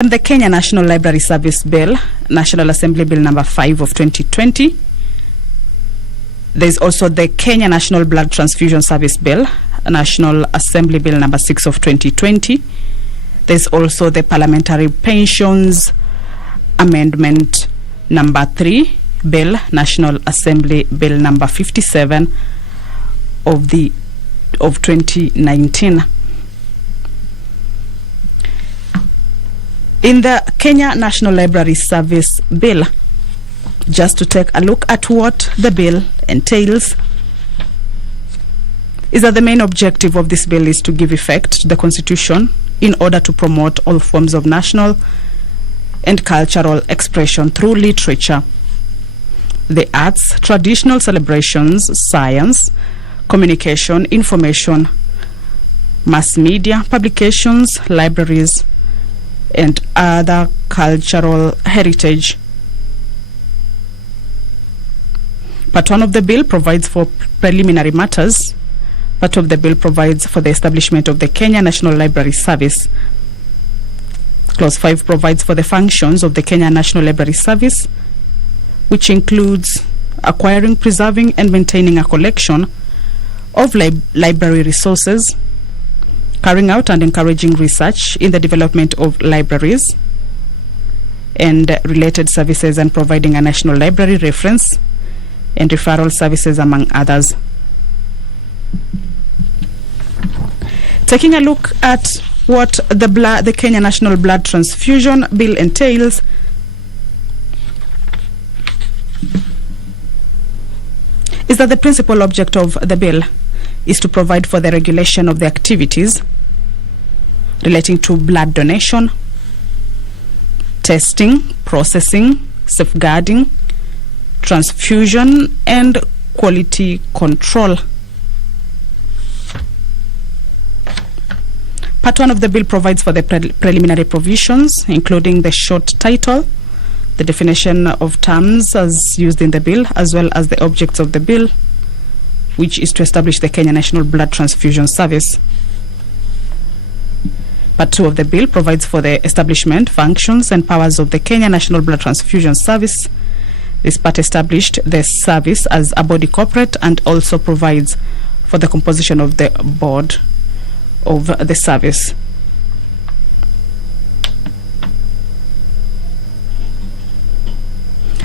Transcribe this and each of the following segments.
The Kenya National Library Service Bill, National Assembly Bill number 5 of 2020. There is also the Kenya National Blood Transfusion Service Bill, National Assembly Bill number 6 of 2020. There is also the Parliamentary Pensions Amendment number 3 Bill, National Assembly Bill number 57 of 2019. In the Kenya National Library Service Bill, just to take a look at what the bill entails, is that the main objective of this bill is to give effect to the Constitution in order to promote all forms of national and cultural expression through literature, the arts, traditional celebrations, science, communication, information, mass media, publications, libraries, and other cultural heritage. Part 1 of the bill provides for preliminary matters. Part 2 of the bill provides for the establishment of the Kenya National Library Service. Clause 5 provides for the functions of the Kenya National Library Service, which includes acquiring, preserving, and maintaining a collection of library resources, carrying out and encouraging research in the development of libraries and related services, and providing a national library reference and referral services, among others. Taking a look at what the Kenya National Blood Transfusion Bill entails, is that the principal object of the bill is to provide for the regulation of the activities relating to blood donation, testing, processing, safeguarding, transfusion, and quality control. Part 1 of the bill provides for the preliminary provisions, including the short title, the definition of terms as used in the bill, as well as the objects of the bill, which is to establish the Kenya National Blood Transfusion Service. Part 2 of the bill provides for the establishment, functions, and powers of the Kenya National Blood Transfusion Service. This part established the service as a body corporate and also provides for the composition of the board of the service.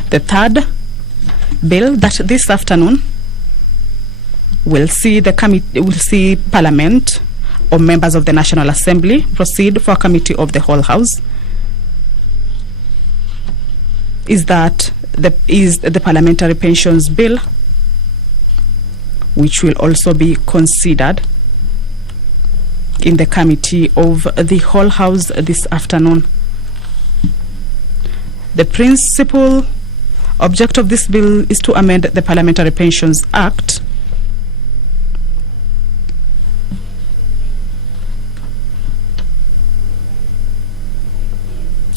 The third bill that this afternoon will see Parliament or members of the National Assembly proceed for a committee of the whole House is the Parliamentary Pensions Bill, which will also be considered in the committee of the whole House this afternoon. The principal object of this bill is to amend the Parliamentary Pensions Act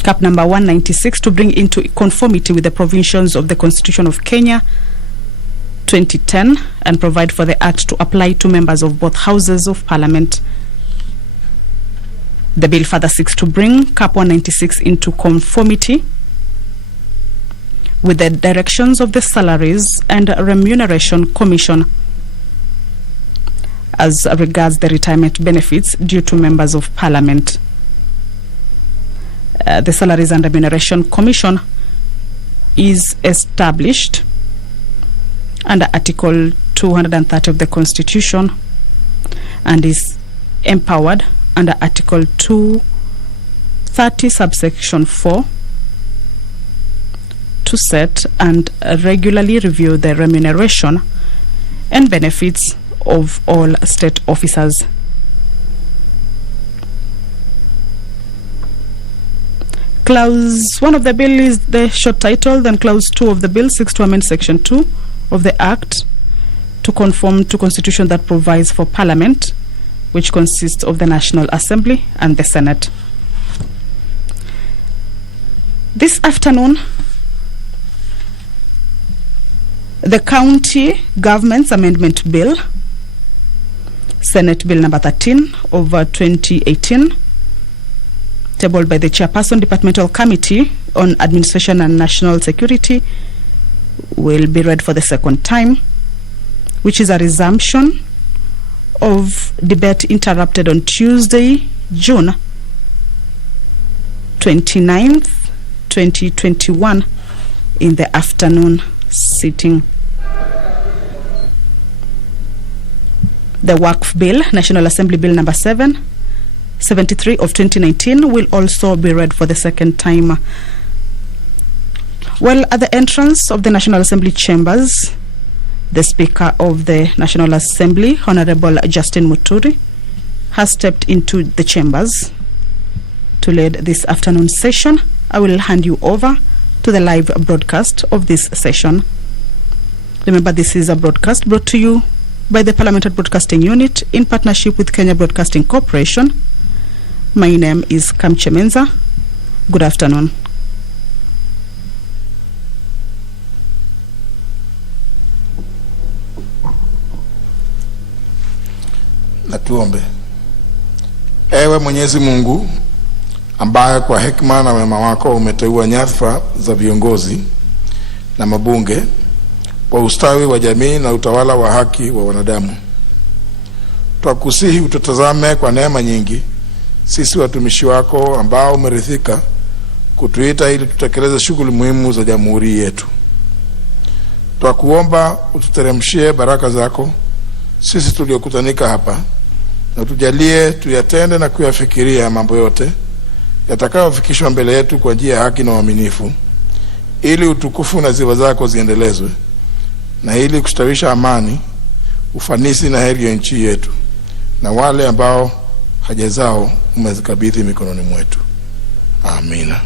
Cap number 196 to bring into conformity with the provisions of the Constitution of Kenya 2010 and provide for the Act to apply to members of both Houses of Parliament. The bill further seeks to bring Cap 196 into conformity with the directions of the Salaries and Remuneration Commission as regards the retirement benefits due to members of Parliament. The Salaries and Remuneration Commission is established under Article 230 of the Constitution and is empowered under Article 230 subsection 4 to set and regularly review the remuneration and benefits of all state officers. Clause 1 of the bill is the short title, then Clause 2 of the bill seeks to amend Section 2 of the Act to conform to Constitution that provides for Parliament, which consists of the National Assembly and the Senate. This afternoon, the County Government's Amendment Bill, Senate Bill number 13 of 2018, tabled by the Chairperson, Departmental Committee on Administration and National Security, will be read for the second time, which is a resumption of debate interrupted on Tuesday, June 29th, 2021 in the afternoon sitting. The Waqf Bill, National Assembly Bill number 773 of 2019, will also be read for the second time. Well, at the entrance of the National Assembly chambers, the Speaker of the National Assembly, Honorable Justin Muturi, has stepped into the chambers to lead this afternoon session. I will hand you over to the live broadcast of this session. Remember, this is a broadcast brought to you by the Parliamentary Broadcasting Unit in partnership with Kenya Broadcasting Corporation. My name is Kamche Menza. Good afternoon. Na tuombe. Ewe Mwenyezi Mungu, ambaye kwa hekima na wema wako umeteua nyadhifa za viongozi na mabunge kwa ustawi wa jamii na utawala wa haki wa wanadamu, twakusihi ututazame kwa neema nyingi sisi watumishi wako ambao umerithika kutuita ili tutekeleze shughuli muhimu za jamhuri yetu. Twakuomba ututeremshie baraka zako sisi tuliokutanika hapa, na tujalie tuyatende na kuyafikiria mambo yote yatakayofikishwa mbele yetu kwa njia ya haki na uaminifu, ili utukufu na sifa zako ziendelezwe, na ili kustawisha amani, ufanisi na heri ya nchi yetu na wale ambao haja zao umezikabidhi mikononi mwetu. Amina.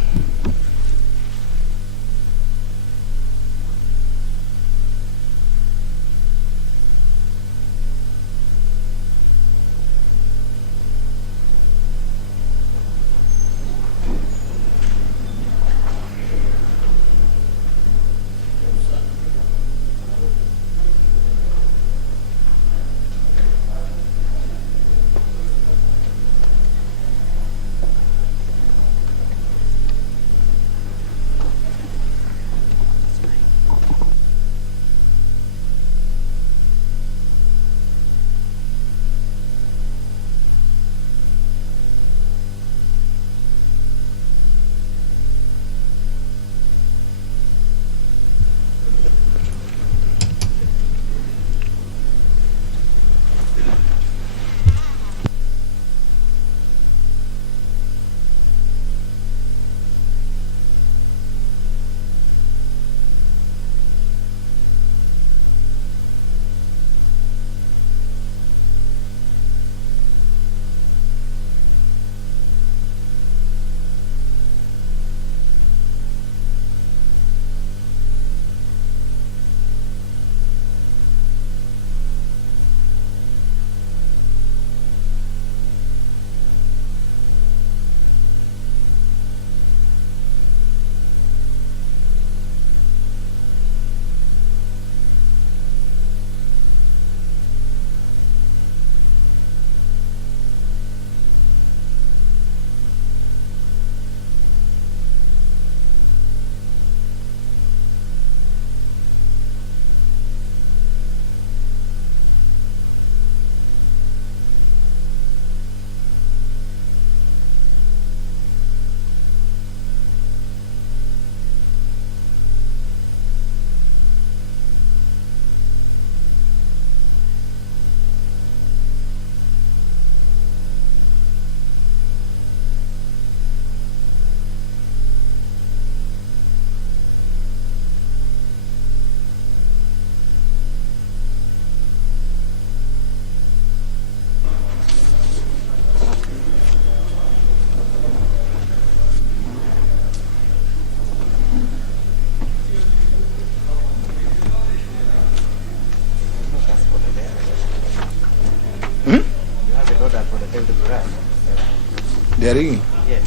They are ringing? Yes.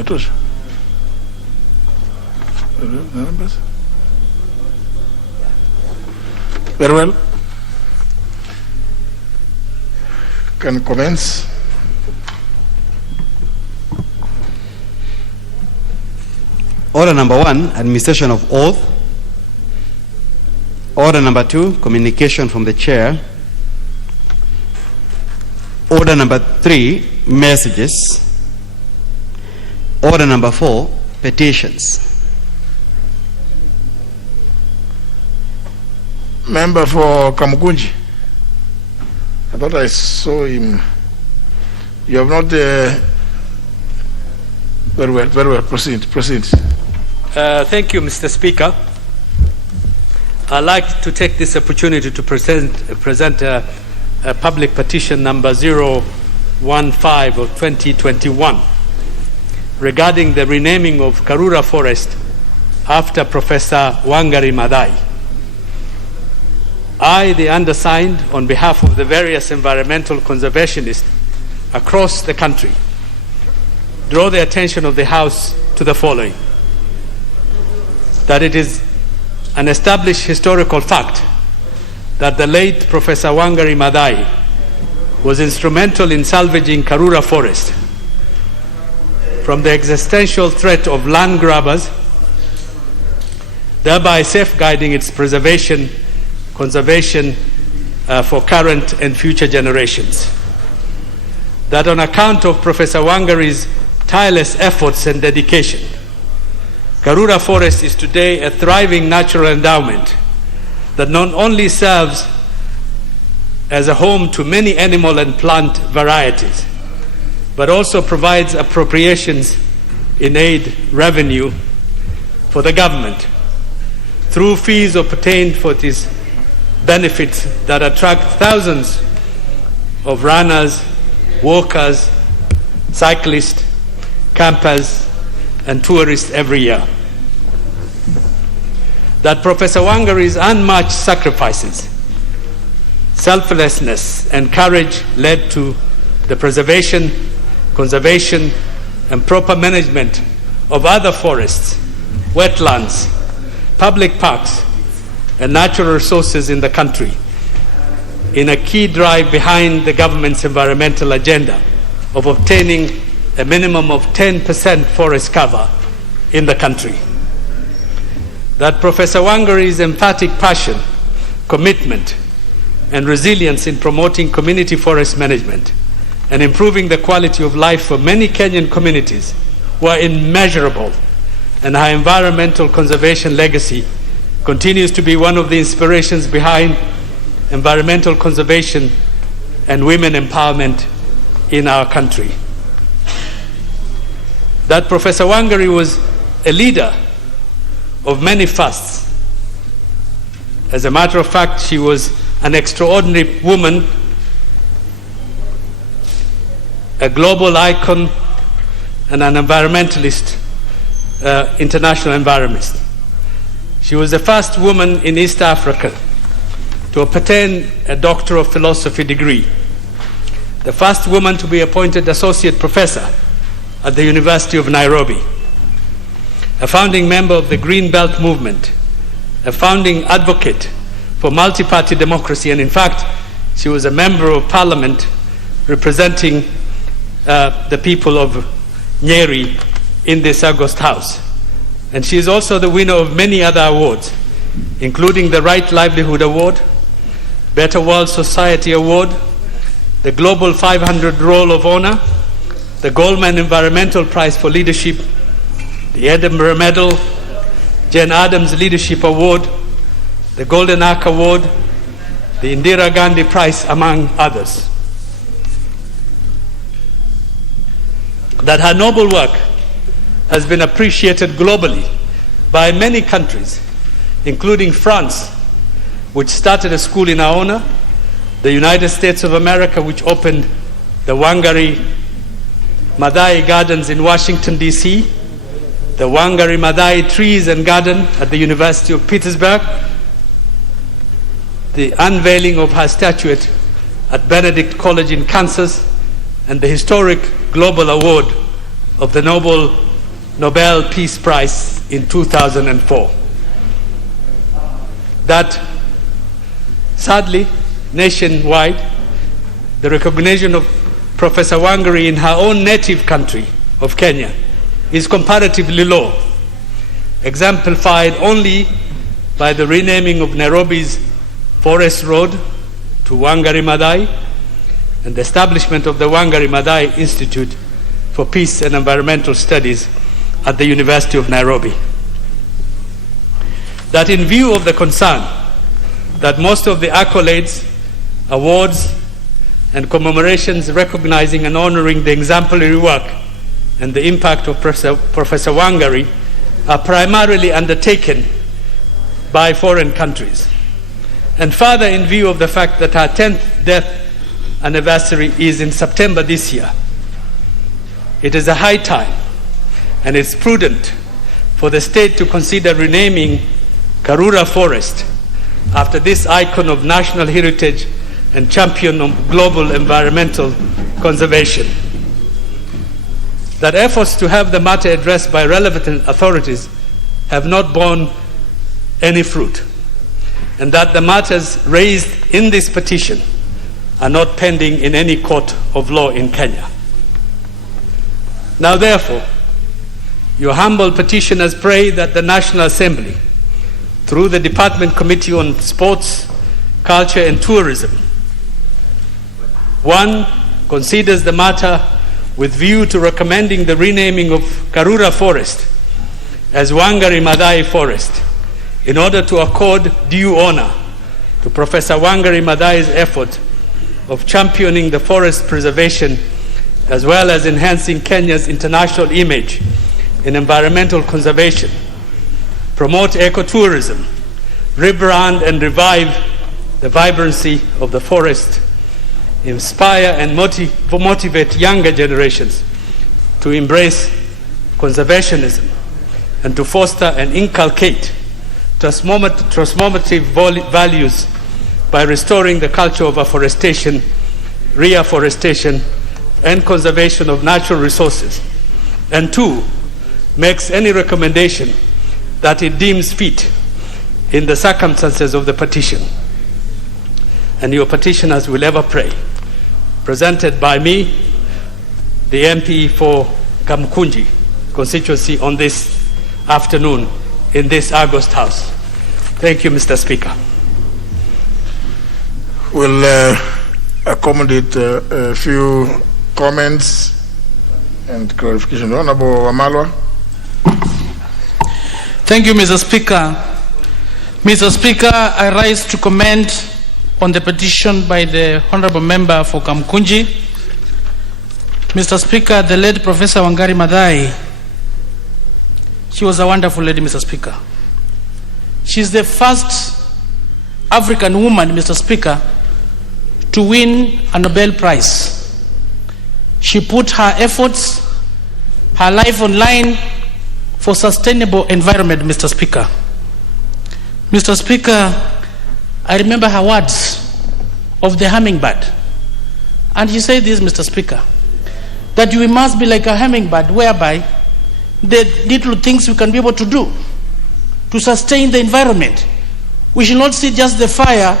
Imetosha. The numbers? Very well. Can commence. Order number 1, administration of oath. Order number 2, communication from the chair. Order number 3, messages. Order number 4, petitions. Member for Kamukunji. I thought I saw him. You have not. Very well. Proceed. Thank you, Mr. Speaker. I'd like to take this opportunity to present a public petition number 015 of 2021 regarding the renaming of Karura Forest after Professor Wangari Maathai. I, the undersigned, on behalf of the various environmental conservationists across the country, draw the attention of the House to the following: that it is an established historical fact that the late Professor Wangari Maathai was instrumental in salvaging Karura Forest from the existential threat of land grabbers, thereby safeguarding its conservation for current and future generations. That on account of Professor Wangari's tireless efforts and dedication, Karura Forest is today a thriving natural endowment that not only serves as a home to many animal and plant varieties, but also provides appropriations in aid revenue for the government through fees obtained for its benefits that attract thousands of runners, walkers, cyclists, campers, and tourists every year. That Professor Wangari's unmatched sacrifices, selflessness, and courage led to the preservation, conservation, and proper management of other forests, wetlands, public parks, and natural resources in the country, in a key drive behind the government's environmental agenda of obtaining a minimum of 10% forest cover in the country. That Professor Wangari's emphatic passion, commitment, and resilience in promoting community forest management and improving the quality of life for many Kenyan communities were immeasurable, and her environmental conservation legacy continues to be one of the inspirations behind environmental conservation and women empowerment in our country. That Professor Wangari was a leader of many fasts. As a matter of fact, she was an extraordinary woman, a global icon, and an environmentalist, international environmentalist. She was the first woman in East Africa to obtain a Doctor of Philosophy degree, the first woman to be appointed associate professor at the University of Nairobi, a founding member of the Green Belt movement, a founding advocate for multi-party democracy, and in fact, she was a member of parliament representing the people of Nyeri in this August House. And she is also the winner of many other awards, including the Right Livelihood Award, Better World Society Award, the Global 500 Roll of Honor, the Goldman Environmental Prize for Leadership, the Edinburgh Medal, Jane Addams Leadership Award, the Golden Arc Award, the Indira Gandhi Prize, among others. That her noble work has been appreciated globally by many countries, including France, which started a school in our honor, the United States of America, which opened the Wangari Maathai Gardens in Washington, D.C., the Wangari Maathai Trees and Garden at the University of Pittsburgh, the unveiling of her statuette at Benedict College in Kansas, and the historic global award of the Nobel Nobel Peace Prize in 2004. That, sadly, nationwide, the recognition of Professor Wangari in her own native country of Kenya is comparatively low, exemplified only by the renaming of Nairobi's Forest Road to Wangari Maathai and the establishment of the Wangari Maathai Institute for Peace and Environmental Studies at the University of Nairobi. That in view of the concern that most of the accolades, awards, and commemorations recognizing and honoring the exemplary work and the impact of Professor Wangari are primarily undertaken by foreign countries. And further, in view of the fact that her 10th death anniversary is in September this year, it is a high time and it's prudent for the state to consider renaming Karura Forest after this icon of national heritage and champion of global environmental conservation. That efforts to have the matter addressed by relevant authorities have not borne any fruit, and that the matters raised in this petition are not pending in any court of law in Kenya. Now, therefore, your humble petitioners pray that the National Assembly, through the Department Committee on Sports, Culture and Tourism, 1, considers the matter with view to recommending the renaming of Karura Forest as Wangari Maathai Forest in order to accord due honor to Professor Wangari Maathai's effort of championing the forest preservation as well as enhancing Kenya's international image in environmental conservation, promote ecotourism, rebrand and revive the vibrancy of the forest, inspire and motivate younger generations to embrace conservationism and to foster and inculcate transformative values by restoring the culture of afforestation, reforestation, and conservation of natural resources. And 2, makes any recommendation that it deems fit in the circumstances of the petition. And your petitioners will ever pray. Presented by me, the MP for Kamkunji constituency, on this afternoon in this August House. Thank you, Mr. Speaker. We'll accommodate a few comments and clarification. Honorable Wamalwa. Thank you, Mr. Speaker. Mr. Speaker, I rise to comment on the petition by the Honorable Member for Kamkunji. Mr. Speaker, the late Professor Wangari Maathai, she was a wonderful lady, Mr. Speaker. She's the first African woman, Mr. Speaker, to win a Nobel Prize. She put her efforts, her life on line for sustainable environment, Mr. Speaker. Mr. Speaker, I remember her words of the hummingbird. And she said this, Mr. Speaker, that we must be like a hummingbird, whereby the little things we can be able to do to sustain the environment. We should not see just the fire.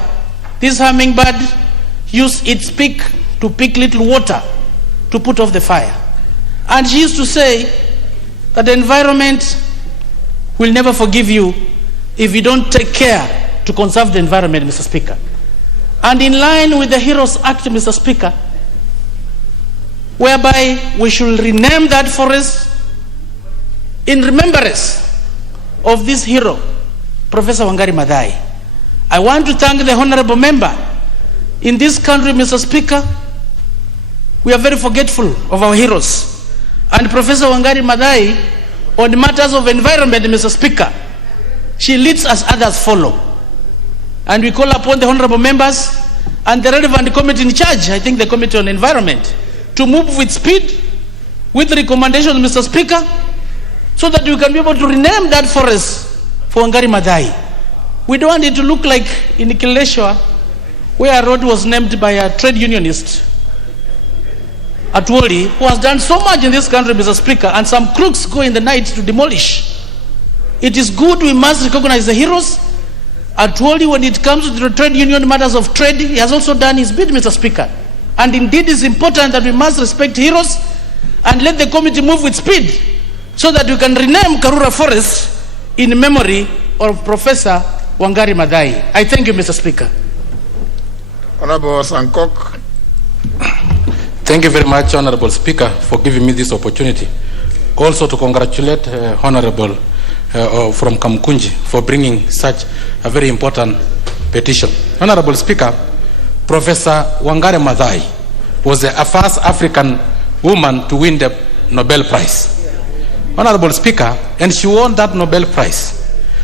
This hummingbird use its beak to pick little water to put off the fire. And she used to say that the environment will never forgive you if you don't take care to conserve the environment, Mr. Speaker. And in line with the Heroes Act, Mr. Speaker, whereby we should rename that forest in remembrance of this hero, Professor Wangari Maathai. I want to thank the honorable member. In this country, Mr. Speaker, we are very forgetful of our heroes. And Professor Wangari Maathai, on matters of environment, Mr. Speaker, she leads as others follow. And we call upon the honorable members and the relevant committee in charge, I think the Committee on Environment, to move with speed, with recommendations, Mr. Speaker, so that we can be able to rename that forest for Wangari Maathai. We don't want it to look like in Kileshwa, where a road was named by a trade unionist Atwoli, who has done so much in this country, Mr. Speaker, and some crooks go in the night to demolish. It is good, we must recognize the heroes. Atwoli, when it comes to the trade union matters of trade, he has also done his bit, Mr. Speaker. And indeed, it's important that we must respect heroes and let the committee move with speed so that we can rename Karura Forest in memory of Professor Wangari Maathai. I thank you, Mr. Speaker. Honorable Sankok. Thank you very much, Honorable Speaker, for giving me this opportunity. Also to congratulate Honorable from Kamkunji for bringing such a very important petition. Honorable Speaker, Professor Wangari Maathai was the first African woman to win the Nobel Prize. Honorable Speaker, and she won that Nobel Prize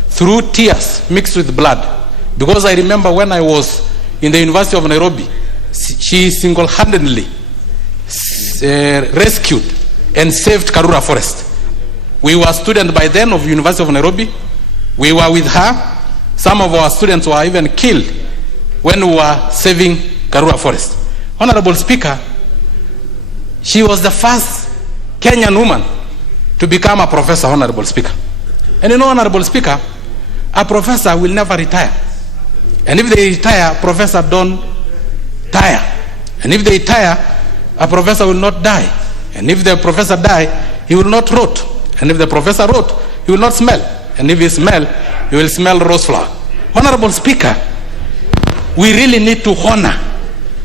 through tears mixed with blood. Because I remember when I was in the University of Nairobi, she single-handedly rescued and saved Karura Forest. We were students by then of University of Nairobi. We were with her. Some of our students were even killed when we were saving Karura Forest. Honorable Speaker, she was the first Kenyan woman to become a professor, Honorable Speaker. And you know, Honorable Speaker, a professor will never retire. And if they retire, professor don't tire. And if they tire, a professor will not die. And if the professor die, he will not rot. And if the professor rot, he will not smell. And if he smell, he will smell rose flower. Honorable Speaker, we really need to honor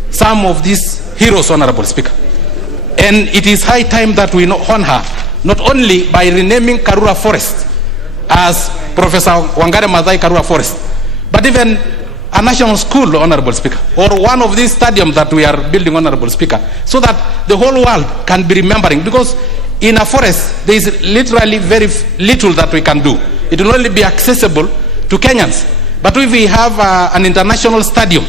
some of these heroes, Honorable Speaker. And it is high time that we honor her, not only by renaming Karura Forest as Professor Wangari Maathai Karura Forest, but even a national school, Honorable Speaker, or one of these stadiums that we are building, Honorable Speaker, so that the whole world can be remembering. Because in a forest, there is literally very little that we can do. It will only be accessible to Kenyans. But if we have an international stadium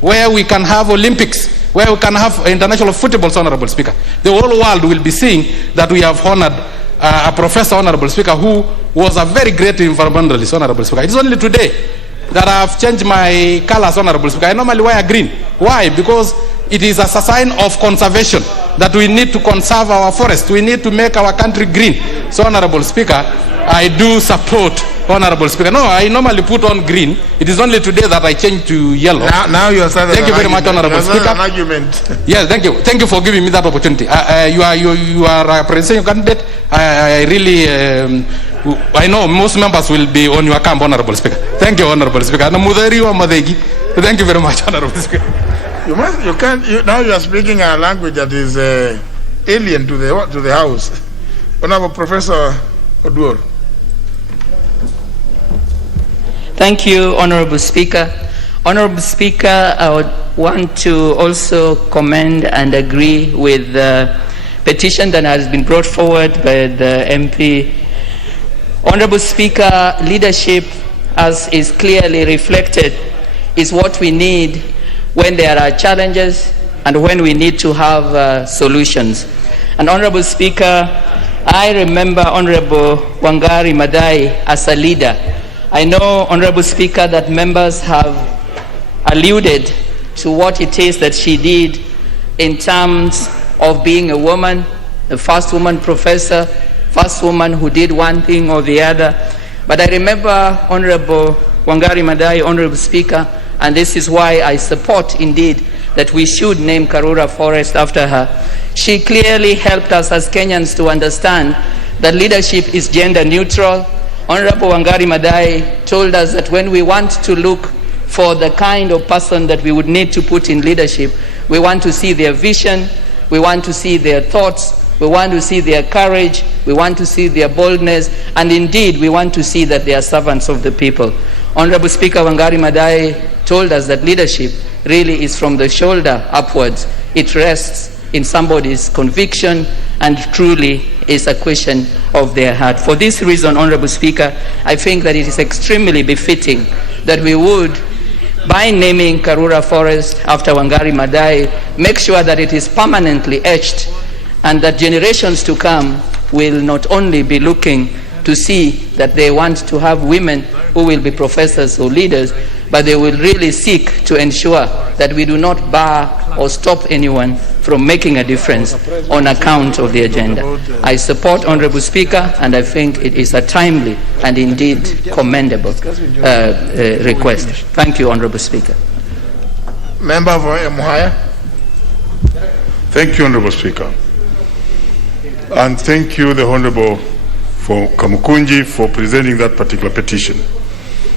where we can have Olympics, where we can have international football, Honorable Speaker, the whole world will be seeing that we have honored a professor, Honorable Speaker, who was a very great environmentalist, Honorable Speaker. It's only today that I have changed my colors, Honorable Speaker. I normally wear green. Why? Because it is a sign of conservation, that we need to conserve our forest. We need to make our country green. So, Honorable Speaker, I do support, Honorable Speaker. No, I normally put on green. It is only today that I change to yellow. Now you are starting. Thank you very much, Honorable Speaker. An argument. Yes, thank you. Thank you for giving me that opportunity. You are a presidential candidate. I really, I know most members will be on your camp, Honorable Speaker. Thank you, Honorable Speaker. Thank you very much, Honorable Speaker. Now you are speaking a language that is alien to the House. Honorable Professor Oduor. Thank you, Honorable Speaker. Honorable Speaker, I would want to also commend and agree with the petition that has been brought forward by the MP. Honorable Speaker, leadership, as is clearly reflected, is what we need when there are challenges and when we need to have solutions. And Honorable Speaker, I remember Honorable Wangari Maathai as a leader. I know, Honorable Speaker, that members have alluded to what it is that she did in terms of being a woman, the first woman professor, first woman who did one thing or the other. But I remember Honorable Wangari Maathai, Honorable Speaker, and this is why I support indeed that we should name Karura Forest after her. She clearly helped us as Kenyans to understand that leadership is gender neutral. Honorable Wangari Maathai told us that when we want to look for the kind of person that we would need to put in leadership, we want to see their vision, we want to see their thoughts, we want to see their courage, we want to see their boldness, and indeed we want to see that they are servants of the people. Honorable Speaker Wangari Maathai told us that leadership really is from the shoulder upwards. It rests in somebody's conviction and truly is a question of their heart. For this reason, Honorable Speaker, I think that it is extremely befitting that we would, by naming Karura Forest after Wangari Maathai, make sure that it is permanently etched and that generations to come will not only be looking to see that they want to have women who will be professors or leaders, but they will really seek to ensure that we do not bar or stop anyone from making a difference on account of the agenda. I support Honorable Speaker, and I think it is a timely and indeed commendable request. Thank you, Honorable Speaker. Member for Emuhaya. Thank you, Honorable Speaker. And thank you, the Honorable for Kamukunji, for presenting that particular petition.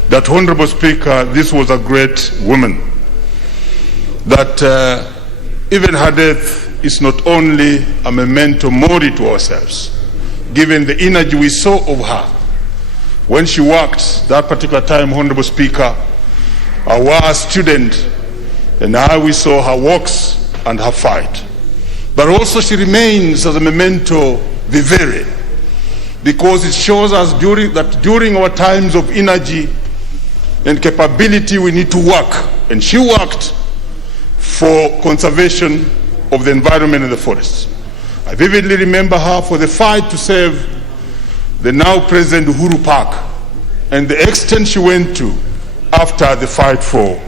That, Honorable Speaker, this was a great woman. That even her death is not only a memento mori to ourselves, given the energy we saw of her when she worked that particular time, Honorable Speaker, our student, and how we saw her works and her fight. But also she remains as a memento vivere, because it shows us during our times of energy and capability, we need to work. And she worked for conservation of the environment and the forests. I vividly remember her for the fight to save the now President Uhuru Park and the extent she went to after the fight for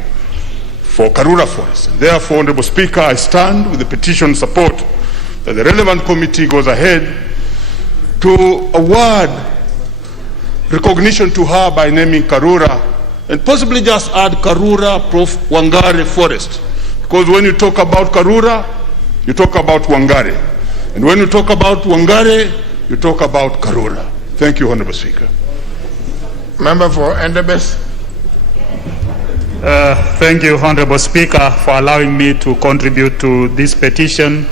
Karura Forest. And therefore, Honorable Speaker, I stand with the petition support that the relevant committee goes ahead to award recognition to her by naming Karura, and possibly just add Karura Prof. Wangare Forest. Because when you talk about Karura, you talk about Wangare. And when you talk about Wangare, you talk about Karura. Thank you, Honorable Speaker. Member for Endebess. Thank you, Honorable Speaker, for allowing me to contribute to this petition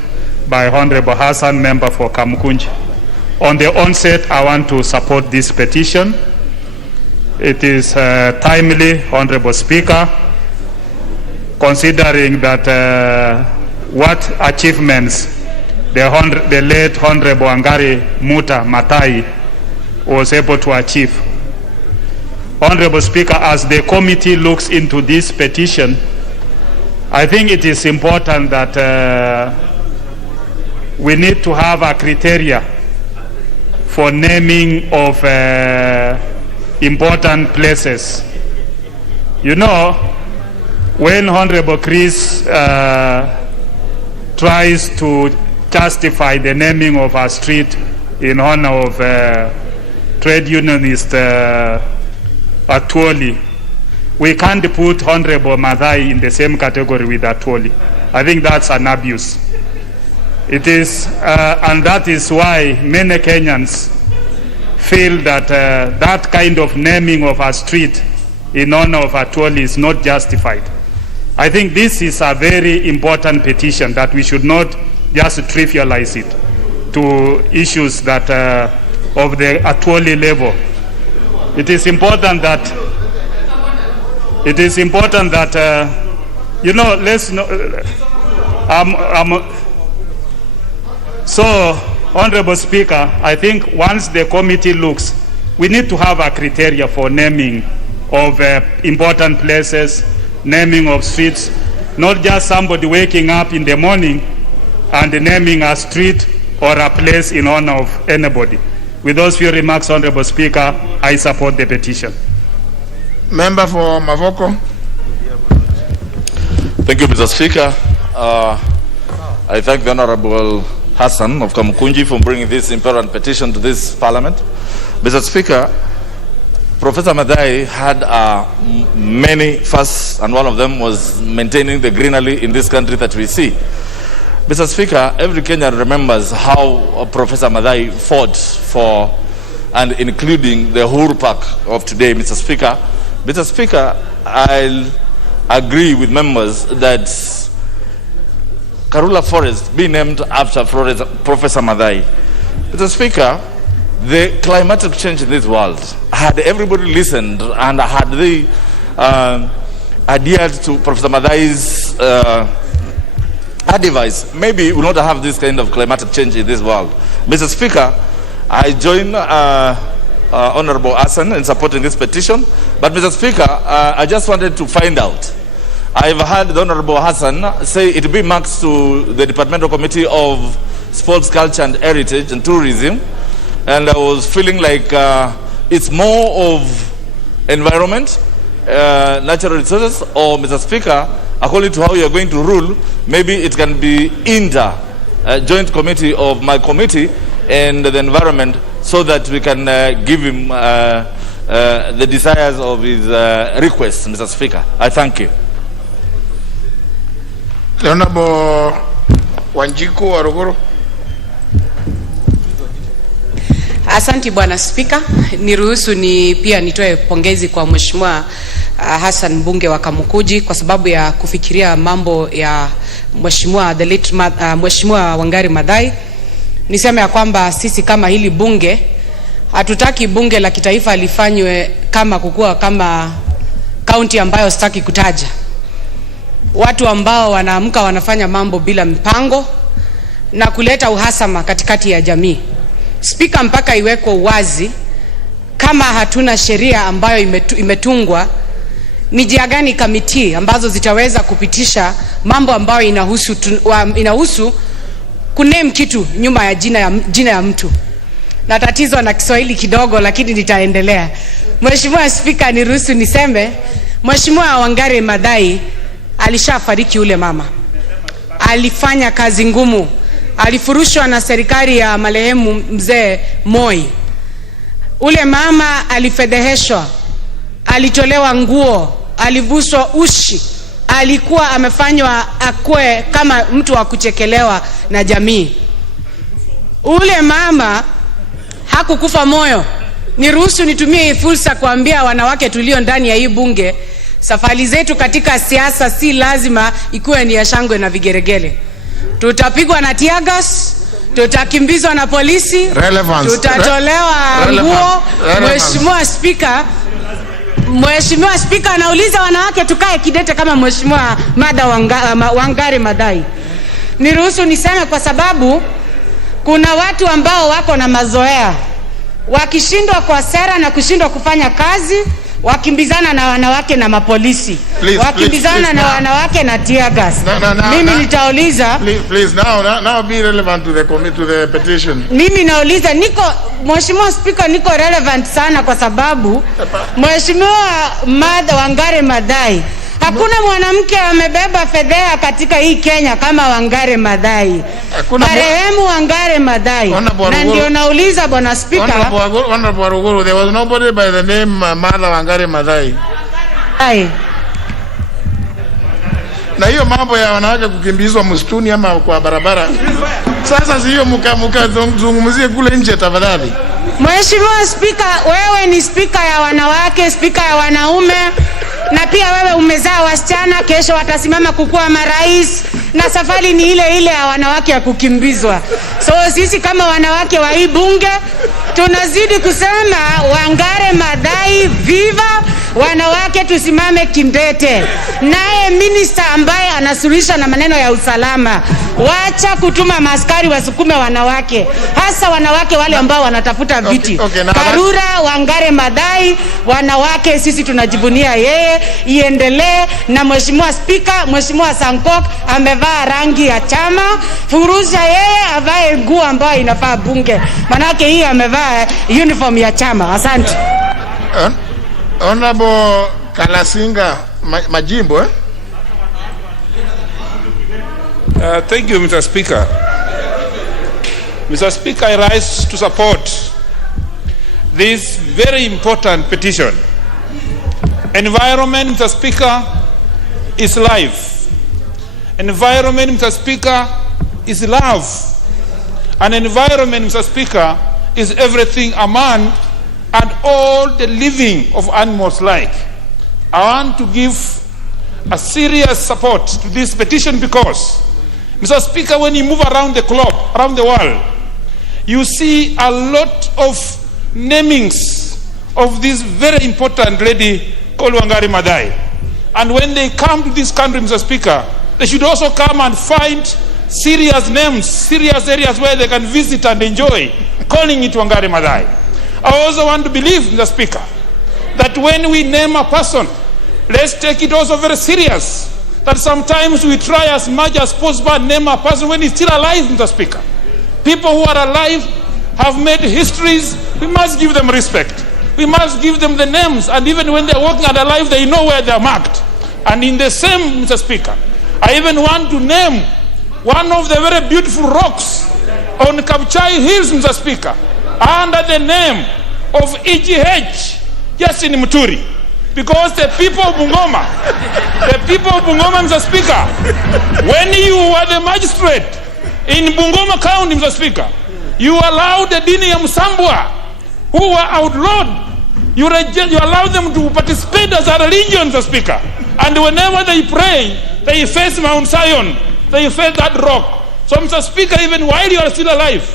by Honorable Hassan, member for Kamukunji. On the onset, I want to support this petition. It is timely, Honorable Speaker, considering that what achievements the late Honorable Wangari Muta Matai was able to achieve. Honorable Speaker, as the committee looks into this petition, I think it is important that we need to have a criteria for naming of important places. You know, when Honorable Chris tries to justify the naming of a street in honor of trade unionist Atwoli, we can't put Honorable Madai in the same category with Atwoli. I think that's an abuse. It is, and that is why many Kenyans feel that that kind of naming of a street in honor of Atwoli is not justified. I think this is a very important petition that we should not just trivialize it to issues that of the Atwoli level. It is important that you know, let's know. So, Honorable Speaker, I think once the committee looks, we need to have a criteria for naming of important places, naming of streets, not just somebody waking up in the morning and naming a street or a place in honor of anybody. With those few remarks, Honorable Speaker, I support the petition. Member for Mavoko. Thank you, Mr. Speaker. I thank the Honorable Hassan of Kamukunji for bringing this important petition to this Parliament. Mr. Speaker, Professor Madai had many firsts, and one of them was maintaining the greenery in this country that we see. Mr. Speaker, every Kenyan remembers how Professor Madai fought for, and including the Uhuru Park of today, Mr. Speaker. Mr. Speaker, I'll agree with members that Karura Forest be named after Professor Madai. Mr. Speaker, the climatic change in this world, had everybody listened and had they adhered to Professor Madai's advice, maybe we will not have this kind of climatic change in this world. Mr. Speaker, I join Honorable Hassan in supporting this petition, but Mr. Speaker, I just wanted to find out. I've heard the Honorable Hassan say it will be marked to the Departmental Committee of Sports, Culture and Heritage and Tourism and I was feeling like it's more of environment, natural resources, or Mr. Speaker, according to how you are going to rule, maybe it can be joint committee of my committee and the environment, so that we can give him the desires of his request, Mr. Speaker. I thank you. Honorable Wanjiku Waruguru. Asante Bwana Spika, niruhusu pia nitoe pongezi kwa Mheshimiwa Hassan mbunge wa Kamukunji kwa sababu ya kufikiria mambo ya Mheshimiwa Mheshimiwa Wangari Maathai. Niseme ya kwamba sisi kama hili bunge hatutaki bunge la kitaifa lifanywe kama kaunti ambayo sitaki kutaja. Watu ambao wanaamka wanafanya mambo bila mpango na kuleta uhasama katikati ya jamii. Spika, mpaka iwekwe wazi kama hatuna sheria ambayo imetungwa, ni njia gani kamiti ambazo zitaweza kupitisha mambo ambayo inahusu kuname kitu nyuma ya jina ya mtu. Na tatizo na Kiswahili kidogo, lakini nitaendelea. Mheshimiwa Spika, niruhusu niseme Mheshimiwa Wangari Maathai alishafariki. Ule mama alifanya kazi ngumu, alifurushwa na serikali ya marehemu mzee Moi. Ule mama alifedheheshwa, alitolewa nguo, alivuswa ushi, alikuwa amefanywa akue kama mtu wa kuchekelewa na jamii. Ule mama hakukufa moyo. Niruhusu nitumie fursa kuambia wanawake tulio ndani ya hii bunge, safari zetu katika siasa si lazima ikuwe ni ya shangwe na vigeregele. Tutapigwa na tear gas, tutakimbizwa na polisi, tutatolewa nguo. Mheshimiwa Spika anauliza wanawake tukae kidete kama Mheshimiwa Wangari Maathai. Niruhusu niseme kwa sababu kuna watu ambao wako na mazoea, wakishindwa kwa sera na kushindwa kufanya kazi, wakimbizana na wanawake na mapolisi, wakimbizana na wanawake na tear gas. Mimi nitauliza, please now be relevant to the committee, to the petition. Mimi nauliza, Mheshimiwa Speaker, niko relevant sana kwa sababu Mheshimiwa Wangari Maathai, hakuna mwanamke amebeba fedheha katika hii Kenya kama Wangari Maathai. Marehemu Wangari Maathai. Na ndio nauliza Bwana Speaker, Honorable Waruguru, there was nobody by the name Mother Wangari Maathai. Na hiyo mambo ya wanawake kukimbizwa msituni ama kwa barabara, sasa sio mkazungumzie kule nje tafadhali. Mheshimiwa Speaker, wewe ni speaker ya wanawake, speaker ya wanaume, na pia wewe umezaa wasichana, kesho watasimama kukuwa marais, na safari ni ile ile ya wanawake ya kukimbizwa. So sisi kama wanawake wa hii bunge tunazidi kusema Wangari Maathai viva, wanawake tusimame kindete. Naye minister ambaye anasuluhisha na maneno ya usalama, wacha kutuma maskari wasukume wanawake, hasa wanawake wale ambao wanatafuta viti. Karura, Wangari Maathai, wanawake sisi tunajivunia yeye, iendelee. Na Mheshimiwa Speaker, Mheshimiwa Sankok amevaa rangi ya chama, furusha yeye avae nguo ambayo inafaa bunge, manake hii amevaa uniform ya chama. Asante. Honorable Kalasinga Majimbo. Thank you, Mr. Speaker. Mr. Speaker, I rise to support this very important petition. Environment, Mr. Speaker, is life. Environment, Mr. Speaker, is love. An environment, Mr. Speaker, is everything a man and all the living of animals like. I want to give a serious support to this petition because, Mr. Speaker, when you move around the globe, around the world, you see a lot of namings of this very important lady called Wangari Maathai. And when they come to this country, Mr. Speaker, they should also come and find serious names, serious areas where they can visit and enjoy, calling it Wangari Maathai. I also want to believe, Mr. Speaker, that when we name a person, let's take it also very serious. That sometimes we try as much as possible to name a person when he's still alive, Mr. Speaker. People who are alive have made histories, we must give them respect. We must give them the names, and even when they're walking and alive, they know where they're marked. And in the same, Mr. Speaker, I even want to name one of the very beautiful rocks on Kapchai Hills, Mr. Speaker, under the name of EGH, Justin Muturi. Because the people of Bungoma, Mr. Speaker, when you were the magistrate in Bungoma County, Mr. Speaker, you allowed the Dini Msambwa, who were outlawed, you allowed them to participate as a religion, Mr. Speaker. And whenever they pray, they face Mount Zion, they face that rock. So, Mr. Speaker, even while you are still alive,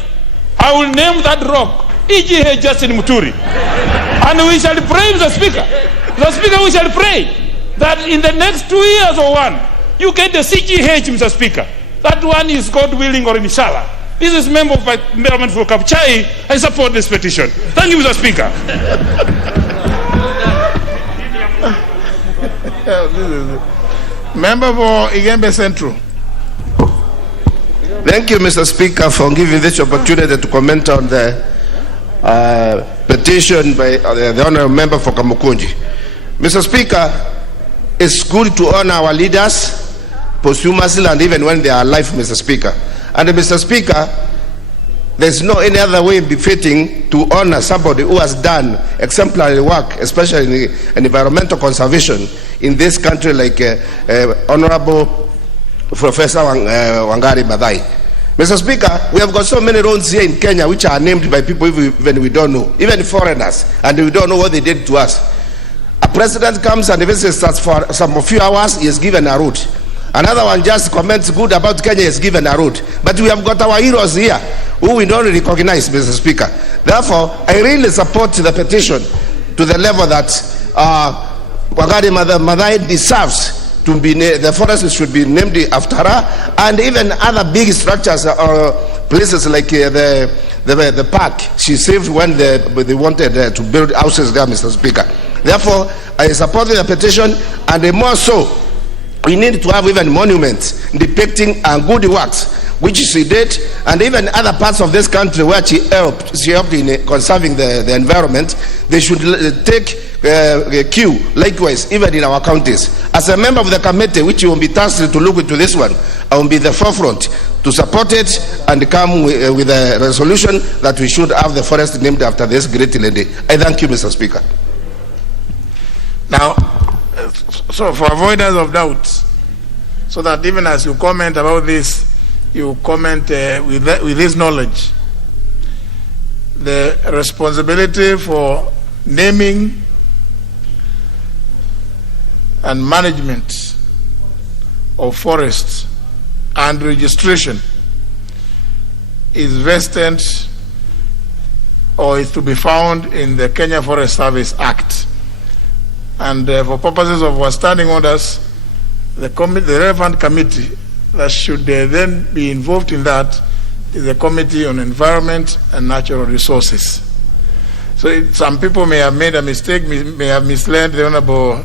I will name that rock EGH Justin Muturi. And we shall pray, Mr. Speaker. Mr. Speaker, we shall pray that in the next 2 years or one, you get the CGH, Mr. Speaker. That one is God willing or inshallah. This is member of Parliament for Kapchai. I support this petition. Thank you, Mr. Speaker. Member for Igembe Central. Thank you, Mr. Speaker, for giving this opportunity to comment on the petition by the honourable member for Kamukunji. Mr. Speaker, it's good to honor our leaders posthumously and even when they are alive, Mr. Speaker. And Mr. Speaker, there's no any other way befitting to honor somebody who has done exemplary work, especially in environmental conservation in this country, like Honorable Professor Wangari Maathai. Mr. Speaker, we have got so many roads here in Kenya which are named by people even we don't know, even foreigners, and we don't know what they did to us. A president comes and visits us for some few hours, he is given a route. Another one just comments good about Kenya, is given a route. But we have got our heroes here who we don't recognize, Mr. Speaker. Therefore, I really support the petition to the level that Wangari Maathai deserves to be, the forest should be named after her, and even other big structures or places like the park she saved when they wanted to build houses there, Mr. Speaker. Therefore, I support the petition, and more so, we need to have even monuments depicting good works which she did, and even other parts of this country where she helped in conserving the environment. They should take cue likewise even in our counties. As a member of the committee which will be tasked to look into this one, I will be the forefront to support it and come with a resolution that we should have the forest named after this great lady. I thank you, Mr. Speaker. Now, so for avoidance of doubt, so that even as you comment about this, you comment with this knowledge, the responsibility for naming and management of forests and registration is vested or is to be found in the Kenya Forest Service Act. And for purposes of our standing orders, the relevant committee that should then be involved in that is the Committee on Environment and Natural Resources. So some people may have made a mistake, may have misled the Honorable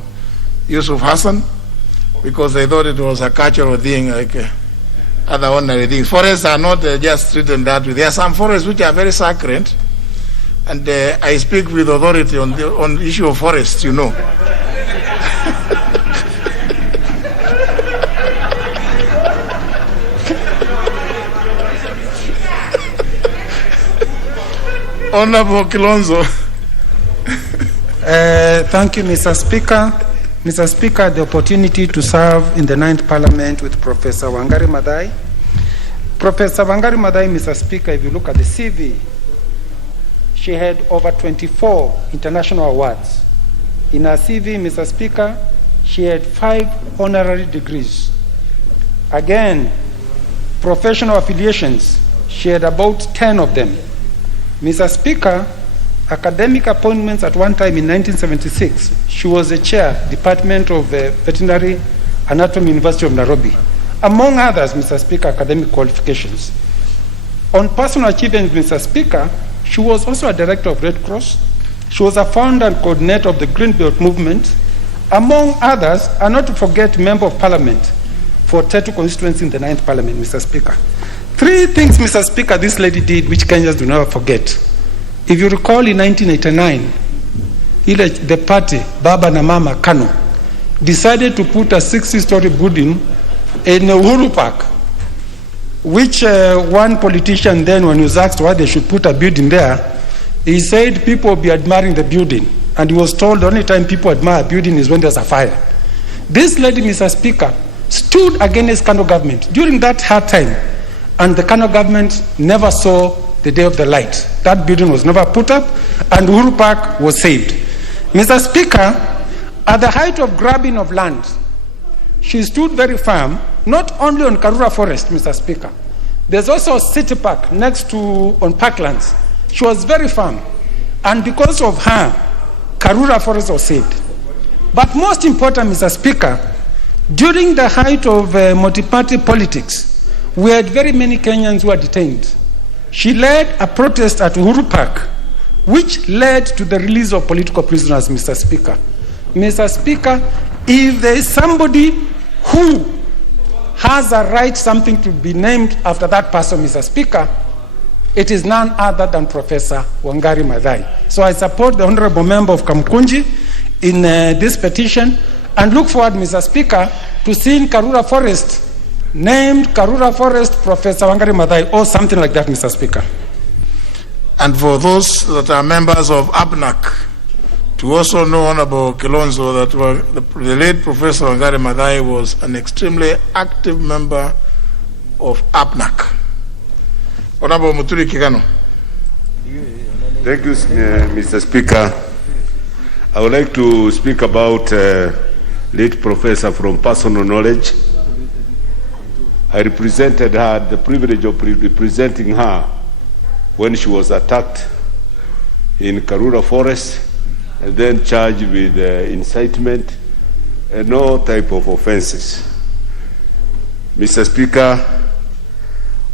Yusuf Hassan, because they thought it was a cultural thing like other ordinary things. Forests are not just treated that way. There are some forests which are very sacred, and I speak with authority on the issue of forests, you know. Honorable Kilonzo. Thank you, Mr. Speaker. Mr. Speaker, the opportunity to serve in the 9th Parliament with Professor Wangari Maathai. Professor Wangari Maathai, Mr. Speaker, if you look at the CV, she had over 24 international awards. In her CV, Mr. Speaker, she had 5 honorary degrees. Again, professional affiliations, she had about 10 of them. Mr. Speaker, academic appointments at one time in 1976, she was the chair, Department of Veterinary Anatomy, University of Nairobi. Among others, Mr. Speaker, academic qualifications. On personal achievements, Mr. Speaker, she was also a director of Red Cross. She was a founder and coordinator of the Green Belt Movement. Among others, and not to forget, Member of Parliament for Tetu constituency in the 9th Parliament, Mr. Speaker. Three things, Mr. Speaker, this lady did which Kenyans do never forget. If you recall, in 1989, the party, Baba na Mama Kanu, decided to put a 60-story building in Uhuru Park, which one politician then, when he was asked why they should put a building there, he said people will be admiring the building. And he was told the only time people admire a building is when there's a fire. This lady, Mr. Speaker, stood against Kano government during that hard time, and the Kano government never saw the day of the light. That building was never put up, and Uhuru Park was saved. Mr. Speaker, at the height of grabbing of land, she stood very firm, not only on Karura Forest, Mr. Speaker. There's also a city park next to, on Parklands. She was very firm, and because of her, Karura Forest was saved. But most important, Mr. Speaker, during the height of multi-party politics, we had very many Kenyans who were detained. She led a protest at Uhuru Park, which led to the release of political prisoners, Mr. Speaker. Mr. Speaker, if there is somebody who has a right something to be named after that person, Mr. Speaker, it is none other than Professor Wangari Maathai. So I support the Honorable Member of Kamukunji in this petition and look forward, Mr. Speaker, to seeing Karura Forest named Karura Forest Professor Wangari Maathai or something like that, Mr. Speaker. And for those that are members of APNAC, to also know, Honorable Kilonzo, that the late Professor Wangari Maathai was an extremely active member of APNAC. Honorable Muturi Kigano. Thank you, Mr. Speaker. I would like to speak about late professor from personal knowledge. I represented her, the privilege of representing her when she was attacked in Karura Forest and then charged with incitement and all type of offenses. Mr. Speaker,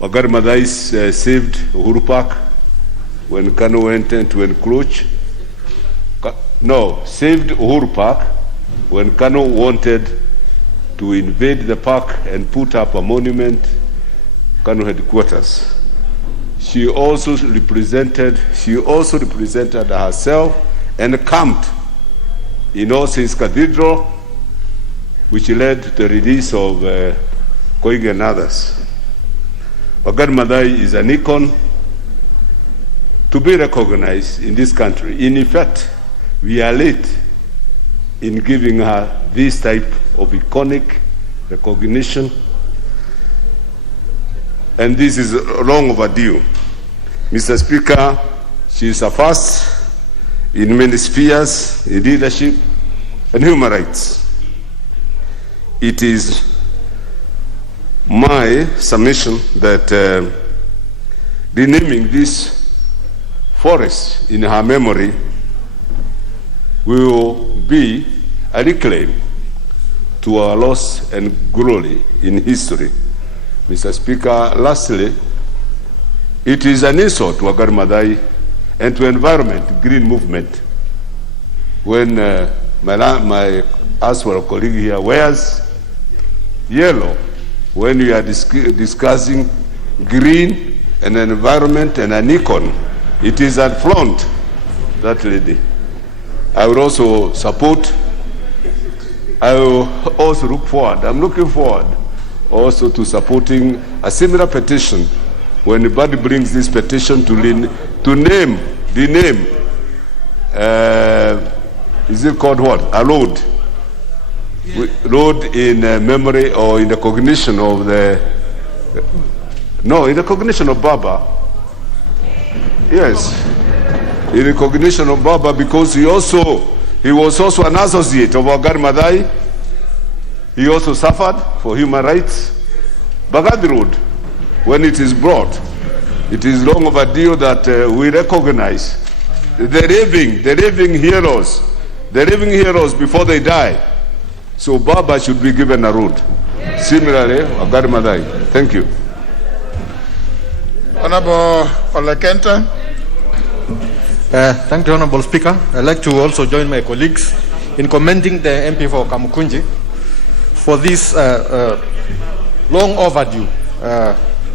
Wangari Maathai saved Uhuru Park when Kanu went to encroach. Saved Uhuru Park when Kanu wanted to invade the park and put up a monument, Kanu headquarters. She also represented herself and camped in All Saints Cathedral, which led to the release of Koigi and others. Wangari Maathai is an icon to be recognized in this country. In effect, we are late in giving her this type of iconic recognition, and this is long overdue. Mr. Speaker, she is a first in many spheres, in leadership and human rights. It is my submission that renaming this forest in her memory will be a reclaim to our loss and glory in history. Mr. Speaker, lastly, it is an insult to Wangari Maathai and to environment, green movement, when my Aswell colleague here wears yellow when we are discussing green and environment and an icon. It is an affront, that lady. I will also support, I will also look forward, I'm looking forward also to supporting a similar petition when anybody brings this petition to name, is it called what? A road. Road in memory or in recognition of in recognition of Baba. Yes. In recognition of Baba, because he was also an associate of Wangari Maathai. He also suffered for human rights. Bagadi Road, when it is brought, it is long overdue that we recognize the living heroes before they die. So Baba should be given a road. Similarly, Wangari Maathai. Thank you. Honorable Olekenta. Thank you, Honorable Speaker. I'd like to also join my colleagues in commending the MP for Kamukunji for this long overdue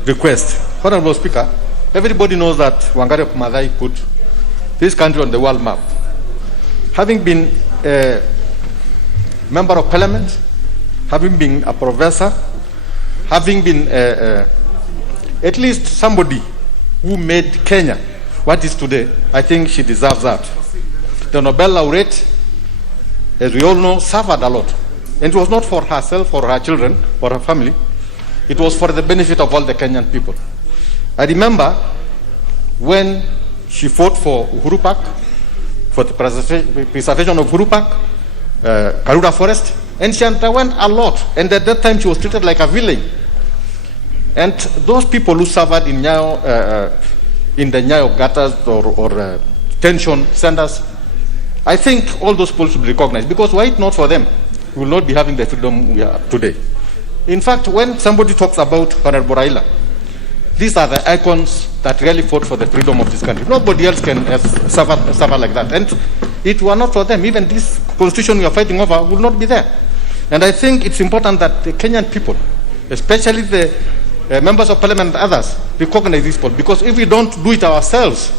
request. Honorable Speaker, everybody knows that Wangari Maathai put this country on the world map. Having been a member of parliament, having been a professor, having been at least somebody who made Kenya what is today, I think she deserves that. The Nobel laureate, as we all know, suffered a lot. And it was not for herself or her children or her family. It was for the benefit of all the Kenyan people. I remember when she fought for Uhuru Park, for the preservation of Uhuru Park, Karura forest, and she underwent a lot. And at that time, she was treated like a villain. And those people who suffered in Nyayo, in the Nyayo gutters or tension centers, I think all those people should be recognized, because were it not for them, we will not be having the freedom we have today. In fact, when somebody talks about Honorable Raila, these are the icons that really fought for the freedom of this country. Nobody else can suffer like that. And it were not for them, even this constitution we are fighting over will not be there. And I think it's important that the Kenyan people, especially the members of parliament and others, recognize this point, because if we don't do it ourselves,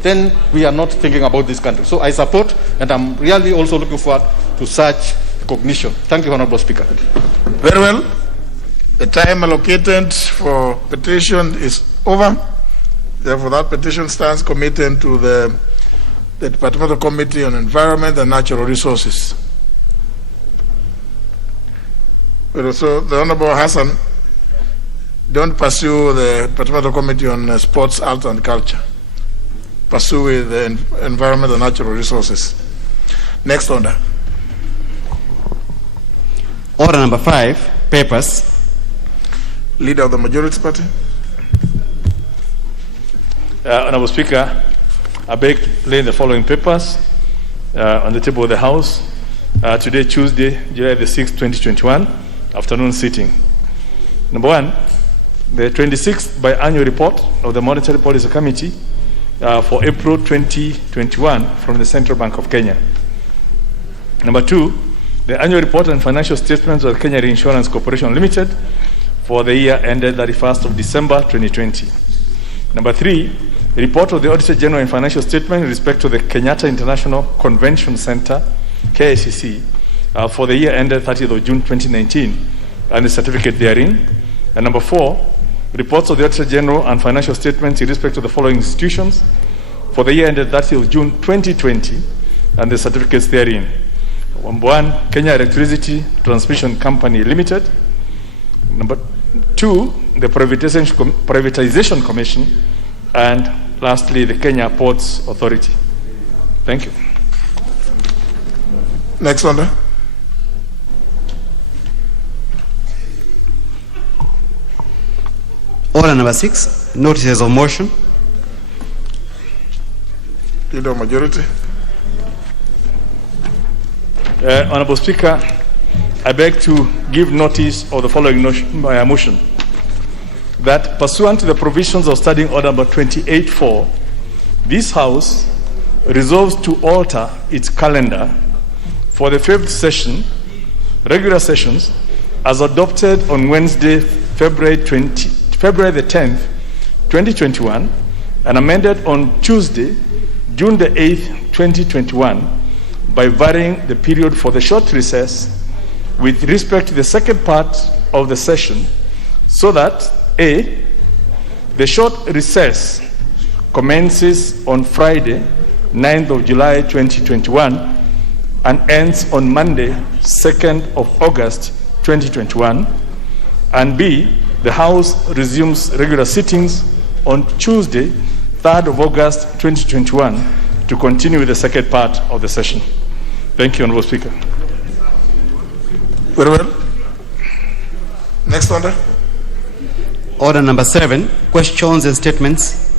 then we are not thinking about this country. So I support, and I'm really also looking forward to such recognition. Thank you, Honorable Speaker. Very well. The time allocated for petition is over. Therefore, that petition stands committed to the Departmental Committee on Environment and Natural Resources. But also, the Honorable Hassan, don't pursue the Departmental Committee on Sports, Arts and Culture. Pursue with the Environment and Natural Resources. Next order. Order number 5, papers. Leader of the Majority Party. Honorable Speaker, I beg to lay the following papers on the table of the House. Today, Tuesday, July the 6th, 2021, afternoon sitting. Number 1, the 26th biannual report of the Monetary Policy Committee for April 2021 from the Central Bank of Kenya. Number 2, the annual report and financial statements of the Kenya Reinsurance Corporation Limited for the year ended 31st of December 2020. Number 3, the report of the Auditor General and financial statement in respect to the Kenyatta International Convention Center, KICC, for the year ended 30th of June 2019 and the certificate therein. And number 4, reports of the Auditor General and financial statements in respect to the following institutions for the year ended 30th of June 2020 and the certificates therein. Number 1, Kenya Electricity Transmission Company Limited. Number 2, the Privatization Commission. And lastly, the Kenya Ports Authority. Thank you. Next order. Order number 6, notices of motion. Leader of Majority. Honorable Speaker, I beg to give notice of the following motion. That pursuant to the provisions of Standing Order number 28.4, this House resolves to alter its calendar for the 5th session, regular sessions, as adopted on Wednesday, February the 10th, 2021, and amended on Tuesday, June the 8th, 2021, by varying the period for the short recess with respect to the second part of the session, so that A, the short recess commences on Friday, 9th of July 2021 and ends on Monday, 2nd of August 2021, and B, the House resumes regular sittings on Tuesday, 3rd of August 2021 to continue with the second part of the session. Thank you, Honorable Speaker. Very well. Next order. Order number 7, questions and statements.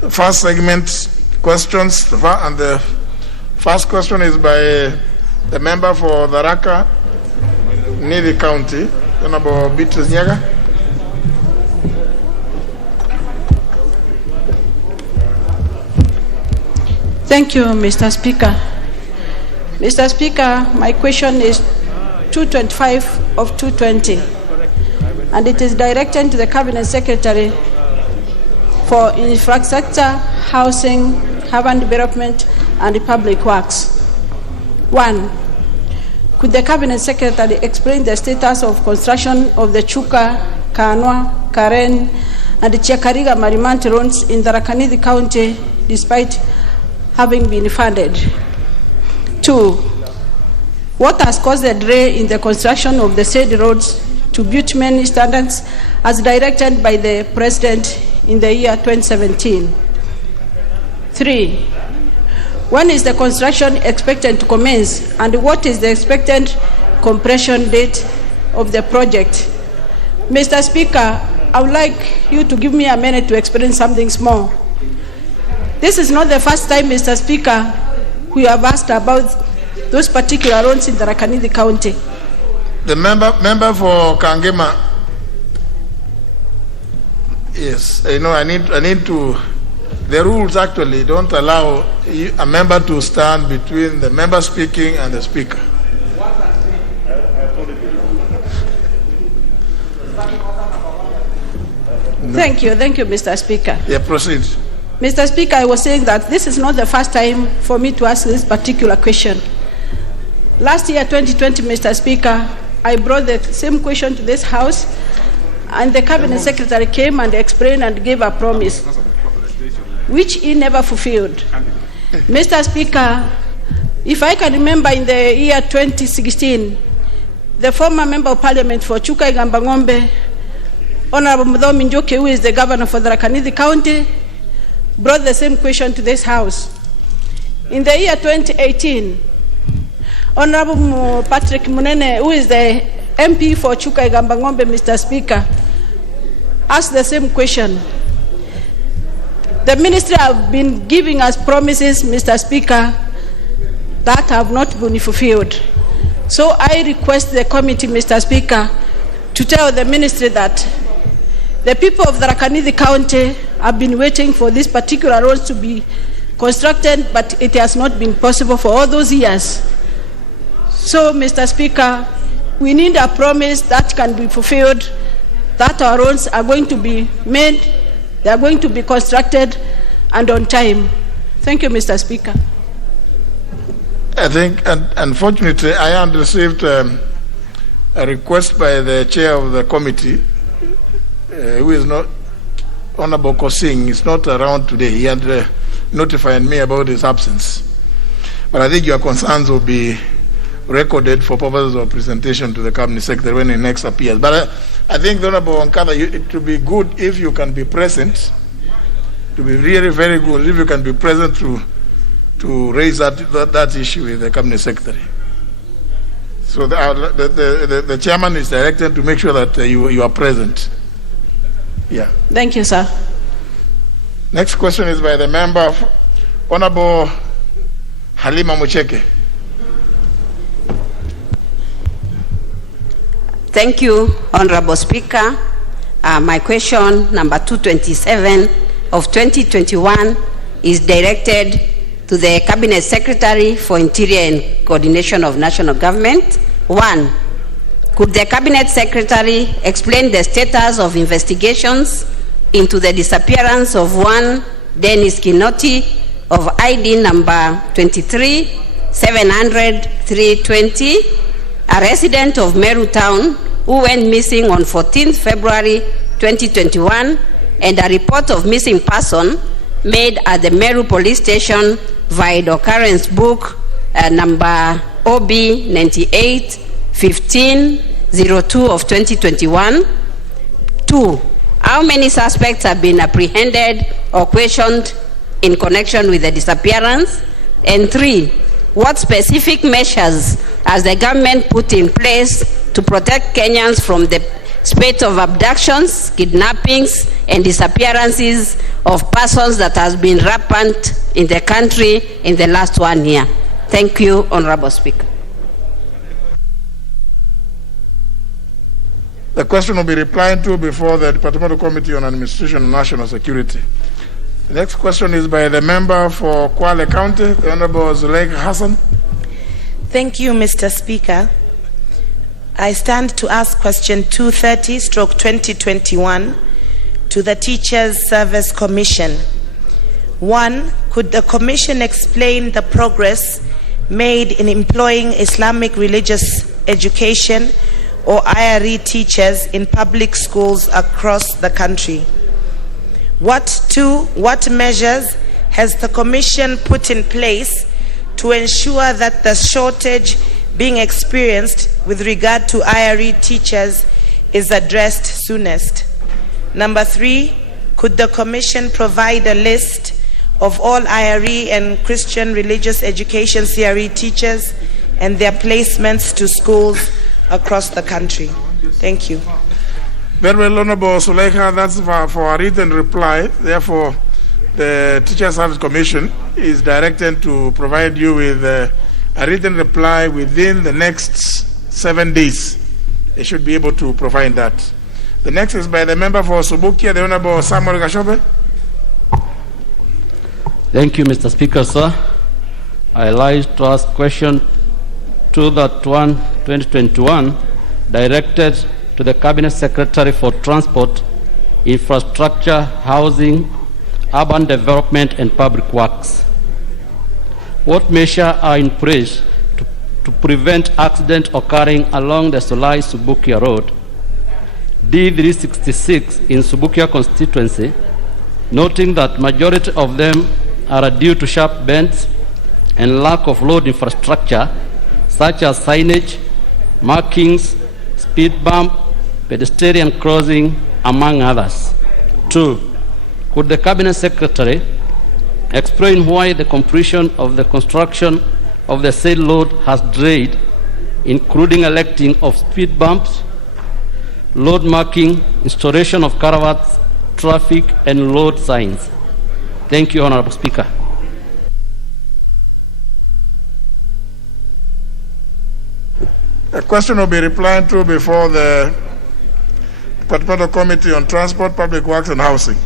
The first segment, questions, and the first question is by the member for Tharaka, Nithi County, Honorable Beatrice Nyaga. Thank you, Mr. Speaker. Mr. Speaker, my question is 225 of 220. and it is directed to the Cabinet Secretary for Infrastructure, Housing, Urban Development, and Public Works. 1. Could the Cabinet Secretary explain the status of construction of the Chuka, Kanwa, Karen, and the Chiakariga Marimanti roads in Tharaka Nithi County despite having been funded? 2. What has caused the delay in the construction of the said roads to bitumen standards as directed by the President in the year 2017? 3. When is the construction expected to commence, and what is the expected completion date of the project? Mr. Speaker, I would like you to give me a minute to explain something small. This is not the first time, Mr. Speaker, we have asked about those particular roads in Tharaka Nithi County. The member for Kangema. Yes, I know. I need to. The rules actually don't allow a member to stand between the member speaking and the speaker. No. Thank you, Mr. Speaker. Yeah, proceed. Mr. Speaker, I was saying that this is not the first time for me to ask this particular question. Last year, 2020, Mr. Speaker, I brought the same question to this House, and the Cabinet Secretary came and explained and gave a promise, which he never fulfilled. Mr. Speaker, if I can remember, in the year 2016, the former Member of Parliament for Chuka Igambangombe, Honorable Mudhomi Njoki, who is the governor for Tharaka Nithi County, brought the same question to this House. In the year 2018, Honorable Patrick Munene, who is the MP for Chuka Igambangombe, Mr. Speaker, asked the same question. The ministry have been giving us promises, Mr. Speaker, that have not been fulfilled. So I request the committee, Mr. Speaker, to tell the ministry that the people of Tharaka Nithi County have been waiting for this particular road to be constructed, but it has not been possible for all those years. So, Mr. Speaker, we need a promise that can be fulfilled, that our roads are going to be made, they are going to be constructed, and on time. Thank you, Mr. Speaker. I think, unfortunately, I had received a request by the chair of the committee, who is not, Honorable Kosing, is not around today. He had notified me about his absence. But I think your concerns will be recorded for purposes of presentation to the Cabinet Secretary when he next appears. But I think, Honorable Wankada, it would be good if you can be present. To be really very good if you can be present to raise that issue with the Cabinet Secretary. So the chairman is directed to make sure that you are present. Yeah. Thank you, sir. Next question is by the member, Honorable Halima Mucheke. Thank you, Honorable Speaker. My question, number 227 of 2021, is directed to the Cabinet Secretary for Interior and Coordination of National Government. 1. Could the Cabinet Secretary explain the status of investigations into the disappearance of one Dennis Kinoti of ID number 23-700-320, a resident of Meru Town, who went missing on 14th February 2021, and a report of missing person made at the Meru Police Station via the occurrence book number OB 98-1502 of 2021. 2. How many suspects have been apprehended or questioned in connection with the disappearance? And 3. What specific measures has the government put in place to protect Kenyans from the spate of abductions, kidnappings, and disappearances of persons that has been rampant in the country in the last 1 year? Thank you, Honorable Speaker. The question will be replied to before the Departmental Committee on Administration and National Security. The next question is by the member for Kwale County, the Honorable Zuleika Hassan. Thank you, Mr. Speaker. I stand to ask question 230/2021 to the Teachers Service Commission. 1. Could the Commission explain the progress made in employing Islamic religious education or IRE teachers in public schools across the country? 2. What measures has the Commission put in place to ensure that the shortage being experienced with regard to IRE teachers is addressed soonest? 3. Could the Commission provide a list of all IRE and Christian religious education CRE teachers and their placements to schools across the country? Thank you. Very well, Honorable Suleika, that's for a written reply. Therefore, the Teacher Service Commission is directed to provide you with a written reply within the next 7 days. They should be able to provide that. The next is by the member for Subukia, the Honorable Samuel Gashobe. Thank you, Mr. Speaker, sir. I like to ask question 2.1/2021 directed to the Cabinet Secretary for Transport, Infrastructure, Housing, Urban Development and Public Works. What measures are in place to prevent accidents occurring along the Solai-Subukia Road, D366 in Subukia constituency, noting that majority of them are due to sharp bends and lack of road infrastructure such as signage, markings, speed bump, pedestrian crossing, among others. 2. Could the Cabinet Secretary explain why the completion of the construction of the said road has delayed, including erecting of speed bumps, road marking, installation of culverts, traffic and road signs? Thank you, Honorable Speaker. A question will be replied to before the Departmental Committee on Transport, Public Works and Housing.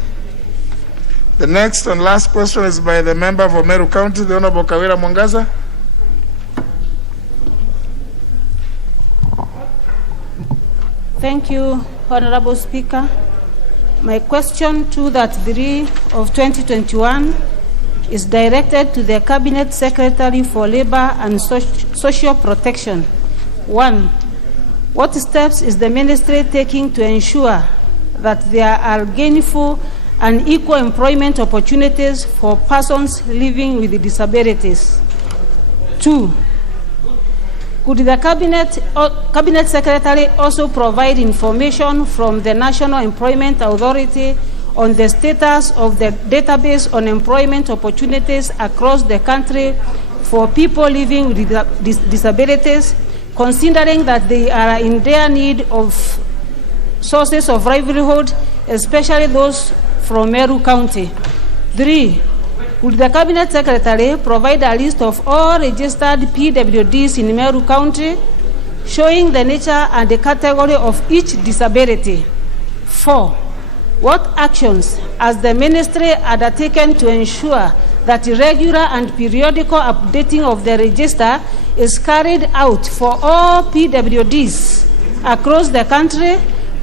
The next and last question is by the member for Meru County, the Honorable Karura Mwangaza. Thank you, Honorable Speaker. My question 2.3 of 2021 is directed to the Cabinet Secretary for Labor and Social Protection. 1. What steps is the Ministry taking to ensure that there are gainful and equal employment opportunities for persons living with disabilities? 2. Could the Cabinet Secretary also provide information from the National Employment Authority on the status of the database on employment opportunities across the country for people living with disabilities, considering that they are in their need of sources of livelihood, especially those from Meru County? 3. Would the Cabinet Secretary provide a list of all registered PWDs in Meru County, showing the nature and the category of each disability? 4. What actions has the Ministry undertaken to ensure that regular and periodical updating of the register is carried out for all PWDs across the country,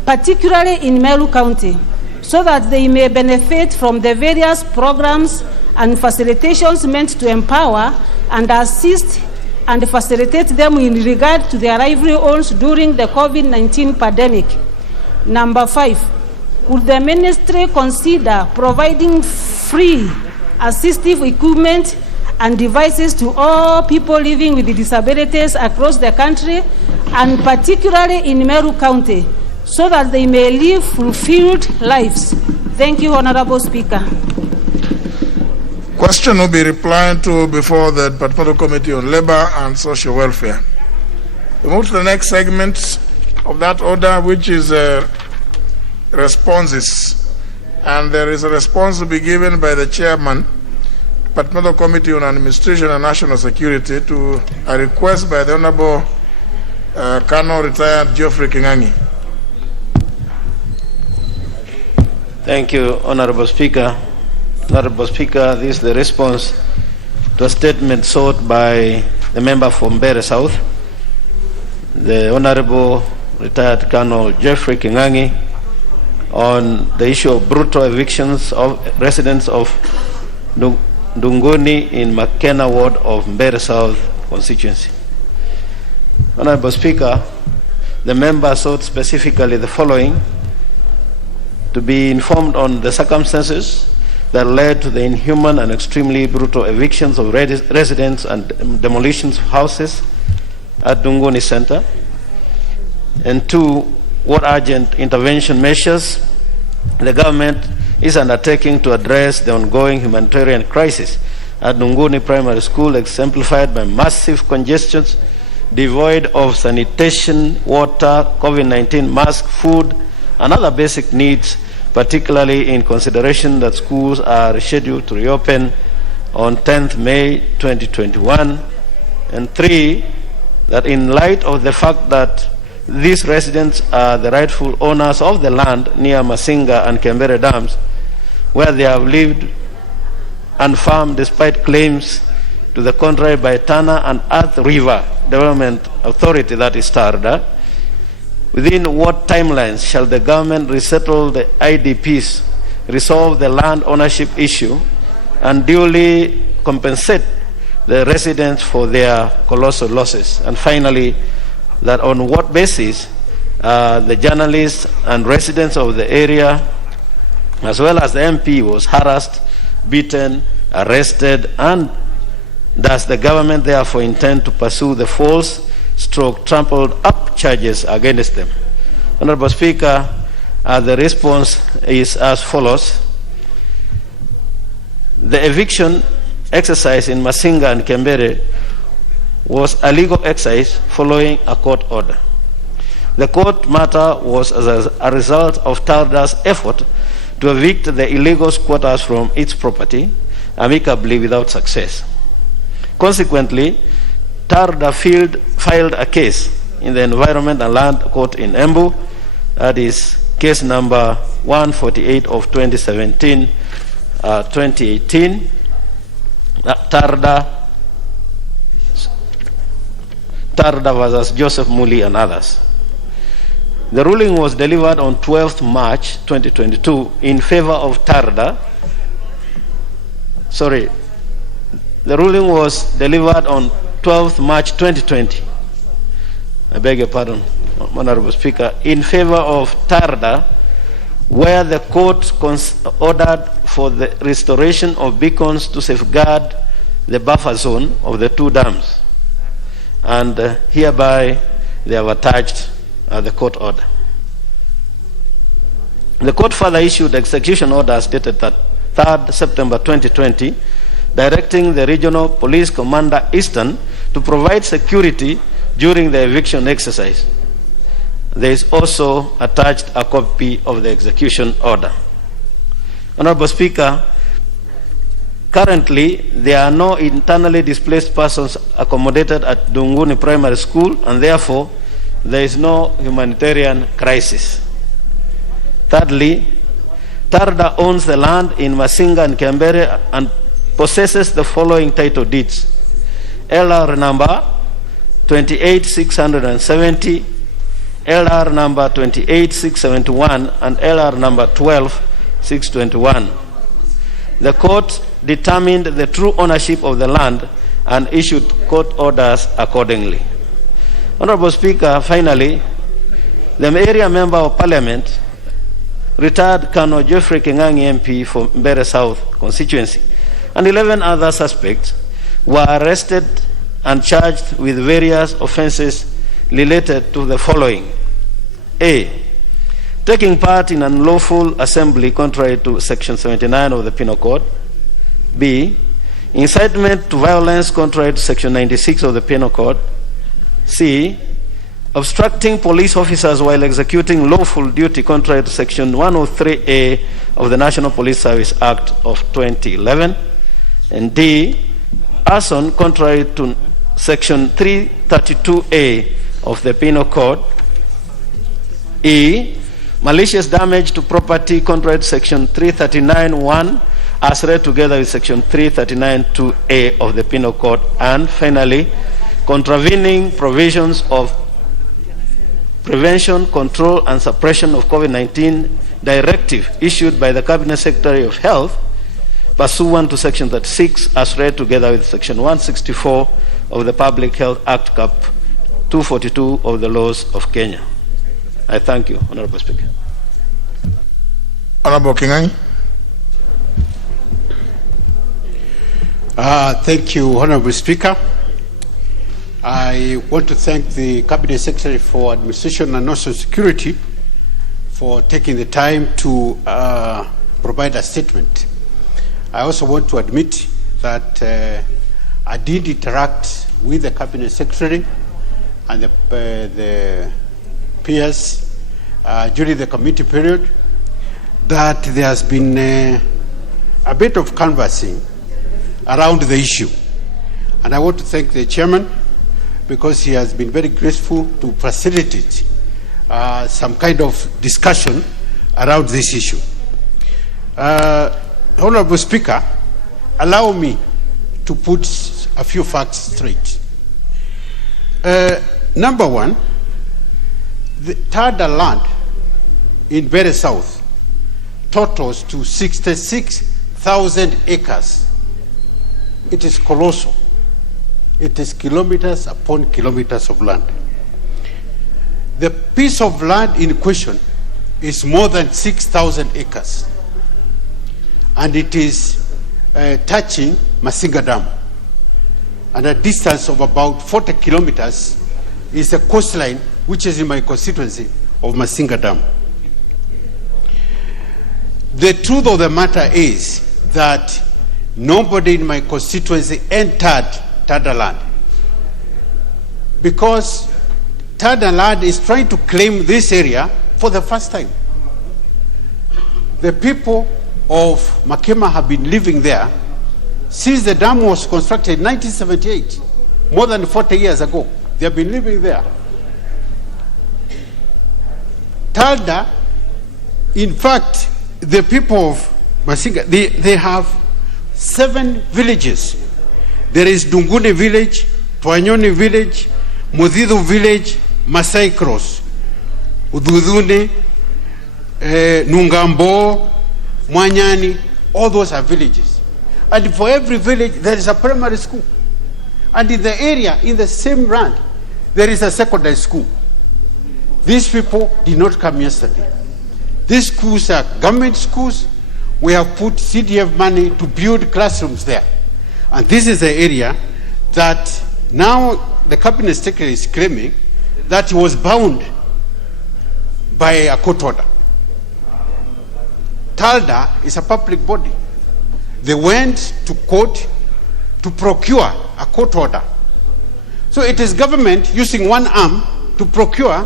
particularly in Meru County, so that they may benefit from the various programs and facilitations meant to empower and assist and facilitate them in regard to their livelihoods during the COVID-19 pandemic? 5, would the Ministry consider providing free assistive equipment and devices to all people living with disabilities across the country, and particularly in Meru County, so that they may live fulfilled lives? Thank you, Honorable Speaker. Question will be replied to before the Departmental Committee on Labor and Social Welfare. We move to the next segment of that order, which is responses. And there is a response to be given by the Chairman, Departmental Committee on Administration and National Security, to a request by the Honorable Colonel Retired Geoffrey Kingangi. Thank you, Honorable Speaker. Honorable Speaker, this is the response to a statement sought by the member from Mbeere South. the Honorable Retired Colonel Jeffrey Kingangi on the issue of brutal evictions of residents of Dunguni in Makena ward of Mbeere South constituency. Honorable Speaker, the member sought specifically the following: to be informed on the circumstances that led to the inhuman and extremely brutal evictions of residents and demolitions of houses at Dunguni Center, and 2, what urgent intervention measures the government is undertaking to address the ongoing humanitarian crisis at Dunguni Primary School, exemplified by massive congestions, devoid of sanitation, water, COVID-19 masks, food, and other basic needs, particularly in consideration that schools are scheduled to reopen on 10th May 2021. And 3, that in light of the fact that these residents are the rightful owners of the land near Masinga and Kembere dams, where they have lived and farmed despite claims to the contrary by Tana and Earth River Development Authority, that is TARDA, within what timelines shall the government resettle the IDPs, resolve the land ownership issue, and duly compensate the residents for their colossal losses? And finally, that on what basis the journalists and residents of the area, as well as the MP, was harassed, beaten, arrested, and does the government therefore intend to pursue the false trampled up charges against them? Honorable Speaker, the response is as follows. The eviction exercise in Masinga and Kembere was a legal exercise following a court order. The court matter was as a result of TARDA's effort to evict the illegal squatters from its property amicably without success. Consequently, TARDA filed a case in the Environment and Land Court in Embu, that is case number 148 of 2017-2018, TARDA versus Joseph Muli and others. The ruling was delivered on 12th March 2022 in favor of TARDA. The ruling was delivered on 12th March 2020. I beg your pardon, Honorable Speaker, in favor of TARDA, where the court ordered for the restoration of beacons to safeguard the buffer zone of the 2 dams. And hereby they have attached the court order. The court further issued execution orders dated 3rd September 2020, directing the Regional Police Commander Eastern to provide security during the eviction exercise. There is also attached a copy of the execution order. Honorable Speaker, currently there are no internally displaced persons accommodated at Dunguni Primary School, and therefore there is no humanitarian crisis. Thirdly, TARDA owns the land in Masinga and Kembere and possesses the following title deeds: LR number 28670, LR number 28671, and LR number 12621. The court determined the true ownership of the land and issued court orders accordingly. Honorable Speaker, finally, the area member of Parliament, retired Colonel Jeffrey Kingangi MP for Mbeere South constituency, and 11 other suspects were arrested and charged with various offenses related to the following: A, taking part in unlawful assembly contrary to Section 79 of the Penal Code; B, incitement to violence contrary to Section 96 of the Penal Code; C, obstructing police officers while executing lawful duty contrary to Section 103A of the National Police Service Act of 2011; and D, arson contrary to Section 332A of the Penal Code; E, malicious damage to property contrary to Section 339(1) as read together with Section 339(2)A of the Penal Code; and finally, contravening provisions of Prevention, Control and Suppression of COVID-19 Directive issued by the Cabinet Secretary of Health pursuant to Section 36 as read together with Section 164 of the Public Health Act Cap 242 of the laws of Kenya. I thank you, Honorable Speaker. Honorable Kingai. Thank you, Honorable Speaker. I want to thank the Cabinet Secretary for Administration and National Security for taking the time to provide a statement. I also want to admit that I did interact with the Cabinet Secretary and the peers during the committee period, that there has been a bit of canvassing around the issue. And I want to thank the chairman because he has been very graceful to facilitate some kind of discussion around this issue. Honorable Speaker, allow me to put a few facts straight. Number one, the Tada land in very south totals to 66,000 acres. It is colossal. It is kilometers upon kilometers of land. The piece of land in question is more than 6,000 acres. And it is touching Masinga Dam. And a distance of about 40 kilometers is the coastline, which is in my constituency of Masinga Dam. The truth of the matter is that nobody in my constituency entered Tada land, because Tada land is trying to claim this area for the first time. The people of Makema have been living there since the dam was constructed in 1978, more than 40 years ago. They have been living there. Tada, in fact, the people of Masinga, they have 7 villages. There is Dungune village, Twanyoni village, Mudhidu village, Masai Cross, Ududune, Nungambo, Mwanyani, all those are villages. And for every village, there is a primary school. And in the area, in the same land, there is a secondary school. These people did not come yesterday. These schools are government schools. We have put CDF money to build classrooms there. And this is the area that now the Cabinet Secretary is claiming that he was bound by a court order. TALDA is a public body. They went to court to procure a court order. So it is government using one arm to procure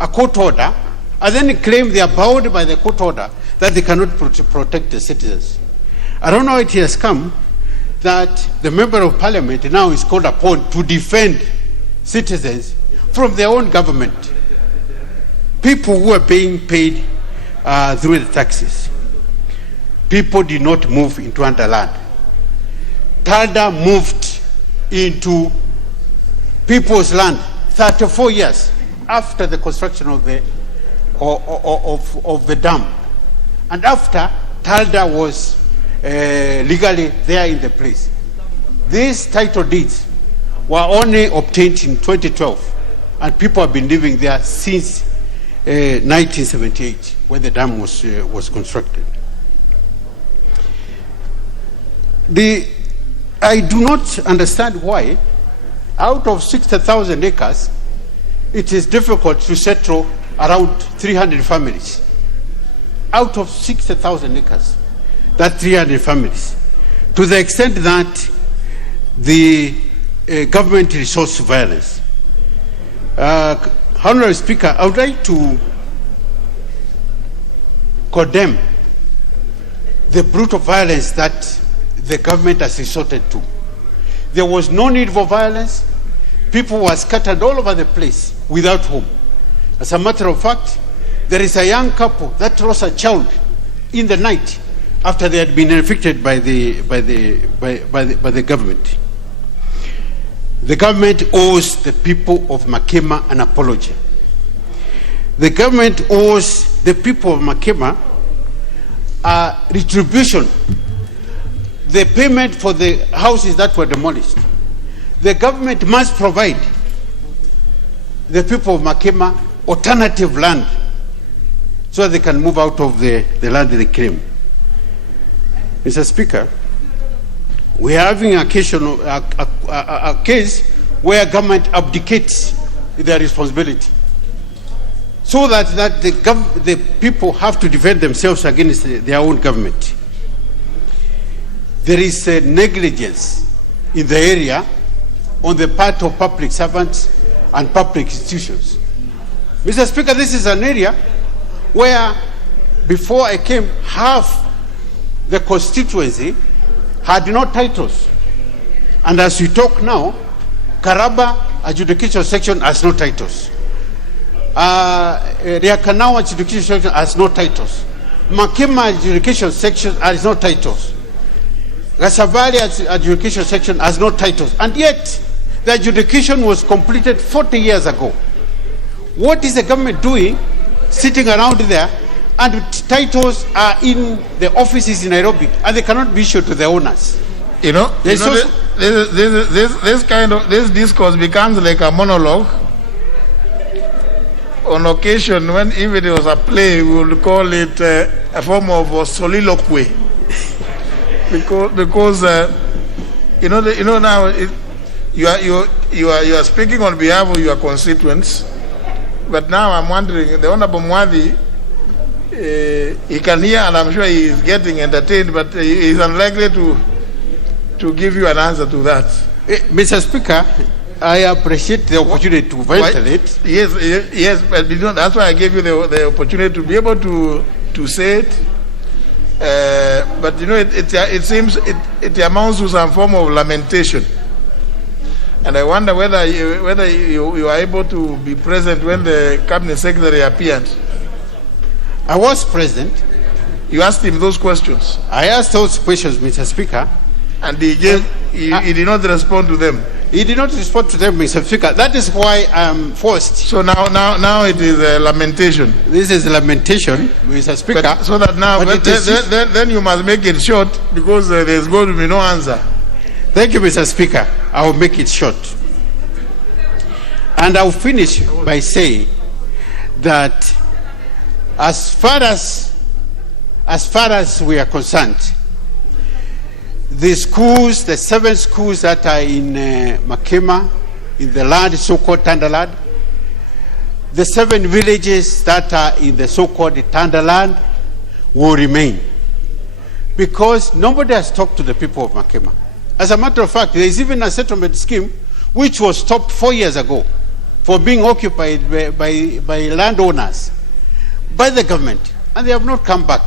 a court order and then claim they are bound by the court order that they cannot protect the citizens. I don't know how it has come that the member of parliament now is called upon to defend citizens from their own government, people who are being paid through the taxes. People did not move into underland. TALDA moved into people's land 34 years after the construction of the dam, and after TALDA was legally there in the place. These title deeds were only obtained in 2012, and people have been living there since 1978, when the dam was constructed. I do not understand why, out of 60,000 acres, it is difficult to settle around 300 families. Out of 60,000 acres, that's 300 families. To the extent that the government resorts to violence. Honorable Speaker, I would like to condemn the brutal violence that the government has resorted to. There was no need for violence. People were scattered all over the place without home. As a matter of fact, there is a young couple that lost a child in the night after they had been evicted by the government. The government owes the people of Makema an apology. the government owes the people of Makema retribution, the payment for the houses that were demolished. The government must provide the people of Makema alternative land so that they can move out of the land they claim. Mr. Speaker, we are having a case where government abdicates their responsibility so that the people have to defend themselves against their own government. There is negligence in the area on the part of public servants and public institutions. Mr. Speaker, this is an area where before I came, half the constituency had no titles. And as we talk now, Karaba adjudication section has no titles. Riakanao adjudication section has no titles. Makema adjudication section has no titles. Gasavali adjudication section has no titles. And yet, the adjudication was completed 40 years ago. What is the government doing sitting around there and titles are in the offices in Nairobi and they cannot be issued to the owners? This discourse becomes like a monologue. On occasion, when if it was a play, we would call it a form of soliloquy. because now you are speaking on behalf of your constituents, but now I'm wondering, the Honorable Mwadi, he can hear and I'm sure he is getting entertained, but he is unlikely to give you an answer to that. Mr. Speaker, I appreciate the opportunity to ventilate. Yes, but that's why I gave you the opportunity to be able to say it. But it seems it amounts to some form of lamentation, and I wonder whether you are able to be present when the cabinet secretary appeared. I was present. You asked him those questions. I asked those questions, Mr. Speaker, and he did not respond to them. He did not respond to them, Mr. Speaker. That is why I'm forced. So now it is a lamentation. This is a lamentation, Mr. Speaker. But, so that now, then you must make it short because there's going to be no answer. Thank you, Mr. Speaker. I will make it short. And I'll finish by saying that as far as we are concerned, the schools, the 7 schools that are in Makema, in the land, so-called Tandaland, the 7 villages that are in the so-called Tandaland will remain. Because nobody has talked to the people of Makema. As a matter of fact, there is even a settlement scheme which was stopped 4 years ago for being occupied by landowners, by the government, and they have not come back.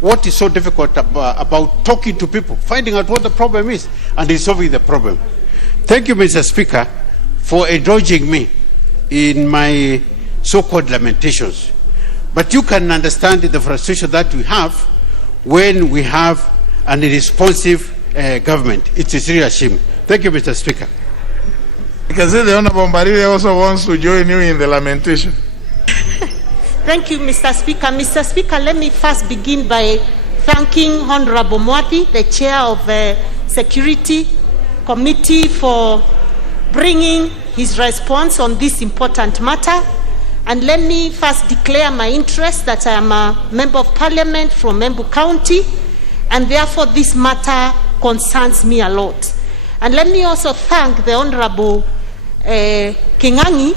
What is so difficult about talking to people, finding out what the problem is, and resolving the problem? Thank you, Mr. Speaker, for indulging me in my so-called lamentations. But you can understand the frustration that we have when we have an irresponsive government. It's a serious shame. Thank you, Mr. Speaker. You can see the Honorable Mbarire also wants to join you in the lamentation. Thank you, Mr. Speaker. Mr. Speaker, let me first begin by thanking Honorable Mwati, the Chair of the Security Committee, for bringing his response on this important matter. And let me first declare my interest that I am a Member of Parliament from Embu County, and therefore this matter concerns me a lot. And let me also thank the Honorable Kingangi,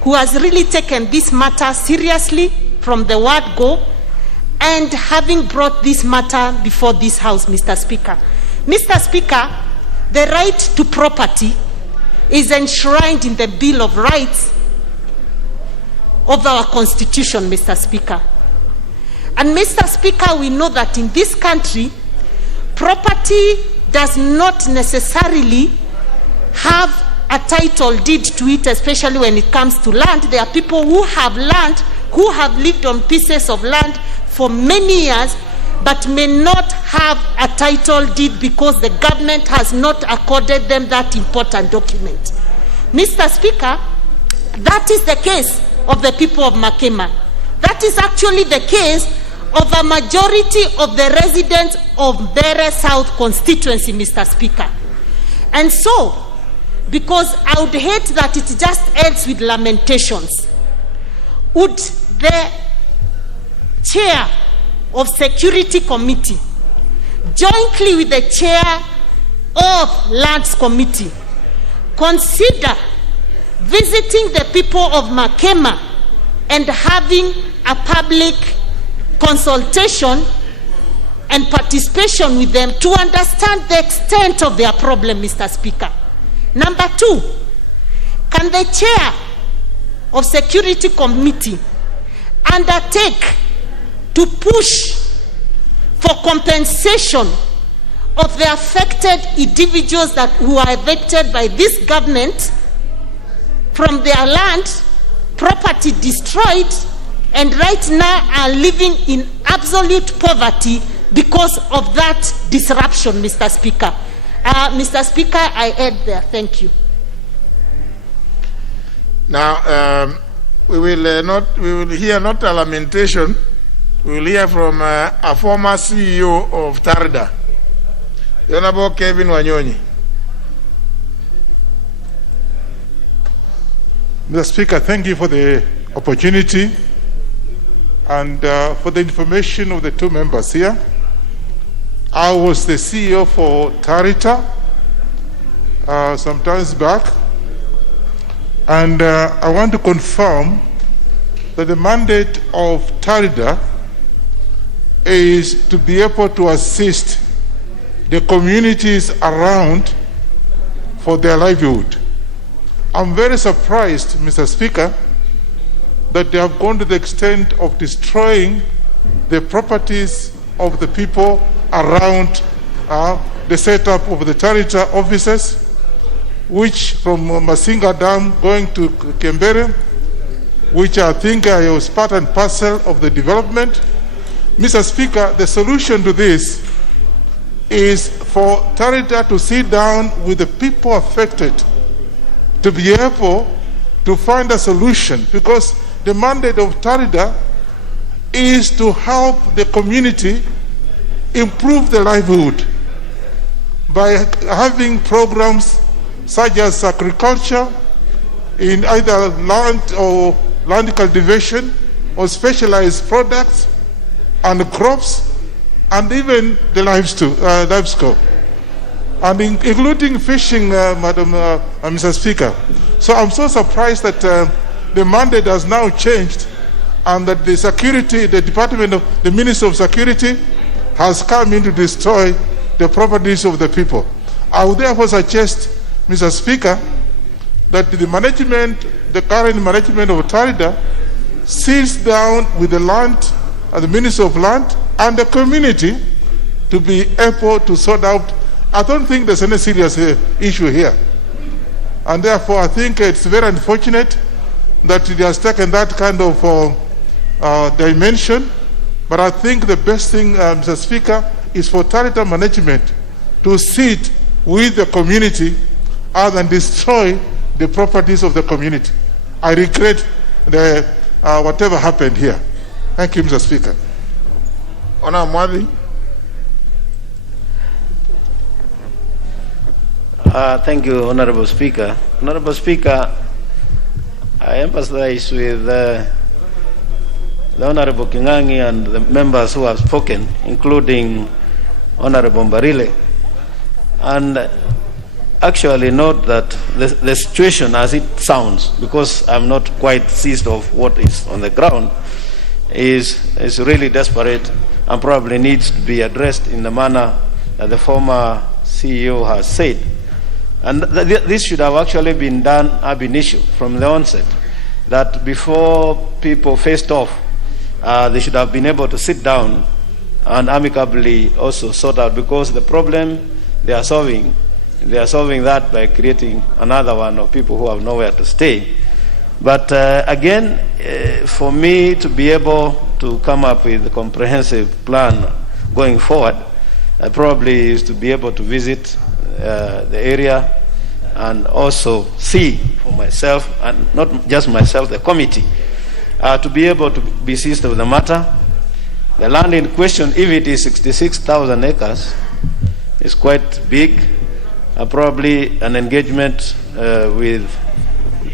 who has really taken this matter seriously from the word go, and having brought this matter before this House, Mr. Speaker. Mr. Speaker, the right to property is enshrined in the Bill of Rights of our Constitution, Mr. Speaker. And Mr. Speaker, we know that in this country, property does not necessarily have a title deed to it, especially when it comes to land. There are people who have land, who have lived on pieces of land for many years, but may not have a title deed because the government has not accorded them that important document. Mr. Speaker, that is the case of the people of Makema. That is actually the case of a majority of the residents of Bere South constituency, Mr. Speaker. And so, because I would hate that it just ends with lamentations, would the chair of Security Committee, jointly with the chair of Lands Committee, consider visiting the people of Makema and having a public consultation and participation with them to understand the extent of their problem, Mr. Speaker? Number 2, can the chair of Security Committee undertake to push for compensation of the affected individuals who are evicted by this government from their land, property destroyed, and right now are living in absolute poverty because of that disruption, Mr. Speaker? Mr. Speaker, I end there. Thank you. Now, we will hear not a lamentation. We will hear from a former CEO of Tarda, the Honorable Kevin Wanyonyi. Mr. Speaker, thank you for the opportunity and for the information of the two members here. I was the CEO for Tarita some times back, and I want to confirm that the mandate of Tarita is to be able to assist the communities around for their livelihood. I'm very surprised, Mr. Speaker, that they have gone to the extent of destroying the properties of the people around the setup of the Tarita offices, which from Masinga Dam going to Kembere, which I think was part and parcel of the development. Mr. Speaker, the solution to this is for Tarita to sit down with the people affected to be able to find a solution, because the mandate of Tarita is to help the community improve their livelihood by having programs such as agriculture in either land or land cultivation or specialized products and crops, and even the livestock, and including fishing, Mr. Speaker. So I'm so surprised that the mandate has now changed, and that the security, the Department of the Ministry of Security has come in to destroy the properties of the people. I would therefore suggest, Mr. Speaker, that the management, the current management of Tarida, sits down with the land, the Ministry of Land, and the community to be able to sort out. I don't think there's any serious issue here. And therefore, I think it's very unfortunate that it has taken that kind of dimension. But I think the best thing, Mr. Speaker, is for Tarita management to sit with the community rather than destroy the properties of the community. I regret whatever happened here. Thank you, Mr. Speaker. Honorable Mwadi. Thank you, Honorable Speaker. Honorable Speaker, I empathize with the Honorable Kingangi and the members who have spoken, including Honorable Mbarile, and actually note that the situation as it sounds, because I'm not quite seized of what is on the ground, is really desperate and probably needs to be addressed in the manner that the former CEO has said. And this should have actually been done ab initio from the onset, that before people faced off, they should have been able to sit down and amicably also sort out, because the problem they are solving that by creating another one of people who have nowhere to stay. But again, for me to be able to come up with a comprehensive plan going forward, probably is to be able to visit the area and also see for myself, and not just myself, the committee, to be able to be seized of the matter. The land in question, if it is 66,000 acres, is quite big. Probably an engagement with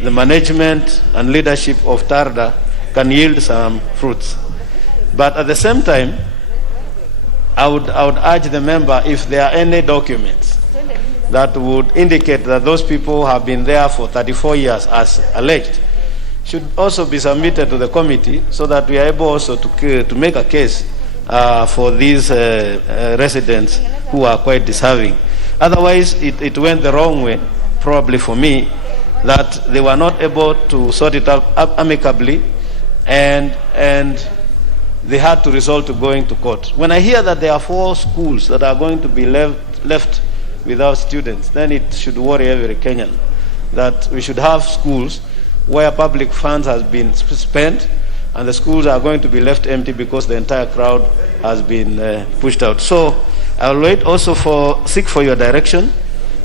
the management and leadership of TARDA can yield some fruits. But at the same time, I would urge the member, if there are any documents that would indicate that those people have been there for 34 years as alleged, should also be submitted to the committee so that we are able also to make a case for these residents who are quite deserving. Otherwise, it went the wrong way, probably for me, that they were not able to sort it out amicably, and they had to resort to going to court. When I hear that there are 4 schools that are going to be left without students, then it should worry every Kenyan that we should have schools where public funds has been spent and the schools are going to be left empty because the entire crowd has been pushed out. So I will wait also seek for your direction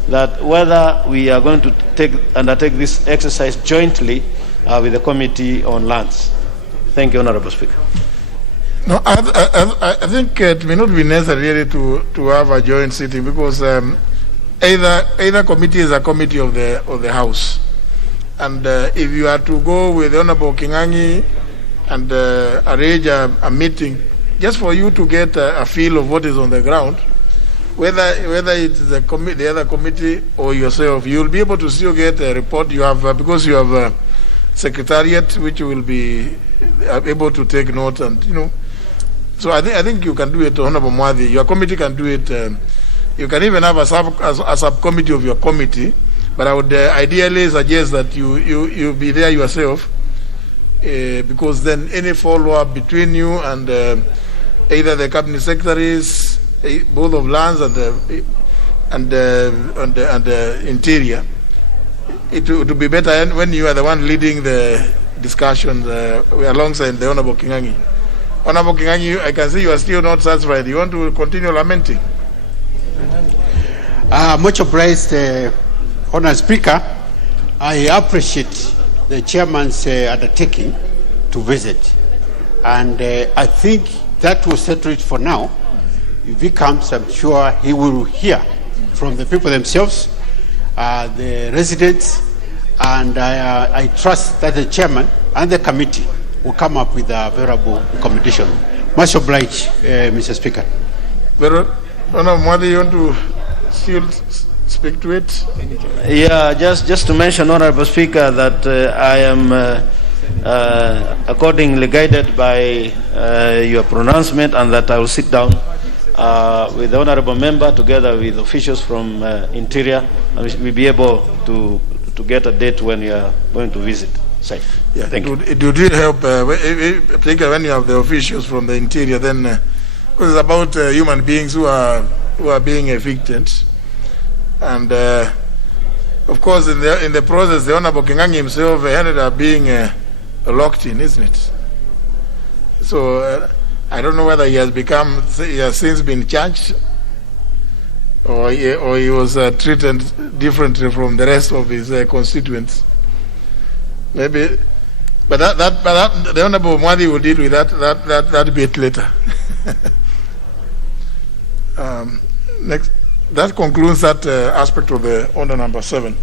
that whether we are going to undertake this exercise jointly with the Committee on Lands. Thank you, Honorable Speaker. No, I think it may not be necessary to have a joint sitting because either committee is a committee of the House, and if you are to go with Honorable Kingangi and arrange a meeting just for you to get a feel of what is on the ground, whether it's the other committee or yourself, you will be able to still get a report. You have because you have a secretariat which will be able to take note, and so I think you can do it, Honorable Mwadi. Your committee can do it. You can even have a subcommittee of your committee. But I would ideally suggest that you be there yourself, because then any follow-up between you and either the cabinet secretaries, both of lands and the interior, it would be better when you are the one leading the discussion alongside the Honorable Kingangi. Honorable Kingangi, I can see you are still not satisfied. You want to continue lamenting? Much obliged, Honourable Speaker. I appreciate the chairman's undertaking to visit, and I think that will settle it for now. If he comes, I'm sure he will hear from the people themselves, the residents, and I trust that the chairman and the committee will come up with a variable accommodation. Much obliged, Mr. Speaker. Honorable Mwadi, you want to still speak to it? Yeah, just to mention, Honorable Speaker, that I am accordingly guided by your pronouncement, and that I will sit down with the Honorable Member together with officials from Interior, and we'll be able to get a date when you are going to visit site. Yeah, thank you. It would really help, particularly when you have the officials from the Interior, then because it's about human beings who are being evicted. And of course, in the process, the Honorable Kingangi himself ended up being locked in, isn't it? So I don't know whether he has since been charged, or he was treated differently from the rest of his constituents. Maybe, but the Honorable Mwadi will deal with that bit later. Next. That concludes that aspect of the order number 7.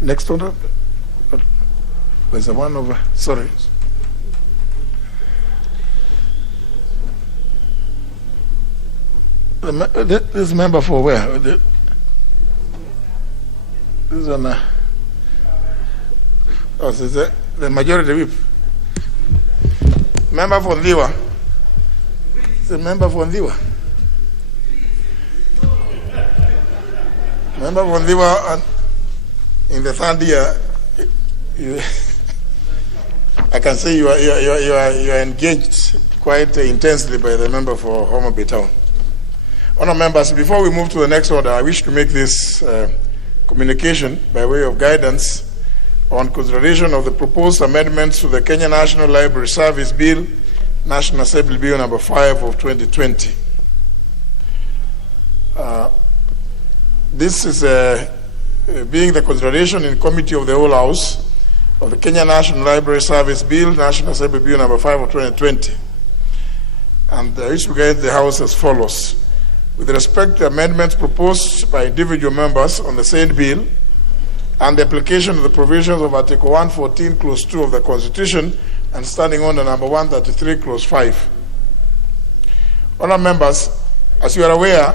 Next order. There's a one over. Sorry. This member for where? This is on. The majority whip. Member for Ndiwa. The member for Ndiwa. Member for Ndiwa, in the third year, I can say you are engaged quite intensely by the member for Homa Bay Town. Honourable members, before we move to the next order, I wish to make this communication by way of guidance on consideration of the proposed amendments to the Kenya National Library Service Bill, National Assembly Bill number 5 of 2020. This is being the consideration in Committee of the Whole House of the Kenya National Library Service Bill, National Assembly Bill number 5 of 2020. And which regards the House as follows. With respect to amendments proposed by individual members on the same bill and the application of the provisions of Article 114, Clause 2 of the Constitution and standing under number 133, Clause 5. Honourable members, as you are aware,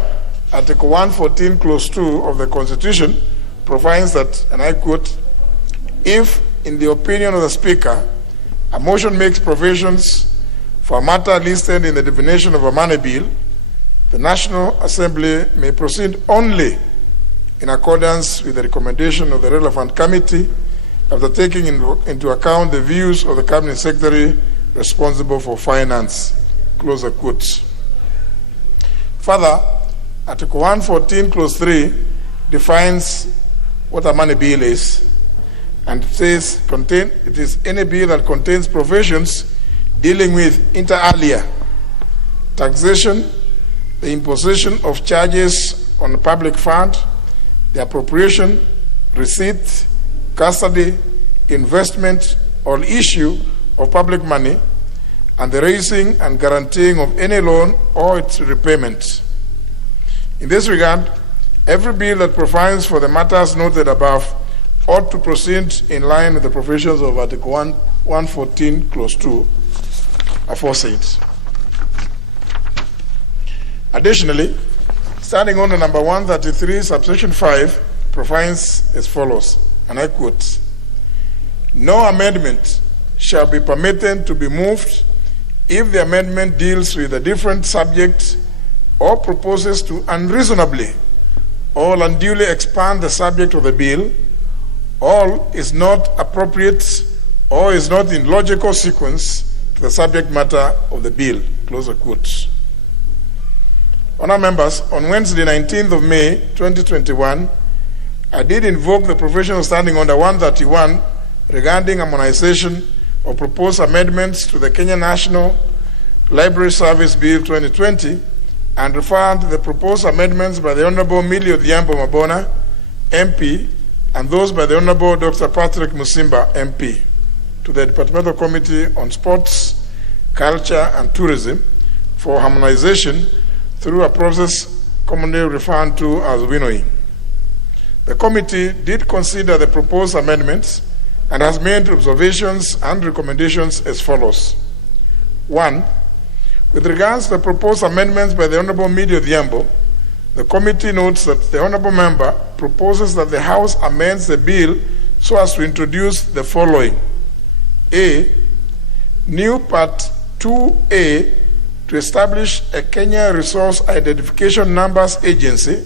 Article 114, Clause 2 of the Constitution provides that, and I quote, if, in the opinion of the Speaker, a motion makes provisions for a matter listed in the definition of a money bill, the National Assembly may proceed only in accordance with the recommendation of the relevant committee after taking into account the views of the Cabinet Secretary responsible for finance. Close the quotes. Further, Article 114, Clause 3 defines what a money bill is, and it says it is any bill that contains provisions dealing with inter alia, taxation, the imposition of charges on the public fund, the appropriation, receipt, custody, investment, or issue of public money, and the raising and guaranteeing of any loan or its repayment. In this regard, every bill that provides for the matters noted above ought to proceed in line with the provisions of Article 114, Clause 2, aforesaid. Additionally, standing under number 133, subsection 5, provides as follows, and I quote, no amendment shall be permitted to be moved if the amendment deals with a different subject or proposes to unreasonably or unduly expand the subject of the bill, or is not appropriate or is not in logical sequence to the subject matter of the bill. Close the quotes. Honour members, on Wednesday, 19th of May, 2021, I did invoke the provision standing under 131 regarding harmonization of proposed amendments to the Kenya National Library Service Bill 2020 and referred the proposed amendments by the Honourable Millie Odhiambo Mabona, MP, and those by the Honourable Dr. Patrick Musimba, MP, to the Departmental Committee on Sports, Culture and Tourism for harmonization through a process commonly referred to as winnowing. The committee did consider the proposed amendments and has made observations and recommendations as follows. 1. With regards to the proposed amendments by the Honourable Millie Odhiambo, the committee notes that the Honourable Member proposes that the House amends the bill so as to introduce the following. A. New Part 2A to establish a Kenya Resource Identification Numbers Agency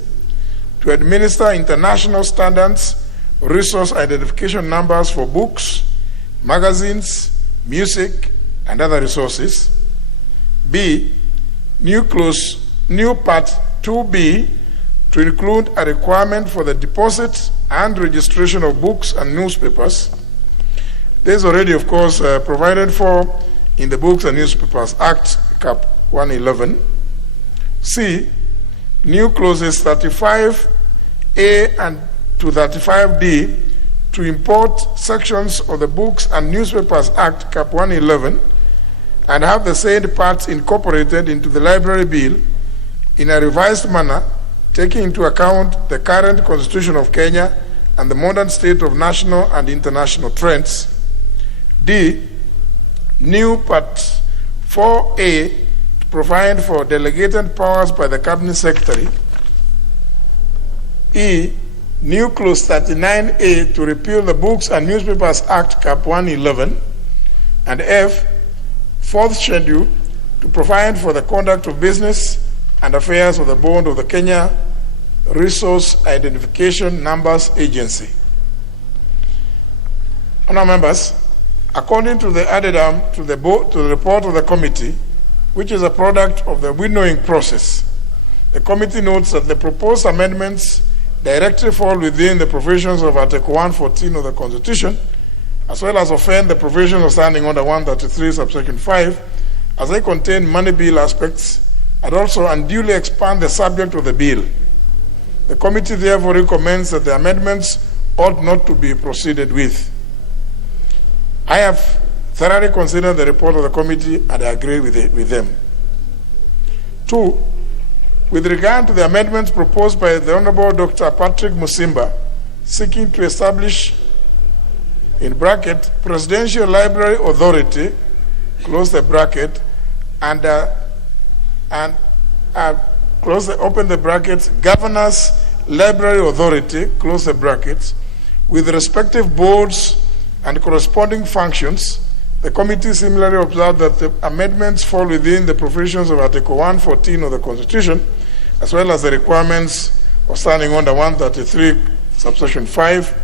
to administer international standards resource identification numbers for books, magazines, music, and other resources. B. New Part 2B to include a requirement for the deposit and registration of books and newspapers. This is already, of course, provided for in the Books and Newspapers Act, Cap 111. C. New clauses 35A and to 35D to import sections of the Books and Newspapers Act, Cap 111, and have the same parts incorporated into the library bill in a revised manner, taking into account the current Constitution of Kenya and the modern state of national and international trends. D. New Part 4A to provide for delegated powers by the Cabinet Secretary. E. New Clause 39A to repeal the Books and Newspapers Act, Cap 111. And F. Fourth schedule to provide for the conduct of business and affairs of the board of the Kenya Resource Identification Numbers Agency. Honourable members, according to the addendum to the report of the committee, which is a product of the winnowing process, the committee notes that the proposed amendments directly fall within the provisions of Article 114 of the Constitution, as well as offend the provisions of standing under 133 subsection 5, as they contain money bill aspects, and also unduly expand the subject of the bill. The committee therefore recommends that the amendments ought not to be proceeded with. I have thoroughly considered the report of the committee and I agree with them. 2, with regard to the amendments proposed by the Honorable Dr. Patrick Musimba, seeking to establish, in bracket, Presidential Library Authority, close the bracket, open the brackets, Governor's Library Authority, close the brackets, with respective boards and corresponding functions. The committee similarly observed that the amendments fall within the provisions of Article 114 of the Constitution, as well as the requirements of Standing Order 133, subsection 5,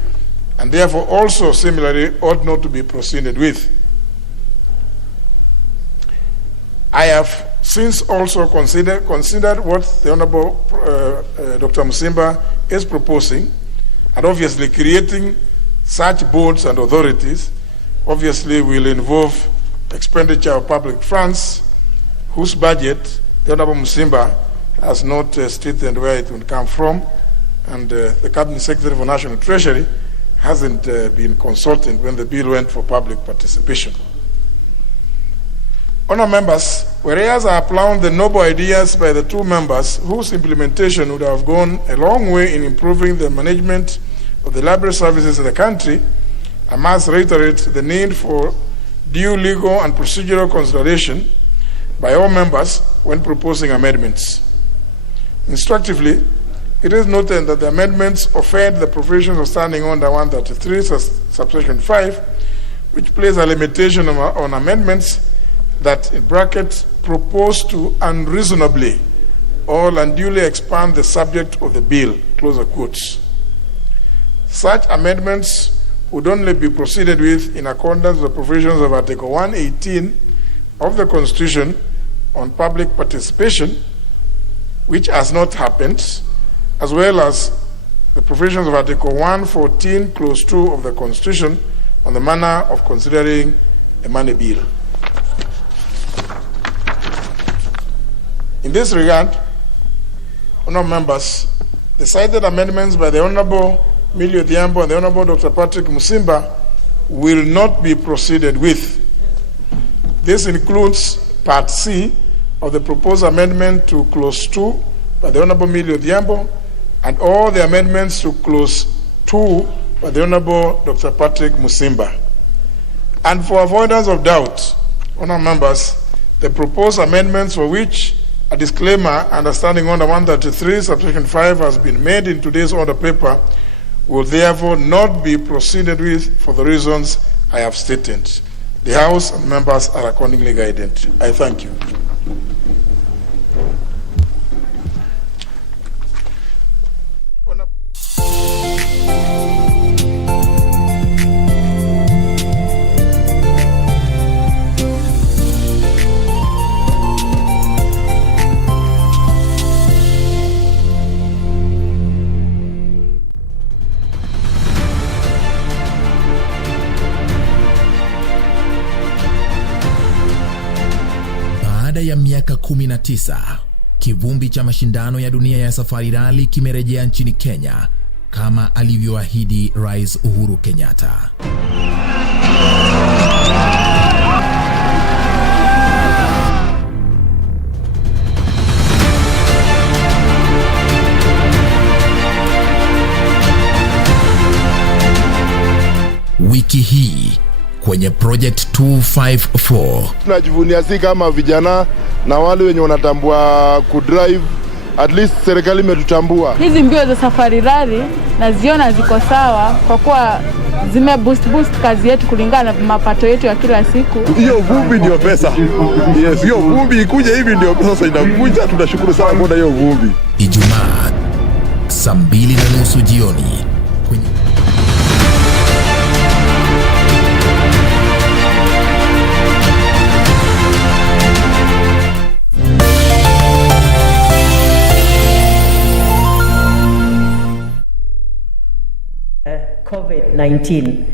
and therefore also similarly ought not to be proceeded with. I have since also considered what the Honorable Dr. Musimba is proposing, and obviously creating such boards and authorities obviously will involve expenditure of public funds, whose budget the Honorable Musimba has not stated where it will come from, and the Cabinet Secretary for National Treasury hasn't been consulted when the bill went for public participation. Honourable members, whereas I applaud the noble ideas by the two members whose implementation would have gone a long way in improving the management of the library services in the country, I must reiterate the need for due legal and procedural consideration by all members when proposing amendments. Instructively, it is noted that the amendments offend the provisions of Standing Order 133, subsection 5, which places a limitation on amendments that, in brackets, propose to unreasonably or unduly expand the subject of the bill, close quotes. Such amendments would only be proceeded with in accordance with the provisions of Article 118 of the Constitution on public participation, which has not happened, as well as the provisions of Article 114, Clause 2 of the Constitution on the manner of considering a money bill. In this regard, honourable members, the cited amendments by the Honourable Millie Odhiambo and the Honourable Dr. Patrick Musimba will not be proceeded with. This includes Part C of the proposed amendment to Clause 2 by the Honourable Millie Odhiambo and all the amendments to Clause 2 by the Honourable Dr. Patrick Musimba. And for avoidance of doubt, honourable members, the proposed amendments for which a disclaimer under Standing Order 133, subsection 5 has been made in today's order paper will therefore not be proceeded with for the reasons I have stated. The House and members are accordingly guided. I thank you. Baada ya miaka 19, kivumbi cha mashindano ya dunia ya Safari Rally kimerejea nchini Kenya kama alivyoahidi Rais Uhuru Kenyatta. Wiki hii kwenye Project 254 tunajivunia si kama vijana na wale wenye wanatambua kudrive, at least serikali imetutambua. Hizi mbio za Safari Rally naziona ziko sawa kwa kuwa zime boost kazi yetu kulingana na mapato yetu ya kila siku. Hiyo vumbi ndio pesa. Yes, hiyo vumbi ikuje hivi ndio pesa inakuja. Tunashukuru sana kwa hiyo vumbi. Ijumaa saa 2:30 jioni. COVID-19.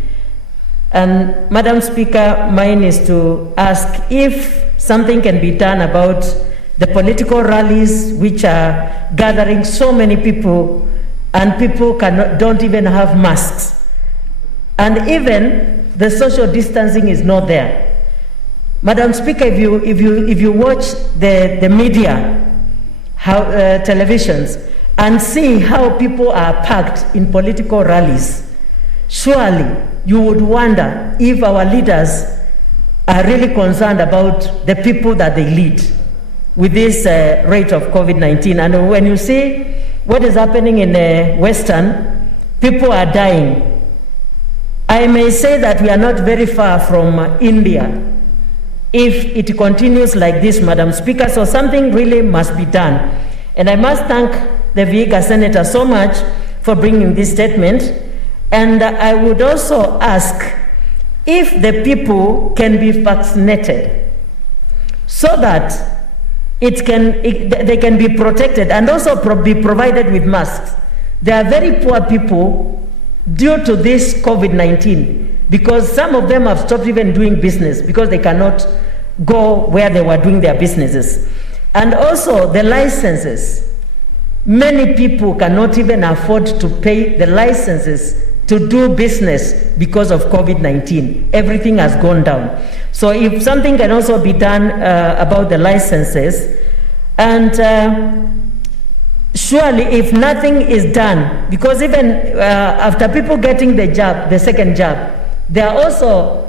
And Madam Speaker, mine is to ask if something can be done about the political rallies which are gathering so many people and people don't even have masks. And even the social distancing is not there. Madam Speaker, if you watch the media, televisions, and see how people are packed in political rallies, surely you would wonder if our leaders are really concerned about the people that they lead with this rate of COVID-19. And when you see what is happening in Western, people are dying. I may say that we are not very far from India if it continues like this, Madam Speaker, so something really must be done. And I must thank the Vihiga Senator so much for bringing this statement. And I would also ask if the people can be vaccinated so that they can be protected and also be provided with masks. They are very poor people due to this COVID-19 because some of them have stopped even doing business because they cannot go where they were doing their businesses. And also the licenses. Many people cannot even afford to pay the licenses to do business because of COVID-19. Everything has gone down. So if something can also be done about the licenses, and surely if nothing is done, because even after people getting the jab, the second jab, they are also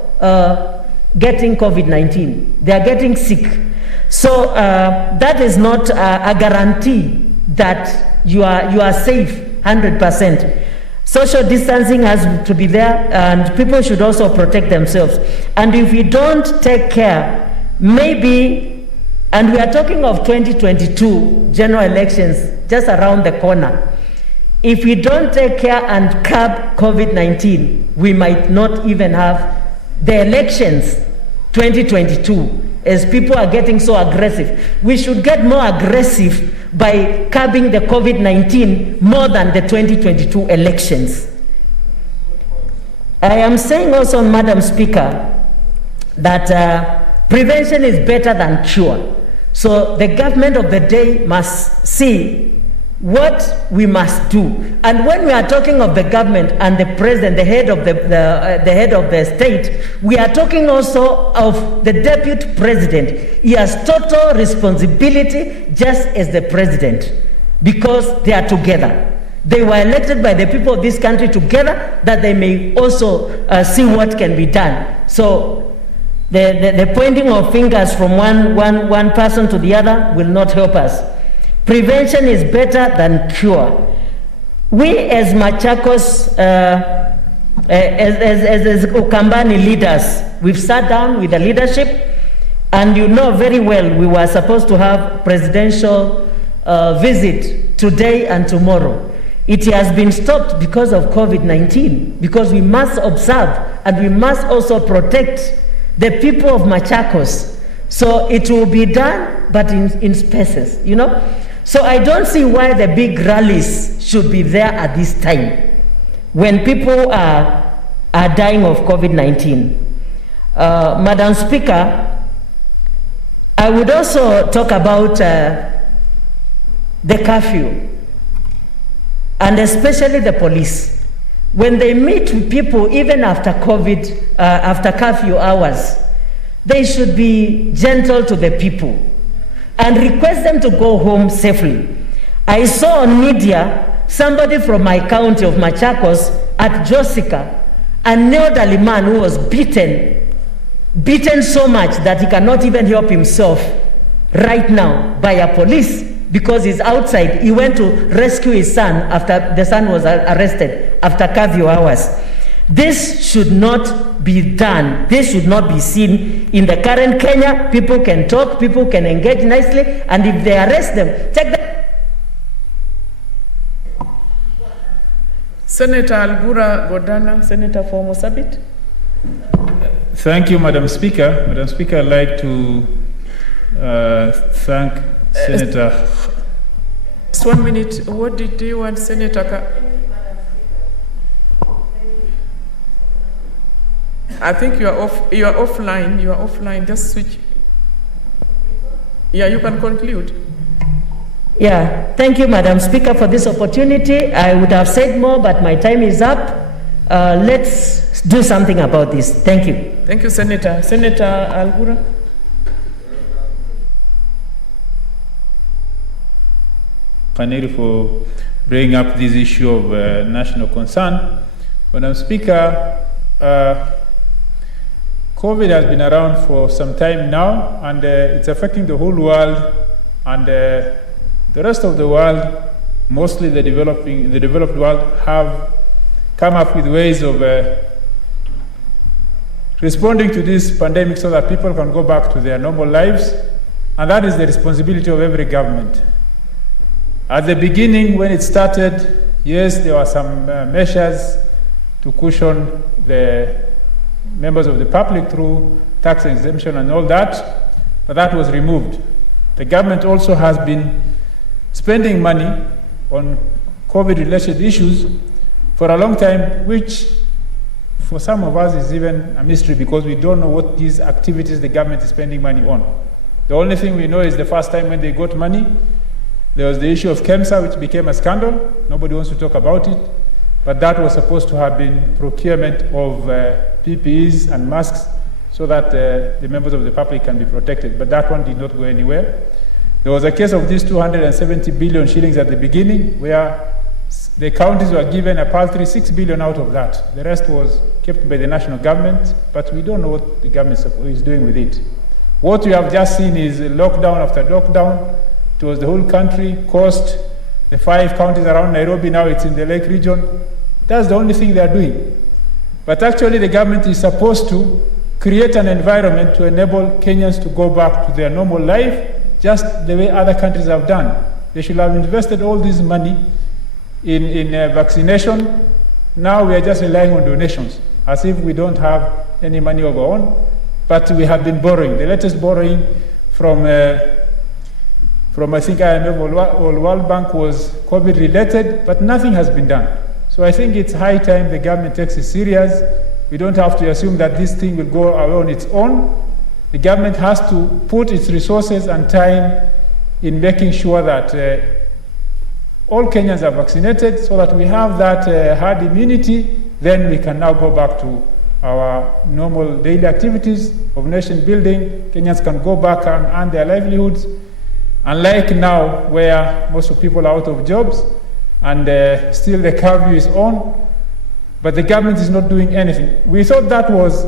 getting COVID-19. They are getting sick. So that is not a guarantee that you are safe 100%. Social distancing has to be there, and people should also protect themselves. And if we don't take care, maybe, and we are talking of 2022 general elections just around the corner, if we don't take care and curb COVID-19, we might not even have the elections 2022, as people are getting so aggressive. We should get more aggressive by curbing the COVID-19 more than the 2022 elections. I am saying also, Madam Speaker, that prevention is better than cure. So the government of the day must see what we must do. And when we are talking of the government and the president, the head of the head of the state, we are talking also of the deputy president. He has total responsibility just as the president, because they are together. They were elected by the people of this country together, that they may also see what can be done. So the pointing of fingers from one person to the other will not help us. Prevention is better than cure. We as Machakos, as Ukambani leaders, we've sat down with the leadership, and you know very well we were supposed to have presidential visit today and tomorrow. It has been stopped because of COVID-19, because we must observe and we must also protect the people of Machakos. So it will be done, but in spaces, you know. So I don't see why the big rallies should be there at this time when people are dying of COVID-19. Madam Speaker, I would also talk about the curfew, and especially the police. When they meet with people, even after COVID, after curfew hours, they should be gentle to the people and request them to go home safely. I saw on media somebody from my county of Machakos at Josica, an elderly man who was beaten so much that he cannot even help himself right now by a police because he's outside. He went to rescue his son after the son was arrested after curfew hours. This should not be done. This should not be seen in the current Kenya. People can talk, people can engage nicely, and if they arrest them, take them. Senator Albura Godana, Senator for Mosabit. Thank you, Madam Speaker. Madam Speaker, I'd like to thank Senator. Just 1 minute. What did you want, Senator? I think you are off. You are offline. You are offline. Just switch. Yeah, you can conclude. Yeah, thank you, Madam Speaker, for this opportunity. I would have said more, but my time is up. Let's do something about this. Thank you. Thank you, Senator. Senator Algura. Finally, for bringing up this issue of national concern. Madam Speaker, COVID has been around for some time now, and it's affecting the whole world, and the rest of the world, mostly the developed world, have come up with ways of responding to this pandemic so that people can go back to their normal lives, and that is the responsibility of every government. At the beginning, when it started, yes, there were some measures to cushion the members of the public through tax exemption and all that, but that was removed. The government also has been spending money on COVID-related issues for a long time, which for some of us is even a mystery because we don't know what these activities the government is spending money on. The only thing we know is the first time when they got money, there was the issue of KEMSA, which became a scandal. Nobody wants to talk about it, but that was supposed to have been procurement of PPEs and masks so that the members of the public can be protected, but that one did not go anywhere. There was a case of these 270 billion shillings at the beginning where the counties were given a paltry 6 billion out of that. The rest was kept by the national government, but we don't know what the government is doing with it. What we have just seen is lockdown after lockdown. It was the whole country, coast, the 5 counties around Nairobi, now it's in the Lake region. That's the only thing they are doing. But actually the government is supposed to create an environment to enable Kenyans to go back to their normal life, just the way other countries have done. They should have invested all this money in vaccination. Now we are just relying on donations, as if we don't have any money of our own, but we have been borrowing. The latest borrowing from I think IMF or World Bank was COVID related, but nothing has been done. So I think it's high time the government takes it serious. We don't have to assume that this thing will go away on its own. The government has to put its resources and time in making sure that all Kenyans are vaccinated so that we have that herd immunity. Then we can now go back to our normal daily activities of nation building. Kenyans can go back and earn their livelihoods. Unlike now, where most of people are out of jobs and still the curfew is on, but the government is not doing anything. We thought that was,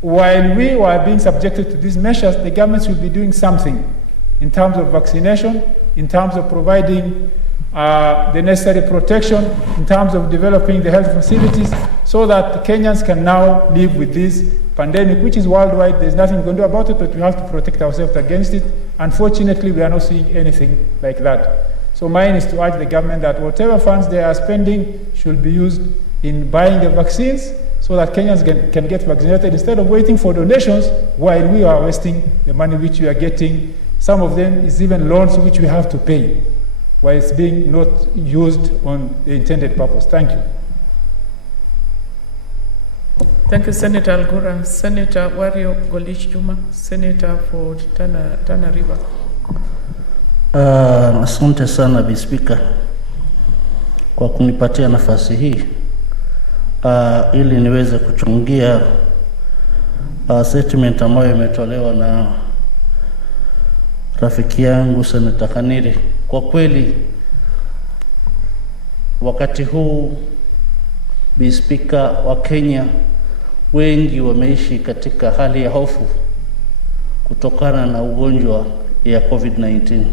while we were being subjected to these measures, the government should be doing something in terms of vaccination, in terms of providing the necessary protection, in terms of developing the health facilities, so that Kenyans can now live with this pandemic, which is worldwide. There's nothing we can do about it, but we have to protect ourselves against it. Unfortunately, we are not seeing anything like that. So mine is to urge the government that whatever funds they are spending should be used in buying the vaccines so that Kenyans can get vaccinated instead of waiting for donations while we are wasting the money which we are getting. Some of them is even loans which we have to pay while it's being not used on the intended purpose. Thank you. Thank you, Senator Algura. Senator Wario Golich Juma, Senator for Tana River. Asante sana Bi Speaker kwa kunipatia nafasi hii ili niweze kuchangia statement ambayo imetolewa na rafiki yangu Senator Kaniri. Kwa kweli wakati huu Bi Speaker, wa Kenya wengi wameishi katika hali ya hofu kutokana na ugonjwa ya COVID-19.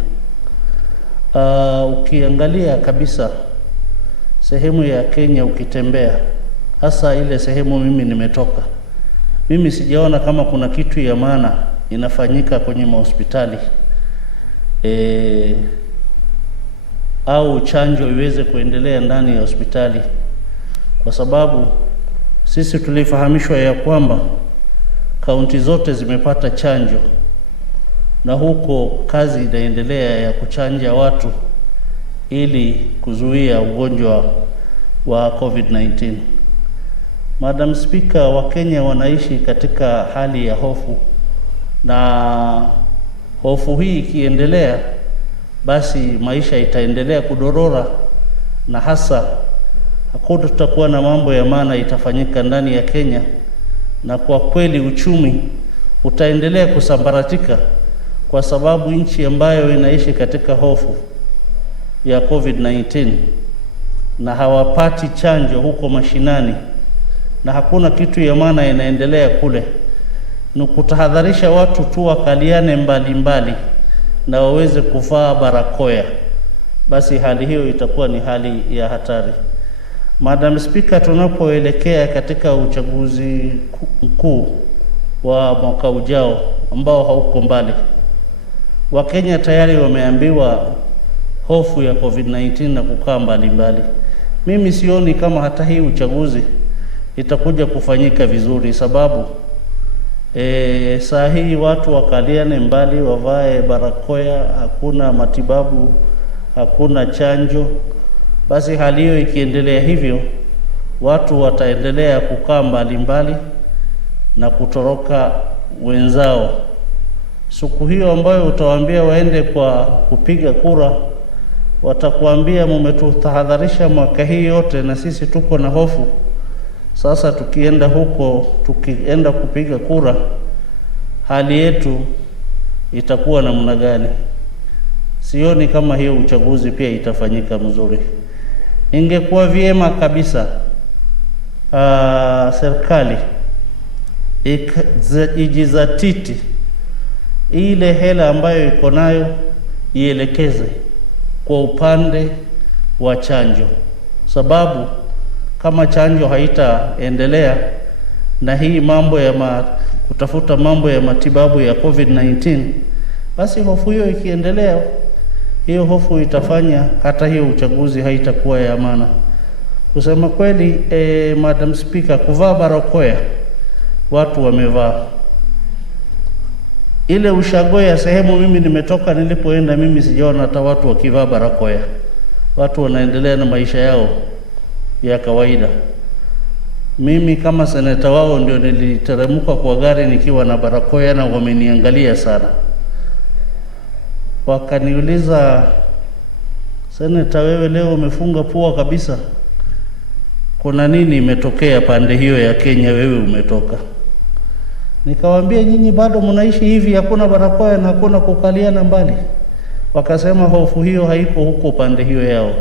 Ukiangalia kabisa sehemu ya Kenya ukitembea, hasa ile sehemu mimi nimetoka, mimi sijaona kama kuna kitu ya maana inafanyika kwenye mahospitali au chanjo iweze kuendelea ndani ya hospitali, kwa sababu sisi tulifahamishwa ya kwamba kaunti zote zimepata chanjo na huko kazi inaendelea ya kuchanja watu ili kuzuia ugonjwa wa COVID-19. Madam Speaker, wa Kenya wanaishi katika hali ya hofu, na hofu hii ikiendelea basi maisha itaendelea kudorora, na hasa hakuna tutakuwa na mambo ya maana itafanyika ndani ya Kenya, na kwa kweli uchumi utaendelea kusambaratika, kwa sababu nchi ambayo inaishi katika hofu ya COVID-19 na hawapati chanjo huko mashinani na hakuna kitu ya maana inaendelea kule, ni kutahadharisha watu tu wakaliane mbali na waweze kuvaa barakoa. Basi hali hiyo itakuwa ni hali ya hatari. Madam Speaker, tunapoelekea katika uchaguzi mkuu wa mwaka ujao ambao hauko mbali, Wakenya tayari wameambiwa hofu ya COVID-19 na kukaa mbali. Mimi sioni kama hata hii uchaguzi itakuja kufanyika vizuri, sababu saa hii watu wakaliane mbali, wavae barakoa, hakuna matibabu, hakuna chanjo. Basi hali hiyo ikiendelea hivyo, watu wataendelea kukaa mbali na kutoroka wenzao. Siku hiyo ambayo utawaambia waende kwa kupiga kura, watakuambia mmetutahadharisha mwaka hii yote na sisi tuko na hofu. Sasa tukienda kupiga kura, hali yetu itakuwa namna gani? Sioni kama hiyo uchaguzi pia itafanyika mzuri. Ingekuwa vyema kabisa serikali ijizatiti ile hela ambayo iko nayo ielekeze kwa upande wa chanjo, sababu kama chanjo haitaendelea na hii mambo ya kutafuta mambo ya matibabu ya COVID-19, basi hofu hiyo ikiendelea, hiyo hofu itafanya hata hiyo uchaguzi haitakuwa ya maana. Kusema kweli, Madam Speaker, kuvaa barakoa watu wamevaa. Ile ushago ya sehemu mimi nimetoka, nilipoenda mimi sijaona hata watu wakivaa barakoa. Watu wanaendelea na maisha yao ya kawaida. Mimi kama seneta wao ndio niliteremka kwa gari nikiwa na barakoa, na wameniangalia sana. Wakaniuliza, seneta, wewe leo umefunga pua kabisa, kuna nini imetokea pande hiyo ya Kenya wewe umetoka? Nikawaambia, nyinyi bado mnaishi hivi, hakuna barakoa na hakuna kukaliana mbali. Wakasema hofu hiyo haiko huko pande hiyo yao.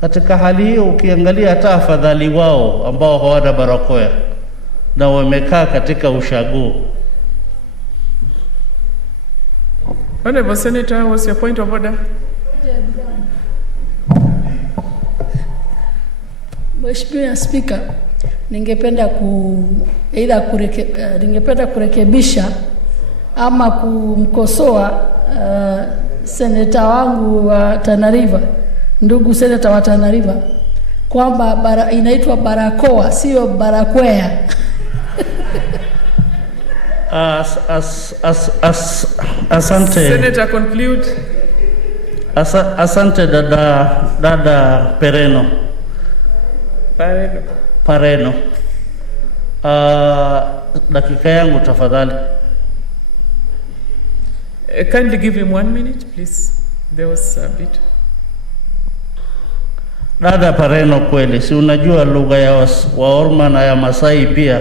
Katika hali hiyo ukiangalia, hata afadhali wao ambao hawana barakoa na wamekaa katika ushago. Honorable Senator, what's your point of order? Mheshimiwa Speaker, ningependa kurekebisha ama kumkosoa seneta wangu wa Tana River, ndugu seneta wa Tana River, kwamba inaitwa barakoa sio barakwea. Asante. Senator, conclude. Asante dada Pareno. Dakika yangu tafadhali. Kindly give him 1 minute, please. There was a bit. Dada Pareno, kweli si unajua lugha ya Waorma na ya Masai pia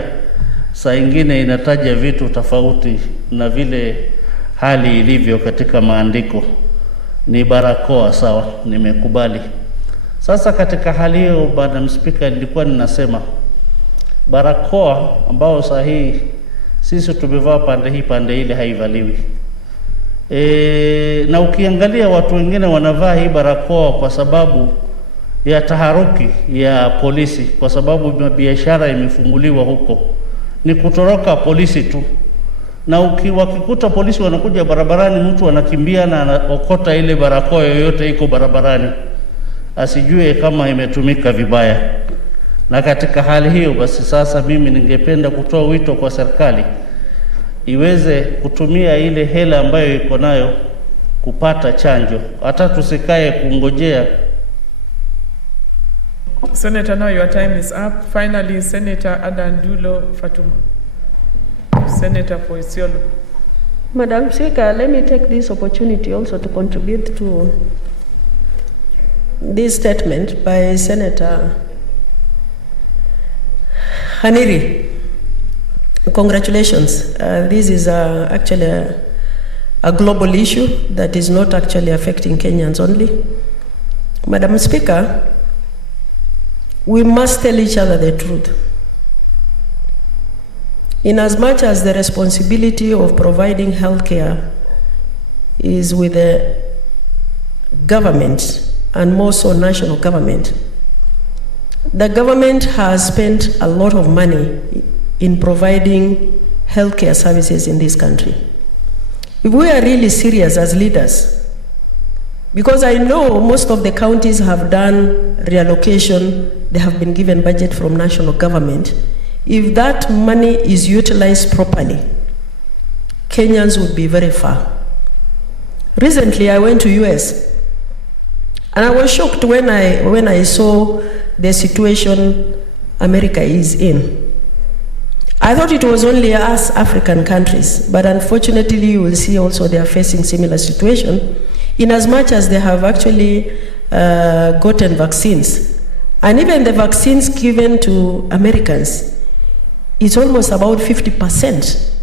saa ingine inataja vitu tofauti na vile hali ilivyo katika maandiko. Ni barakoa, sawa, nimekubali. Sasa katika hali hiyo, Madam Speaker, nilikuwa ninasema barakoa ambao sahihi sisi tumevaa pande ile haivaliwi. Na ukiangalia watu wengine wanavaa hii barakoa kwa sababu ya taharuki ya polisi, kwa sababu biashara imefunguliwa huko, ni kutoroka polisi tu. Na wakikuta polisi wanakuja barabarani, mtu anakimbia na anaokota ile barakoa yoyote iko barabarani, asijue kama imetumika vibaya. Na katika hali hiyo basi, sasa mimi ningependa kutoa wito kwa serikali iweze kutumia ile hela ambayo iko nayo kupata chanjo, hata tusikae kungojea. Senator, now your time is up. Finally, Senator Adan Dulo Fatuma, Senator for Isiolo. Madam Speaker, let me take this opportunity also to contribute to this statement by Senator Haniri. Congratulations. This is actually a global issue that is not actually affecting Kenyans only. Madam Speaker, we must tell each other the truth. In as much as the responsibility of providing health care is with the government, and more so national government, the government has spent a lot of money in providing healthcare services in this country. If we are really serious as leaders, because I know most of the counties have done reallocation, they have been given budget from national government. If that money is utilized properly, Kenyans would be very far. Recently, I went to US, and I was shocked when I saw the situation America is in. I thought it was only us African countries, but unfortunately you will see also they are facing similar situation in as much as they have actually gotten vaccines. And even the vaccines given to Americans is almost about 50%.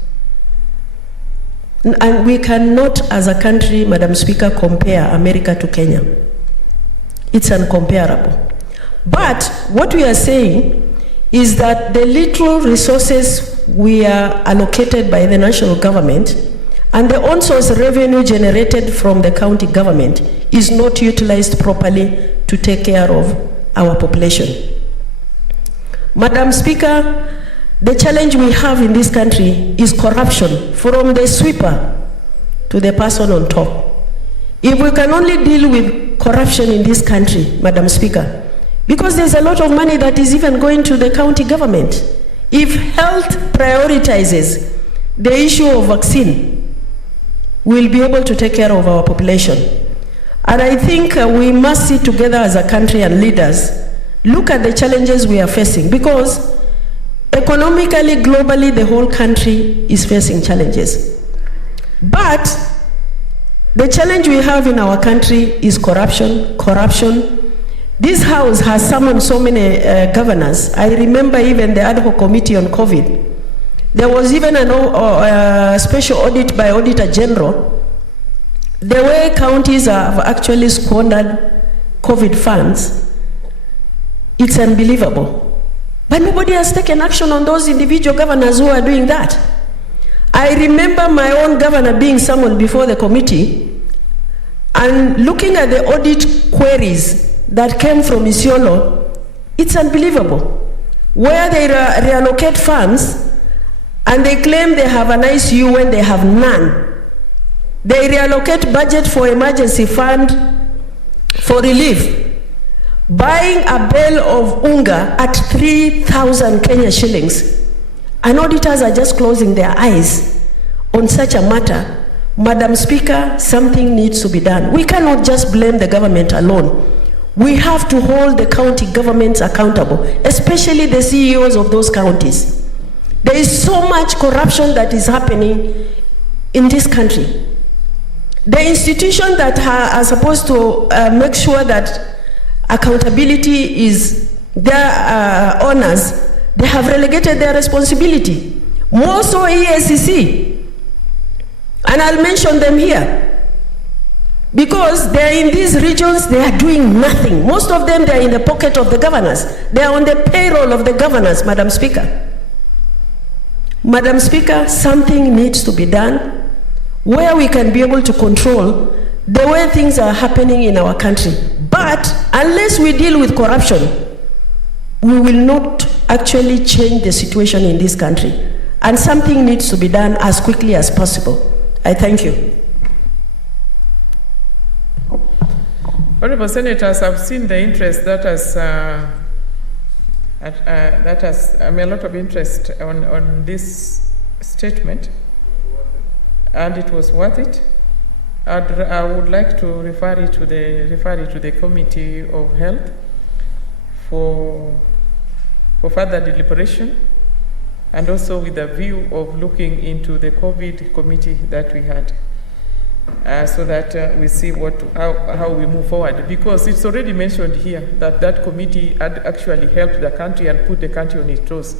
And we cannot as a country, Madam Speaker, compare America to Kenya. It's uncomparable. But what we are saying is that the little resources we are allocated by the national government and the on-source revenue generated from the county government is not utilized properly to take care of our population. Madam Speaker, the challenge we have in this country is corruption, from the sweeper to the person on top. If we can only deal with corruption in this country, Madam Speaker, because there's a lot of money that is even going to the county government. If health prioritizes the issue of vaccine, we'll be able to take care of our population. And I think we must sit together as a country and leaders, look at the challenges we are facing, because economically, globally, the whole country is facing challenges. But the challenge we have in our country is corruption. This House has summoned so many governors. I remember even the ad hoc committee on COVID. There was even a special audit by Auditor General. The way counties have actually squandered COVID funds, it's unbelievable. But nobody has taken action on those individual governors who are doing that. I remember my own governor being summoned before the committee and looking at the audit queries that came from Isiolo. It's unbelievable. Where they reallocate funds and they claim they have an ICU when they have none. They reallocate budget for emergency fund for relief, buying a bale of unga at 3,000 Kenya shillings. And auditors are just closing their eyes on such a matter. Madam Speaker, something needs to be done. We cannot just blame the government alone. We have to hold the county governments accountable, especially the CEOs of those counties. There is so much corruption that is happening in this country. The institutions that are supposed to make sure that accountability is their owners, they have relegated their responsibility. More so EACC. And I'll mention them here. Because they're in these regions, they are doing nothing. Most of them, they're in the pocket of the governors. They are on the payroll of the governors, Madam Speaker. Madam Speaker, something needs to be done where we can be able to control the way things are happening in our country. But unless we deal with corruption, we will not actually change the situation in this country. And something needs to be done as quickly as possible. I thank you. Honorable Senators, I've seen the interest that has, a lot of interest on this statement, and it was worth it. I would like to refer it to the Committee of Health for further deliberation and also with a view of looking into the COVID committee that we had, so that we see how we move forward. Because it's already mentioned here that that committee had actually helped the country and put the country on its toes.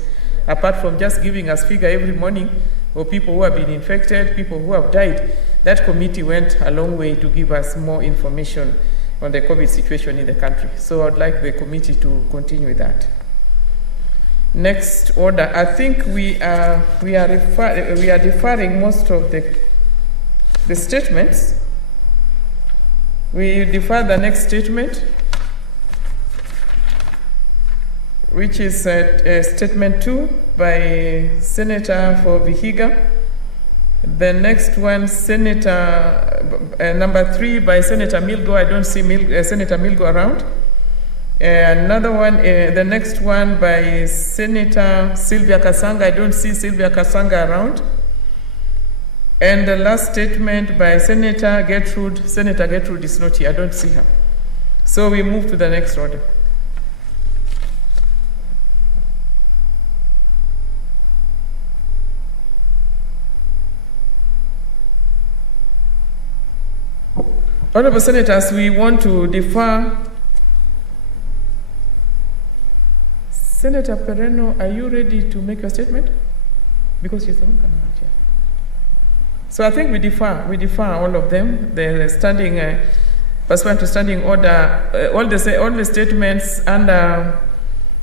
Apart from just giving us figure every morning of people who have been infected, people who have died, that committee went a long way to give us more information on the COVID situation in the country. So I'd like the committee to continue with that. Next order, I think we are deferring most of the statements. We defer the next statement, which is statement 2 by Senator for Vihiga. The next one, number 3 by Senator Milgo. I don't see Senator Milgo around. Another one, the next one by Senator Sylvia Kasanga. I don't see Sylvia Kasanga around. And the last statement by Senator Gertrude. Senator Gertrude is not here. I don't see her. So we move to the next order. Honorable Senators, we want to defer. Senator Pereno, are you ready to make your statement? Because you're the one coming out here. So I think we defer all of them. The standing, pursuant to standing order, all the statements under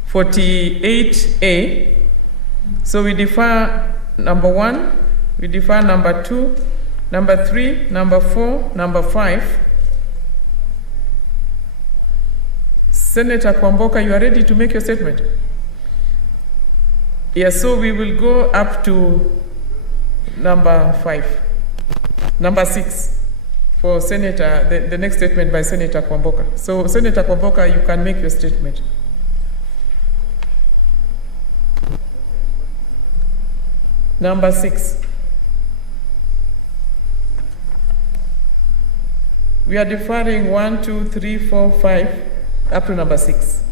48A. So we defer number 1, we defer number 2, number 3, number 4, number 5. Senator Kwamboka, you are ready to make your statement? Yes, so we will go up to number 5. Number 6 for Senator, the next statement by Senator Kwamboka. So Senator Kwamboka, you can make your statement. Number 6. We are deferring 1, 2, 3, 4, 5, up to number 6.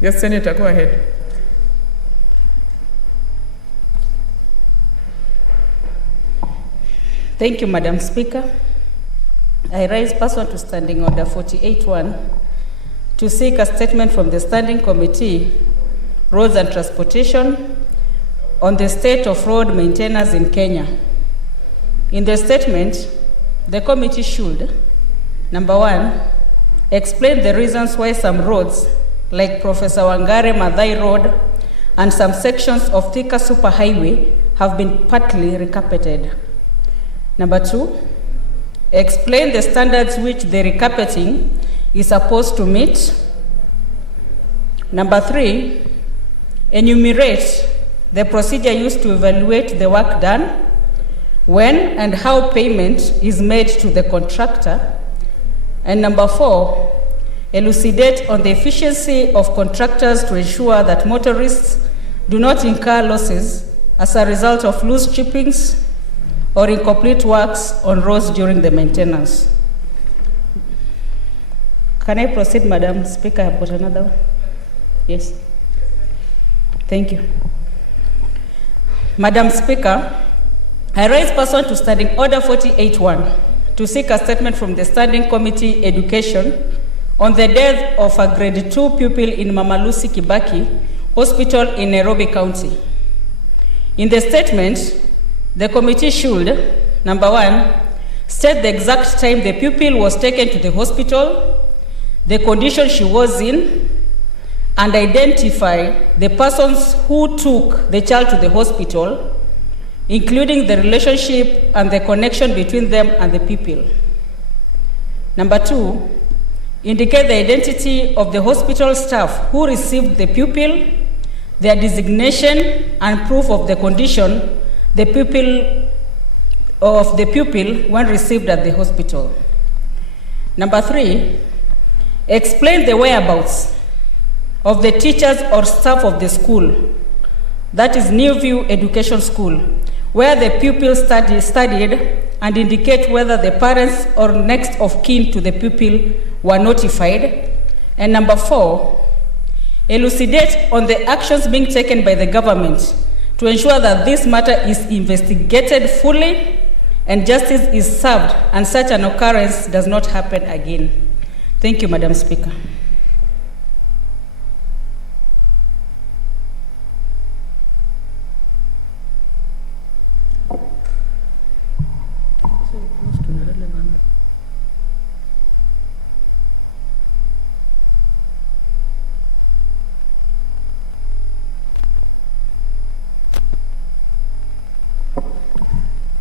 Yes, Senator, go ahead. Thank you, Madam Speaker. I rise pursuant to Standing Order 48.1 to seek a statement from the Standing Committee, Roads and Transportation, on the state of road maintenance in Kenya. In the statement, the committee should, number 1, explain the reasons why some roads, like Professor Wangare Maathai Road and some sections of Thika Superhighway, have been partly recarpeted. Number 2, explain the standards which the recarpeting is supposed to meet. Number 3, enumerate the procedure used to evaluate the work done, when and how payment is made to the contractor. And number 4, elucidate on the efficiency of contractors to ensure that motorists do not incur losses as a result of loose chippings or incomplete works on roads during the maintenance. Can I proceed, Madam Speaker? I've got another one. Yes. Thank you. Madam Speaker, I rise pursuant to Standing Order 48.1 to seek a statement from the Standing Committee Education on the death of a grade 2 pupil in Mama Lucy Kibaki Hospital in Nairobi County. In the statement, the committee should, number 1, state the exact time the pupil was taken to the hospital, the condition she was in, and identify the persons who took the child to the hospital, including the relationship and the connection between them and the pupil. Number 2, indicate the identity of the hospital staff who received the pupil, their designation, and proof of the condition the pupil when received at the hospital. Number 3, explain the whereabouts of the teachers or staff of the school, that is New View Education School, where the pupil studied, and indicate whether the parents or next of kin to the pupil were notified. And number 4, elucidate on the actions being taken by the government to ensure that this matter is investigated fully and justice is served and such an occurrence does not happen again. Thank you, Madam Speaker.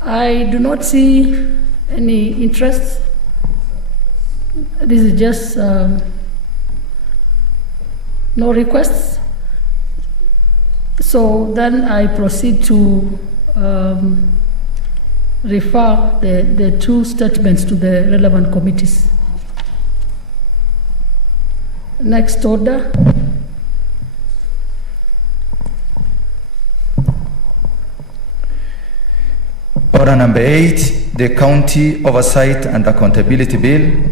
I do not see any interest. This is just no requests. So then I proceed to refer the two statements to the relevant committees. Next order. Order number 8, the County Oversight and Accountability Bill.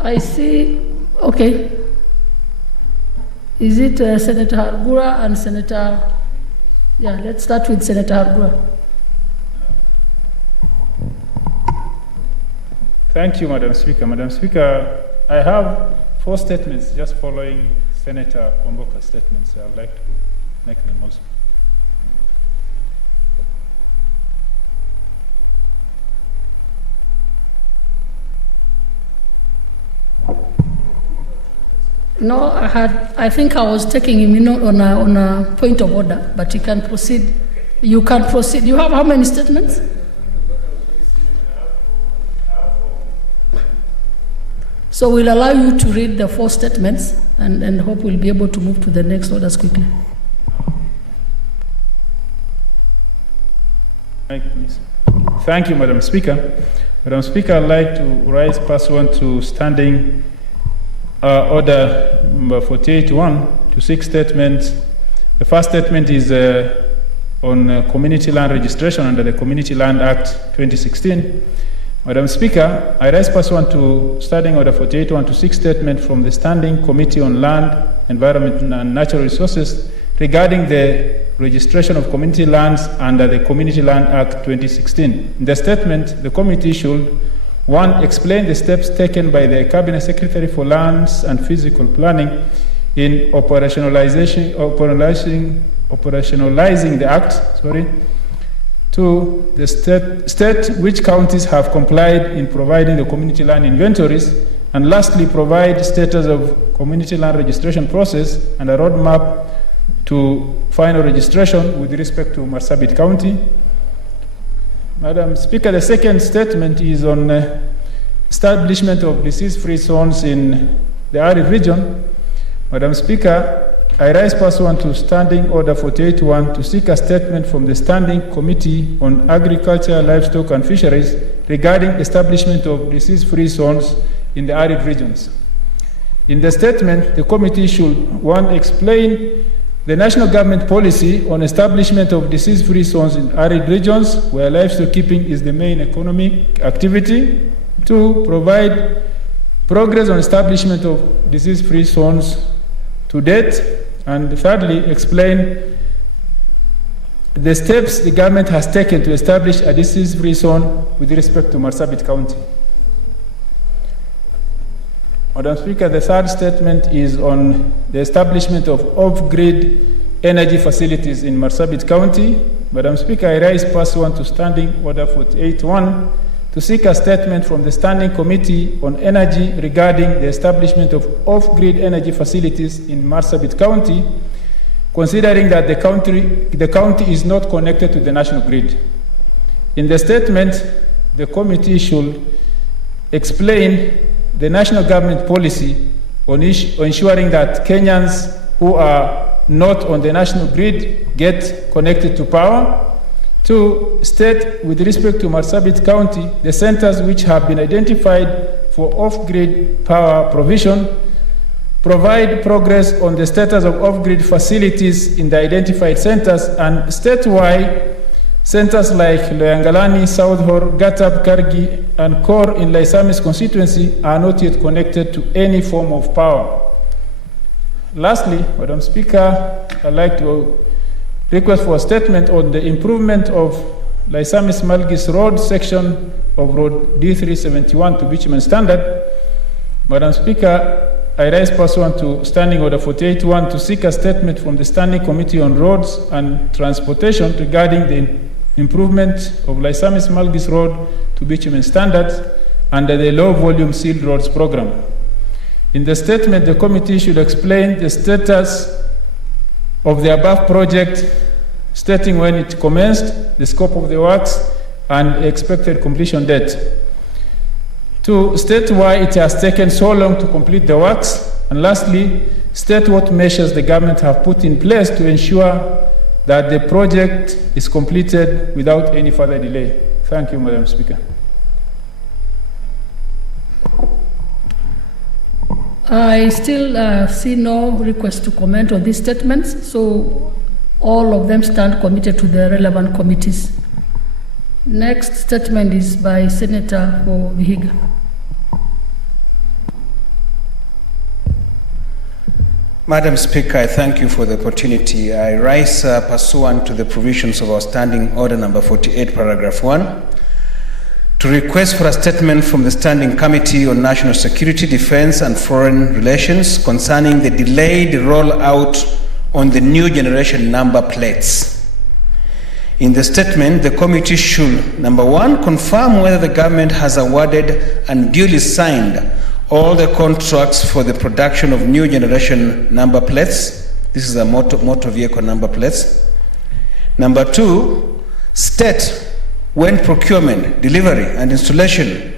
I see, okay. Is it Senator Karura and Senator, yeah, let's start with Senator Karura. Thank you, Madam Speaker. Madam Speaker, I have 4 statements just following Senator Kwamboka's statements. I would like to make them also. No, I think I was taking him on a point of order, but you can proceed. You can proceed. You have how many statements? So we'll allow you to read the 4 statements and hope we'll be able to move to the next orders quickly. Thank you, Madam Speaker. Madam Speaker, I'd like to rise pursuant to standing order number 48-1 to 6 statements. The first statement is on community land registration under the Community Land Act 2016. Madam Speaker, I rise pursuant to Standing Order 48-1 to 6 statement from the Standing Committee on Land, Environment and Natural Resources regarding the registration of community lands under the Community Land Act 2016. In the statement, the committee should 1. Explain the steps taken by the Cabinet Secretary for Lands and Physical Planning in operationalizing the Act. 2. The state which counties have complied in providing the community land inventories. And lastly, provide status of community land registration process and a roadmap to final registration with respect to Marsabit County. Madam Speaker, the second statement is on establishment of disease-free zones in the arid region. Madam Speaker, I rise pursuant to Standing Order 48-1 to seek a statement from the Standing Committee on Agriculture, Livestock and Fisheries regarding establishment of disease-free zones in the arid regions. In the statement, the committee should 1. Explain the national government policy on establishment of disease-free zones in arid regions where livestock keeping is the main economic activity. 2. Provide progress on establishment of disease-free zones to date. And thirdly, explain the steps the government has taken to establish a disease-free zone with respect to Marsabit County. Madam Speaker, the third statement is on the establishment of off-grid energy facilities in Marsabit County. Madam Speaker, I rise pursuant to Standing Order 48-1 to seek a statement from the Standing Committee on Energy regarding the establishment of off-grid energy facilities in Marsabit County, considering that the county is not connected to the national grid. In the statement, the committee should explain the national government policy on ensuring that Kenyans who are not on the national grid get connected to power. 2. State with respect to Marsabit County the centers which have been identified for off-grid power provision. Provide progress on the status of off-grid facilities in the identified centers, and state why Centers like Loyangalani, Southhor, Gatap, Kargi, and Kor in Laisami's constituency are not yet connected to any form of power. Lastly, Madam Speaker, I'd like to request for a statement on the improvement of Laisamis Malgis Road section of Road D371 to bitumen standard. Madam Speaker, I rise pursuant to Standing Order 48-1 to seek a statement from the Standing Committee on Roads and Transportation regarding the improvement of Laisamis Malgis Road to bitumen standards under the Low Volume Sealed Roads Program. In the statement, the committee should explain the status of the above project, stating when it commenced, the scope of the works, and expected completion date. To state why it has taken so long to complete the works, and lastly, state what measures the government have put in place to ensure that the project is completed without any further delay. Thank you, Madam Speaker. I still see no request to comment on these statements, so all of them stand committed to the relevant committees. Next statement is by Senator for Vihiga. Madam Speaker, I thank you for the opportunity. I rise pursuant to the provisions of our Standing Order number 48, paragraph 1, to request for a statement from the Standing Committee on National Security, Defense and Foreign Relations concerning the delayed rollout on the new generation number plates. In the statement, the committee should, number 1, confirm whether the government has awarded and duly signed all the contracts for the production of new generation number plates. This is a motor vehicle number plates. Number 2, state when procurement, delivery, and installation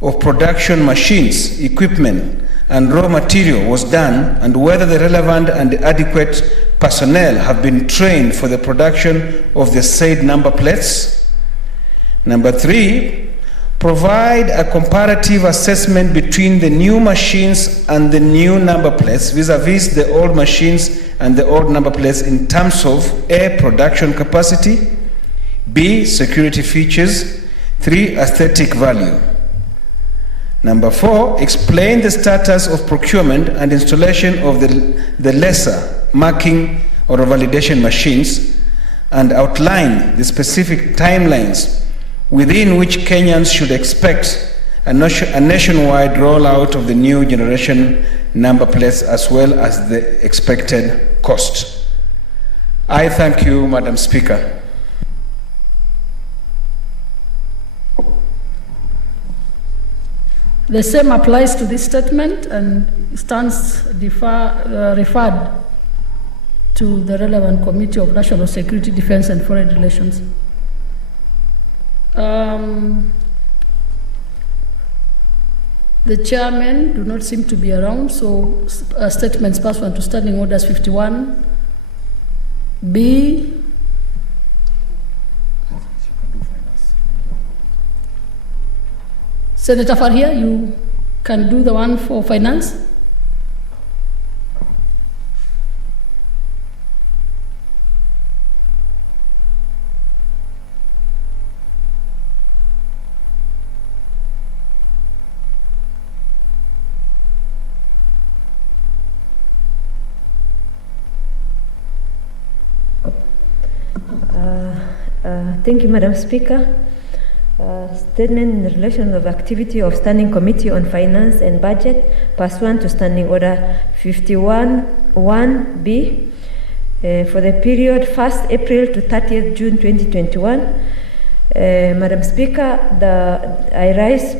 of production machines, equipment, and raw material was done, and whether the relevant and adequate personnel have been trained for the production of the said number plates. Number 3, provide a comparative assessment between the new machines and the new number plates vis-a-vis the old machines and the old number plates in terms of A, production capacity, B, security features, 3, aesthetic value. Number 4, explain the status of procurement and installation of the lesser marking or validation machines and outline the specific timelines within which Kenyans should expect a nationwide rollout of the new generation number plates as well as the expected cost. I thank you, Madam Speaker. The same applies to this statement and stands referred to the relevant Committee of National Security, Defense and Foreign Relations. The chairman do not seem to be around, so statements pursuant to Standing Orders 51B. Senator Farhia, you can do the one for finance. Thank you, Madam Speaker. Statement in relation of activity of Standing Committee on Finance and Budget pursuant to Standing Order 51(1)B for the period 1st April to 30th June 2021. Madam Speaker, I rise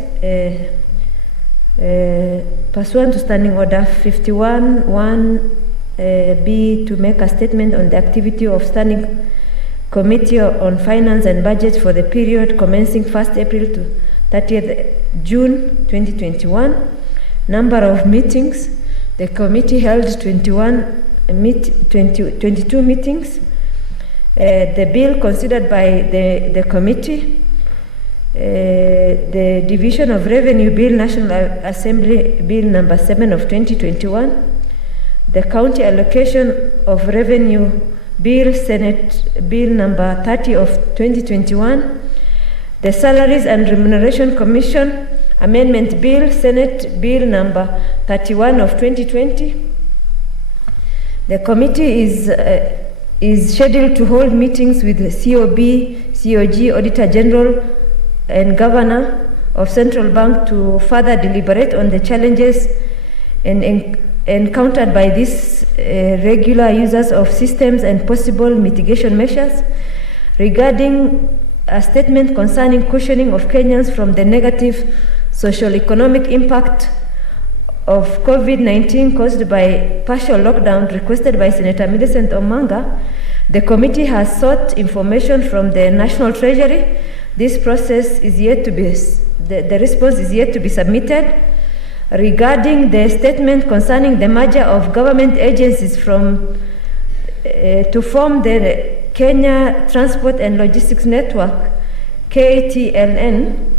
pursuant to Standing Order 51(1)B to make a statement on the activity of Standing Committee on Finance and Budget for the period commencing 1st April to 30th June 2021. Number of meetings. The committee held 22 meetings. The bill considered by the committee, the Division of Revenue Bill, National Assembly Bill number 7 of 2021, the County Allocation of Revenue Senate Bill number 30 of 2021, the Salaries and Remuneration Commission Amendment Bill, Senate Bill number 31 of 2020. The committee is scheduled to hold meetings with the COG, Auditor General, and Governor of Central Bank to further deliberate on the challenges encountered by these regular users of systems and possible mitigation measures. Regarding a statement concerning cushioning of Kenyans from the negative socio-economic impact of COVID-19 caused by partial lockdown requested by Senator Millicent Omanga, the committee has sought information from the National Treasury. This process is yet to be, the response is yet to be submitted. Regarding the statement concerning the merger of government agencies to form the Kenya Transport and Logistics Network, KTLN,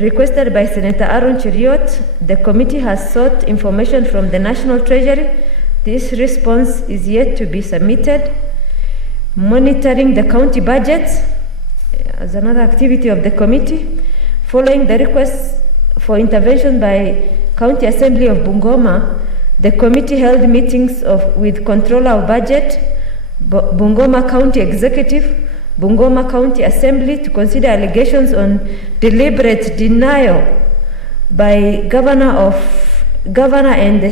requested by Senator Aaron Cheriot, the committee has sought information from the National Treasury. This response is yet to be submitted. Monitoring the county budgets as another activity of the committee. Following the request for intervention by County Assembly of Bungoma, the committee held meetings with Controller of Budget, Bungoma County Executive, Bungoma County Assembly to consider allegations on deliberate denial by Governor and the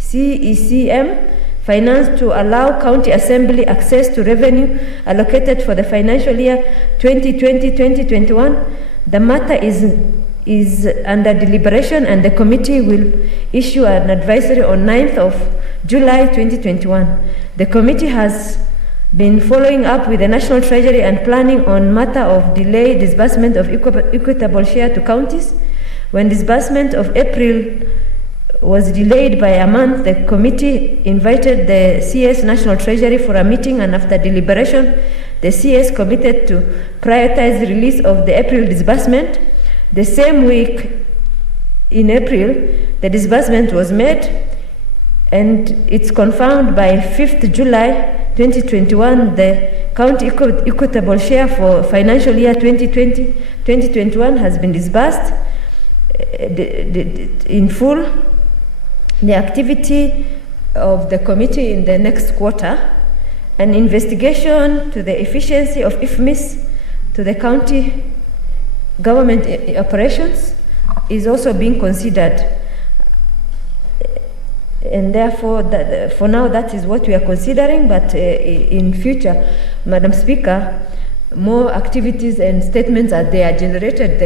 CECM Finance to allow County Assembly access to revenue allocated for the financial year 2020-2021. The matter is under deliberation and the committee will issue an advisory on 9th of July 2021. The committee has been following up with the National Treasury and planning on matter of delayed disbursement of equitable share to counties. When disbursement of April was delayed by a month, the committee invited the CS National Treasury for a meeting, and after deliberation, the CS committed to prioritize the release of the April disbursement. The same week in April, the disbursement was made, and it's confirmed by 5th July 2021, the county equitable share for financial year 2020-2021 has been disbursed in full. The activity of the committee in the next quarter, an investigation to the efficiency of IFMIS to the county government operations is also being considered. And therefore, for now, that is what we are considering, but in future, Madam Speaker, more activities and statements as they are generated,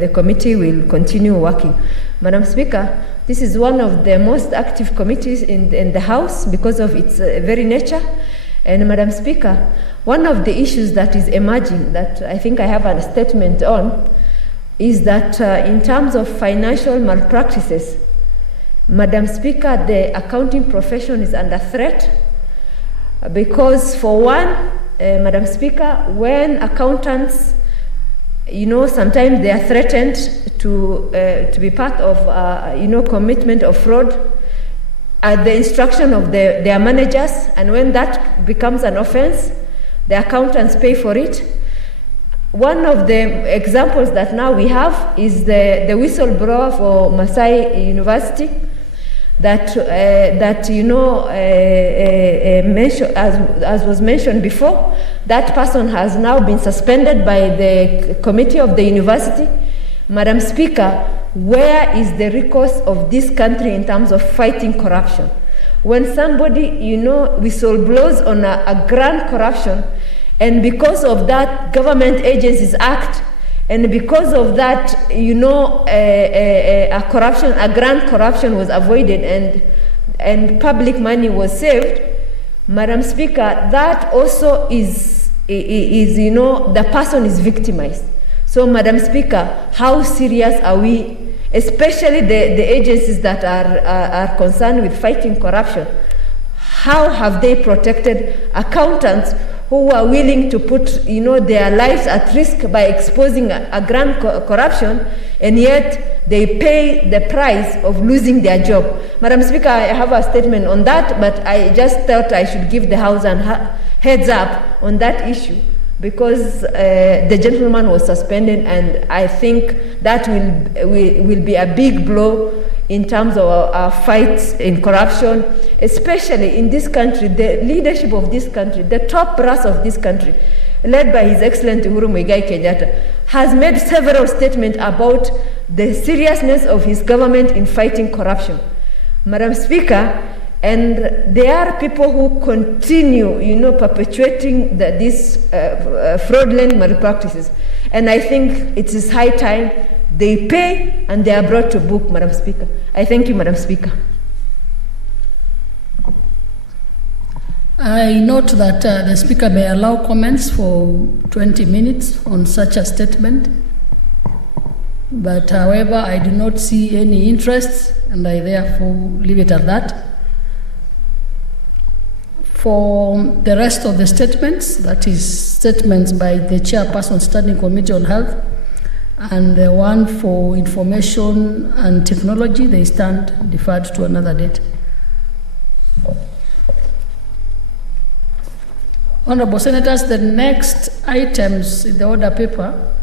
the committee will continue working. Madam Speaker, this is one of the most active committees in the House because of its very nature. And Madam Speaker, one of the issues that is emerging that I think I have a statement on is that in terms of financial malpractices, Madam Speaker, the accounting profession is under threat because, for one, Madam Speaker, when accountants, sometimes they are threatened to be part of, commitment of fraud at the instruction of their managers, and when that becomes an offense, the accountants pay for it. One of the examples that now we have is the whistleblower for Masai University that mentioned, as was mentioned before, that person has now been suspended by the committee of the university. Madam Speaker, where is the recourse of this country in terms of fighting corruption? When somebody, whistleblowers on a grand corruption, and because of that, Government Agencies Act, and because of that, a grand corruption was avoided and public money was saved, Madam Speaker, that also is the person is victimized. So, Madam Speaker, how serious are we, especially the agencies that are concerned with fighting corruption? How have they protected accountants who are willing to put, their lives at risk by exposing a grand corruption, and yet they pay the price of losing their job. Madam Speaker, I have a statement on that, but I just thought I should give the House a heads up on that issue, because the gentleman was suspended, and I think that will be a big blow in terms of our fight in corruption, especially in this country. The leadership of this country, the top brass of this country, led by His Excellency Uhuru Muigai Kenyatta, has made several statements about the seriousness of his government in fighting corruption. Madam Speaker, and there are people who continue, perpetuating these fraudulent malpractices. And I think it is high time they pay and they are brought to book, Madam Speaker. I thank you, Madam Speaker. I note that the Speaker may allow comments for 20 minutes on such a statement. But however, I do not see any interest, and I therefore leave it at that. For the rest of the statements, that is statements by the Chairperson Standing Committee on Health and the one for Information and Technology, they stand deferred to another date. Honorable Senators, the next items in the order paper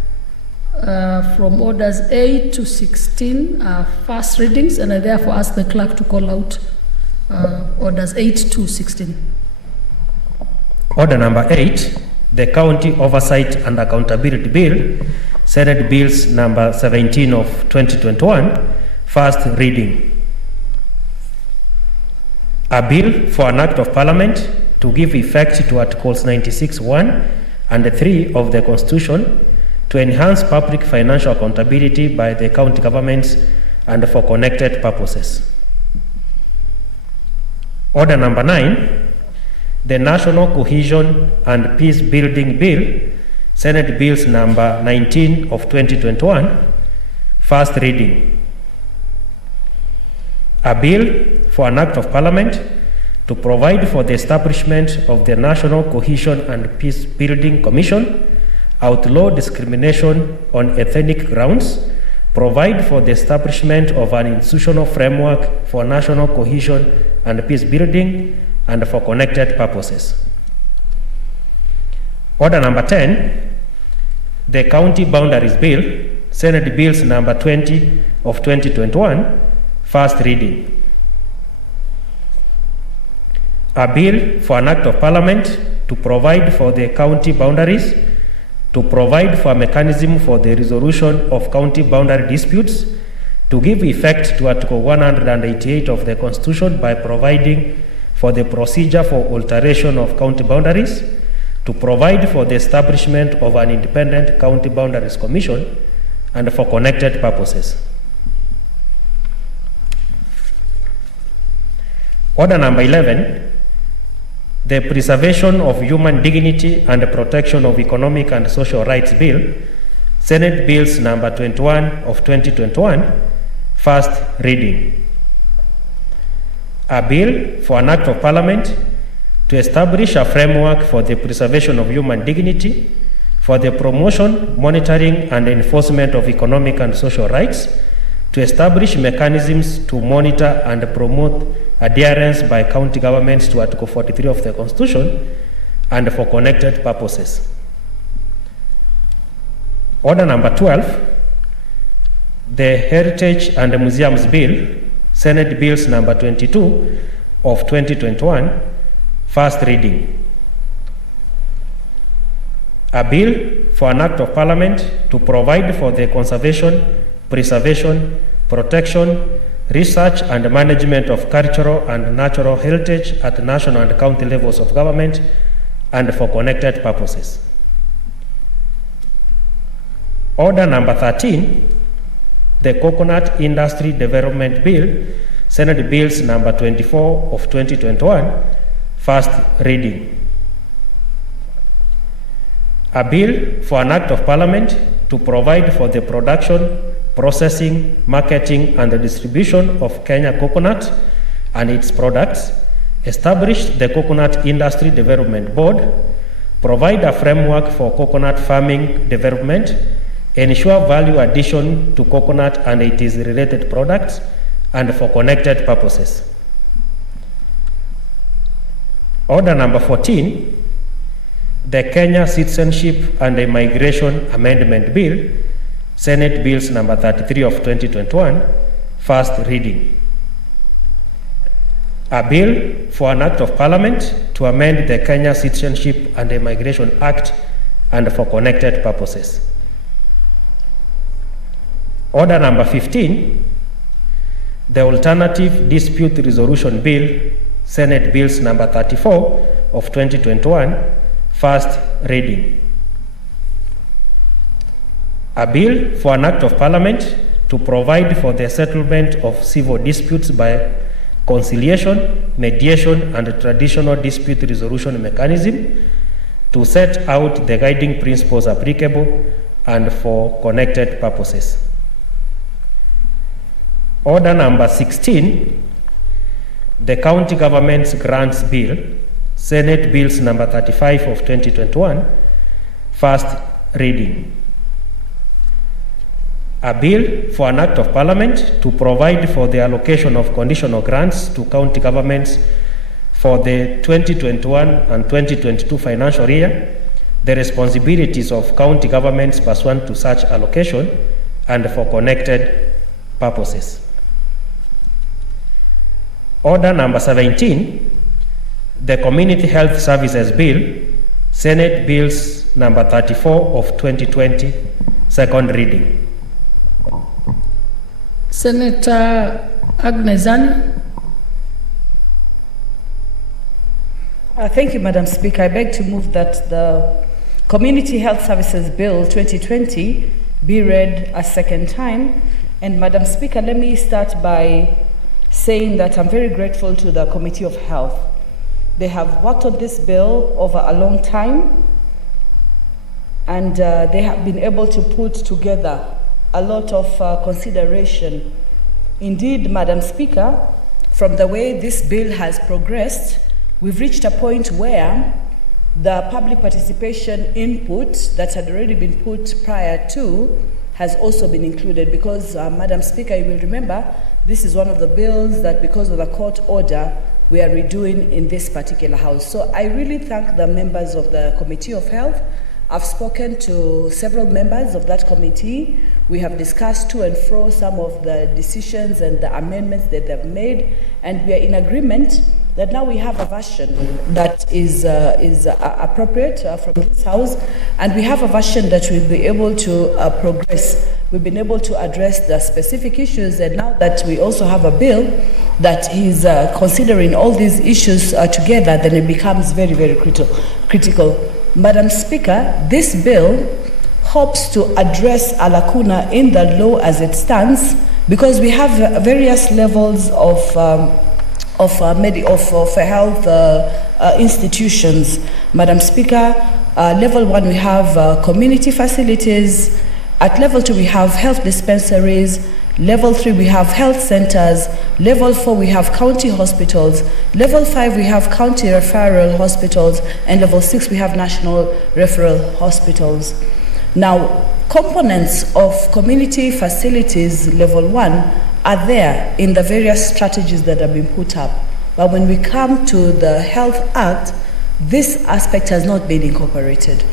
from orders 8 to 16 are first readings, and I therefore ask the clerk to call out orders 8 to 16. Order number 8, the County Oversight and Accountability Bill, Senate Bills number 17 of 2021, first reading. A bill for an act of Parliament to give effect to Articles 96(1) and 3 of the Constitution to enhance public financial accountability by the county governments and for connected purposes. Order number 9, the National Cohesion and Peace Building Bill, Senate Bills number 19 of 2021, first reading. A bill for an act of Parliament to provide for the establishment of the National Cohesion and Peace Building Commission, outlaw discrimination on ethnic grounds, provide for the establishment of an institutional framework for national cohesion and peace building, and for connected purposes. Order number 10, the County Boundaries Bill, Senate Bills number 20 of 2021, first reading. A bill for an act of Parliament to provide for the county boundaries, to provide for a mechanism for the resolution of county boundary disputes, to give effect to Article 188 of the Constitution by providing for the procedure for alteration of county boundaries, to provide for the establishment of an independent county boundaries commission, and for connected purposes. Order number 11, the Preservation of Human Dignity and the Protection of Economic and Social Rights Bill, Senate Bills number 21 of 2021, first reading. A bill for an act of Parliament to establish a framework for the preservation of human dignity, for the promotion, monitoring, and enforcement of economic and social rights, to establish mechanisms to monitor and promote adherence by county governments to Article 43 of the Constitution, and for connected purposes. Order number 12, the Heritage and Museums Bill, Senate Bills number 22 of 2021, first reading. A bill for an act of Parliament to provide for the conservation, preservation, protection, research and management of cultural and natural heritage at national and county levels of government and for connected purposes. Order number 13, the Coconut Industry Development Bill, Senate Bills number 24 of 2021, first reading. A bill for an act of Parliament to provide for the production, processing, marketing, and the distribution of Kenya coconut and its products, establish the Coconut Industry Development Board, provide a framework for coconut farming development, ensure value addition to coconut and its related products, and for connected purposes. Order number 14, the Kenya Citizenship and Immigration Amendment Bill, Senate Bills number 33 of 2021, first reading. A bill for an act of parliament to amend the Kenya Citizenship and Immigration Act and for connected purposes. Order number 15, the Alternative Dispute Resolution Bill, Senate Bills number 34 of 2021, first reading. A bill for an act of parliament to provide for the settlement of civil disputes by conciliation, mediation, and traditional dispute resolution mechanism to set out the guiding principles applicable and for connected purposes. Order number 16, the County Government's Grants Bill, Senate Bills number 35 of 2021, first reading. A bill for an act of parliament to provide for the allocation of conditional grants to county governments for the 2021 and 2022 financial year, the responsibilities of county governments pursuant to such allocation, and for connected purposes. Order number 17, the Community Health Services Bill, Senate Bills number 34 of 2020, second reading. Senator Agnezani. Thank you, Madam Speaker. I beg to move that the Community Health Services Bill 2020 be read a second time. And Madam Speaker, let me start by saying that I'm very grateful to the Committee of Health. They have worked on this bill over a long time, and they have been able to put together a lot of consideration. Indeed, Madam Speaker, from the way this bill has progressed, we've reached a point where the public participation input that had already been put prior to has also been included, because, Madam Speaker, you will remember, this is one of the bills that, because of the court order, we are redoing in this particular house. So I really thank the members of the Committee of Health. I've spoken to several members of that committee. We have discussed to and fro some of the decisions and the amendments that they've made, and we are in agreement that now we have a version that is appropriate from this House, and we have a version that will be able to progress. We've been able to address the specific issues, and now that we also have a bill that is considering all these issues together, then it becomes very, very critical. Madam Speaker, this bill hopes to address a lacuna in the law as it stands, because we have various levels of health institutions. Madam Speaker, level 1 we have community facilities. At level 2 we have health dispensaries. Level 3 we have health centers. Level 4 we have county hospitals. Level 5 we have county referral hospitals, and level 6 we have national referral hospitals. Now, components of community facilities level 1 are there in the various strategies that have been put up. But when we come to the Health Act, this aspect has not been incorporated.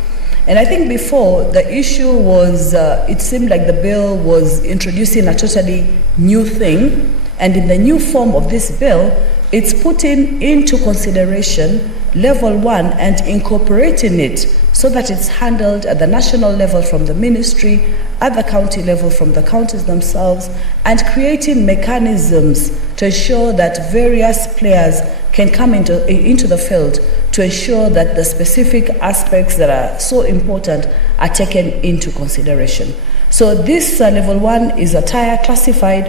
And I think before, the issue was, it seemed like the bill was introducing a totally new thing, and in the new form of this bill, it's putting into consideration level 1 and incorporating it so that it's handled at the national level from the ministry, at the county level from the counties themselves, and creating mechanisms to ensure that various players can come into the field to ensure that the specific aspects that are so important are taken into consideration. So this level 1 is a tier classified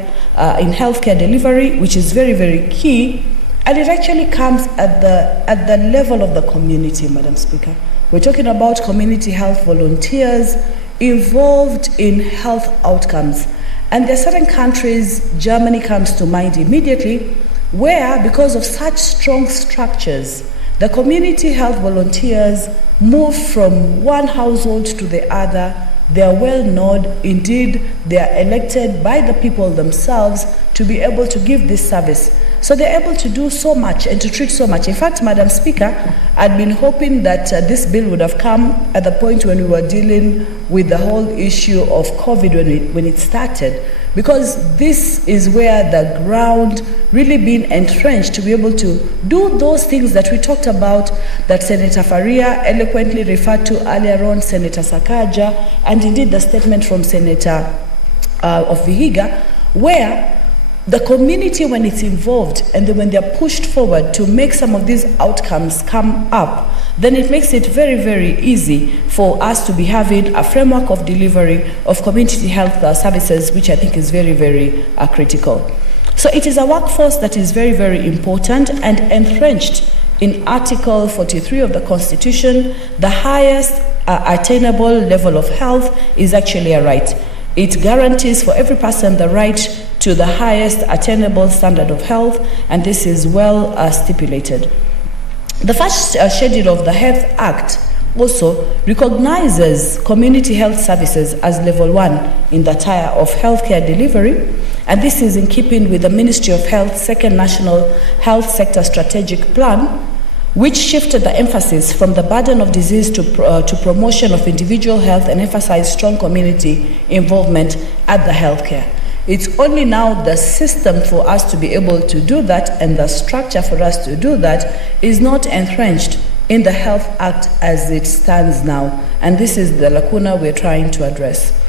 in healthcare delivery, which is very, very key, and it actually comes at the level of the community, Madam Speaker. We're talking about community health volunteers involved in health outcomes. And there are certain countries, Germany comes to mind immediately, where because of such strong structures, The community health volunteers move from one household to the other. They are well known. Indeed, they are elected by the people themselves to be able to give this service. So they're able to do so much and to treat so much. In fact, Madam Speaker, I'd been hoping that this bill would have come at the point when we were dealing with the whole issue of COVID when it started, because this is where the ground really been entrenched to be able to do those things that we talked about, that Senator Faria eloquently referred to earlier on, Senator Sakaja, and indeed the statement from Senator of Vihiga, where the community, when it's involved and then when they're pushed forward to make some of these outcomes come up, then it makes it very, very easy for us to be having a framework of delivery of community health services, which I think is very, very critical. So it is a workforce that is very, very important and entrenched in Article 43 of the Constitution. The highest attainable level of health is actually a right. It guarantees for every person the right to the highest attainable standard of health, and this is well stipulated. The first schedule of the Health Act also recognizes community health services as level 1 in the tier of healthcare delivery, and this is in keeping with the Ministry of Health's second National Health Sector Strategic Plan, which shifted the emphasis from the burden of disease to promotion of individual health and emphasized strong community involvement at the healthcare. It's only now the system for us to be able to do that, and the structure for us to do that is not entrenched in the Health Act as it stands now. And this is the lacuna we're trying to address.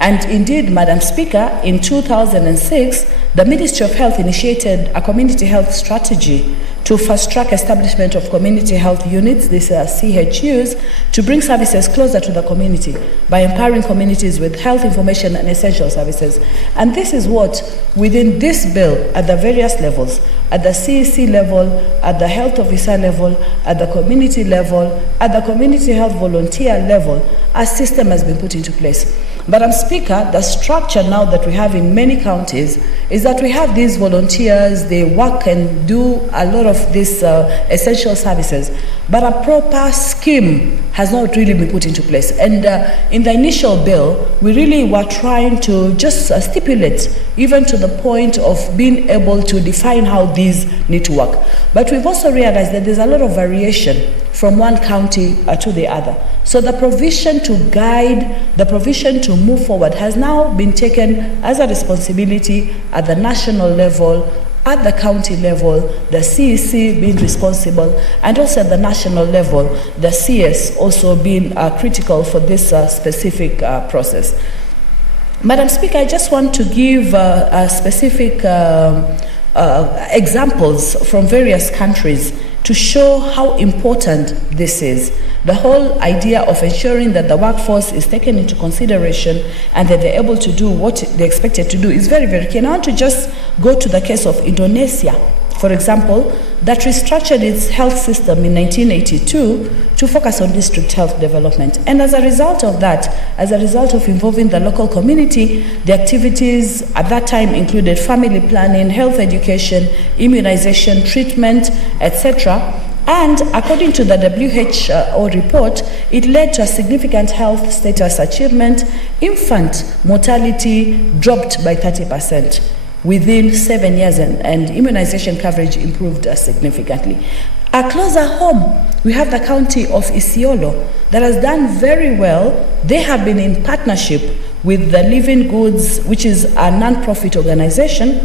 And indeed, Madam Speaker, in 2006, the Ministry of Health initiated a community health strategy to fast-track establishment of community health units, these are CHUs, to bring services closer to the community by empowering communities with health information and essential services. And this is what, within this bill, at the various levels, at the CEC level, at the health officer level, at the community level, at the community health volunteer level, a system has been put into place. Madam Speaker, the structure now that we have in many counties is that we have these volunteers, they work and do a lot of these essential services, but a proper scheme has not really been put into place. And in the initial bill, we really were trying to just stipulate, even to the point of being able to define how these need to work. But we've also realized that there's a lot of variation from one county to the other. So the provision to guide, the provision to move forward has now been taken as a responsibility at the national level, at the county level, the CEC being responsible, and also at the national level, the CS also being critical for this specific process. Madam Speaker, I just want to give specific examples from various countries to show how important this is. The whole idea of ensuring that the workforce is taken into consideration and that they're able to do what they're expected to do is very, very key. And I want to just go to the case of Indonesia, for example, that restructured its health system in 1982 to focus on district health development. And as a result of that, as a result of involving the local community, the activities at that time included family planning, health education, immunization, treatment, etc. And according to the WHO report, it led to a significant health status achievement. Infant mortality dropped by 30% within 7 years, and immunization coverage improved significantly. Closer home, we have the county of Isiolo that has done very well. They have been in partnership with the Living Goods, which is a non-profit organization,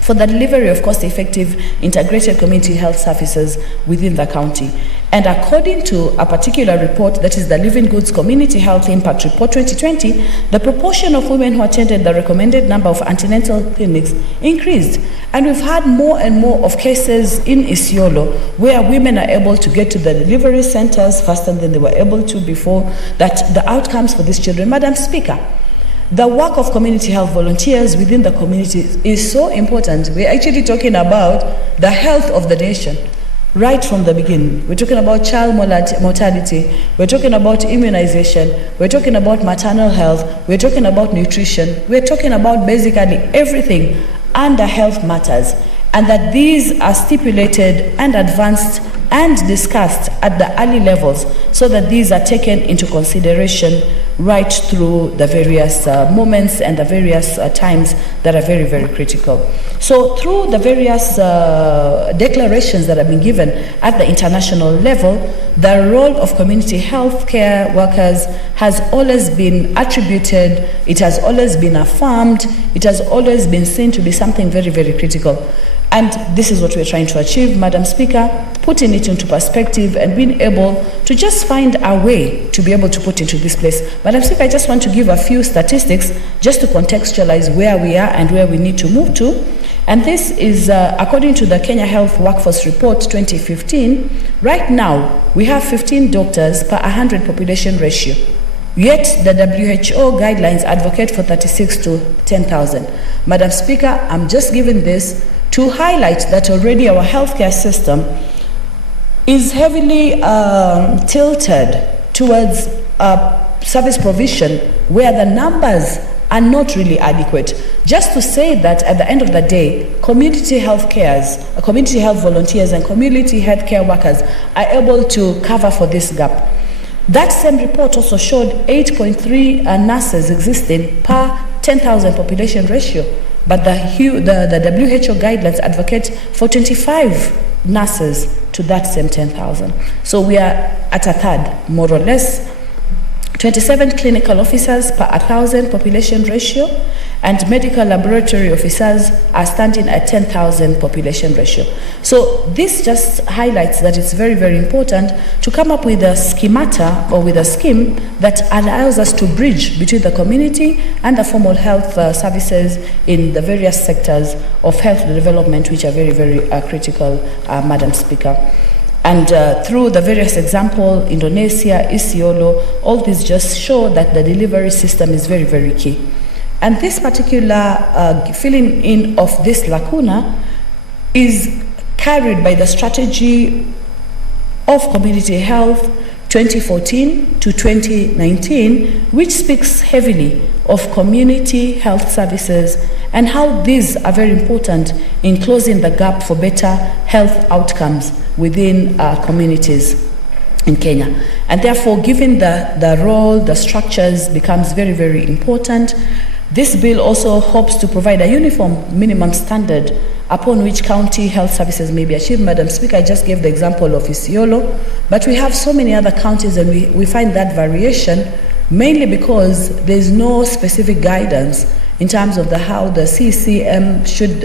for the delivery of cost-effective integrated community health services within the county. And according to a particular report, that is the Living Goods Community Health Impact Report 2020, the proportion of women who attended the recommended number of antenatal clinics increased. And we've had more and more of cases in Isiolo where women are able to get to the delivery centers faster than they were able to before, that the outcomes for these children. Madam Speaker, the work of community health volunteers within the community is so important. We're actually talking about the health of the nation right from the beginning. We're talking about child mortality, we're talking about immunization, we're talking about maternal health, we're talking about nutrition, we're talking about basically everything under health matters. and that these are stipulated and advanced and discussed at the early levels so that these are taken into consideration right through the various moments and the various times that are very, very critical. So through the various declarations that have been given at the international level, the role of community health care workers has always been attributed, it has always been affirmed, it has always been seen to be something very, very critical. And this is what we're trying to achieve, Madam Speaker, putting it into perspective and being able to just find a way to be able to put into this place. Madam Speaker, I just want to give a few statistics just to contextualize where we are and where we need to move to. And this is according to the Kenya Health Workforce Report 2015. Right now, we have 15 doctors per 100 population ratio. Yet the WHO guidelines advocate for 36 to 10,000. Madam Speaker, I'm just giving this to highlight that already our healthcare system is heavily tilted towards service provision where the numbers are not really adequate. Just to say that at the end of the day, community health cares, community health volunteers and community health care workers are able to cover for this gap. That same report also showed 8.3 nurses existing per 10,000 population ratio. But the WHO guidelines advocate for 25 nurses to that same 10,000. So we are at a third, more or less. 27 clinical officers per 1,000 population ratio, and medical laboratory officers are standing at 10,000 population ratio. So this just highlights that it's very, very important to come up with a schemata or with a scheme that allows us to bridge between the community and the formal health services in the various sectors of health development, which are very, very critical, Madam Speaker. And through the various examples, Indonesia, Isiolo, all these just show that the delivery system is very, very key. And this particular filling in of this lacuna is carried by the strategy of community health 2014 to 2019, which speaks heavily of community health services and how these are very important in closing the gap for better health outcomes within communities in Kenya. And therefore, given the role, the structures becomes very, very important. This bill also hopes to provide a uniform minimum standard upon which county health services may be achieved. Madam Speaker, I just gave the example of Isiolo, but we have so many other counties and we find that variation mainly because there is no specific guidance in terms of how the CCM should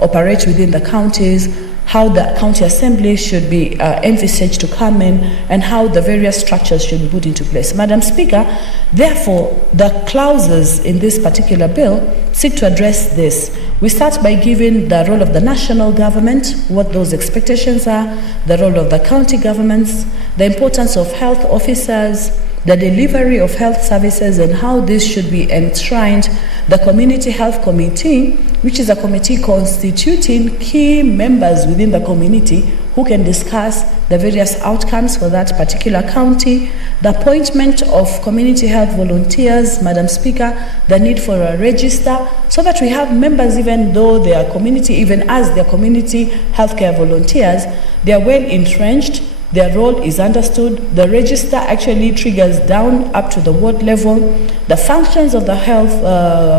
operate within the counties, how the county assembly should be envisaged to come in, and how the various structures should be put into place. Madam Speaker, therefore, the clauses in this particular bill seek to address this. We start by giving the role of the national government, what those expectations are, the role of the county governments, the importance of health officers, the delivery of health services and how this should be enshrined, the Community Health Committee, which is a committee constituting key members within the community who can discuss the various outcomes for that particular county, the appointment of community health volunteers, Madam Speaker, the need for a register, so that we have members, even though they are community, even as they are community healthcare volunteers, they are well entrenched. Their role is understood. The register actually triggers down up to the ward level. The functions of the health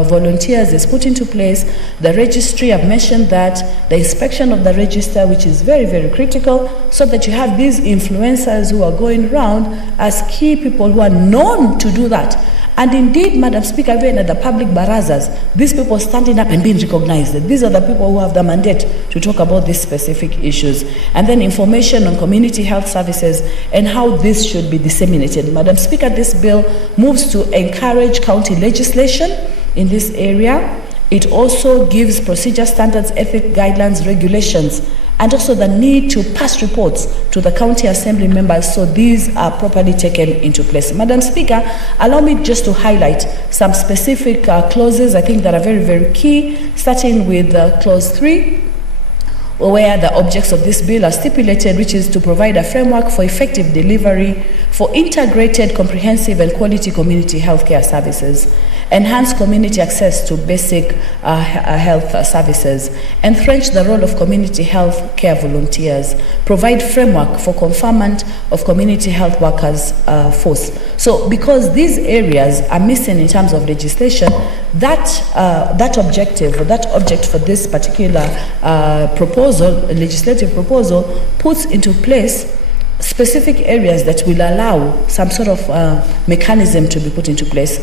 volunteers is put into place. The registry, I've mentioned that. The inspection of the register, which is very, very critical, so that you have these influencers who are going around as key people who are known to do that. And indeed, Madam Speaker, even at the public barazas, these people standing up and being recognized. These are the people who have the mandate to talk about these specific issues. And then information on community health services and how this should be disseminated. Madam Speaker, this bill moves to encourage county legislation in this area. It also gives procedure standards, ethic guidelines, regulations, and also the need to pass reports to the county assembly members so these are properly taken into place. Madam Speaker, allow me just to highlight some specific clauses I think that are very, very key, starting with clause 3, where the objects of this bill are stipulated, which is to provide a framework for effective delivery for integrated, comprehensive and quality community healthcare services, enhance community access to basic health services, entrench the role of community health care volunteers, provide framework for conferment of community health workers force. So because these areas are missing in terms of legislation, that objective or that object for this particular legislative proposal puts into place specific areas that will allow some sort of mechanism to be put into place.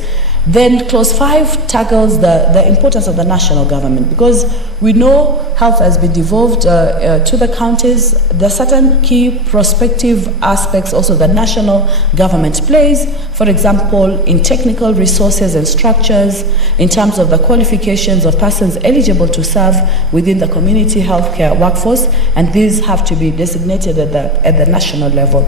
Then clause 5 tackles the importance of the national government, because we know health has been devolved to the counties. There are certain key prospective aspects also the national government plays, for example, in technical resources and structures, in terms of the qualifications of persons eligible to serve within the community healthcare workforce, and these have to be designated at the national level.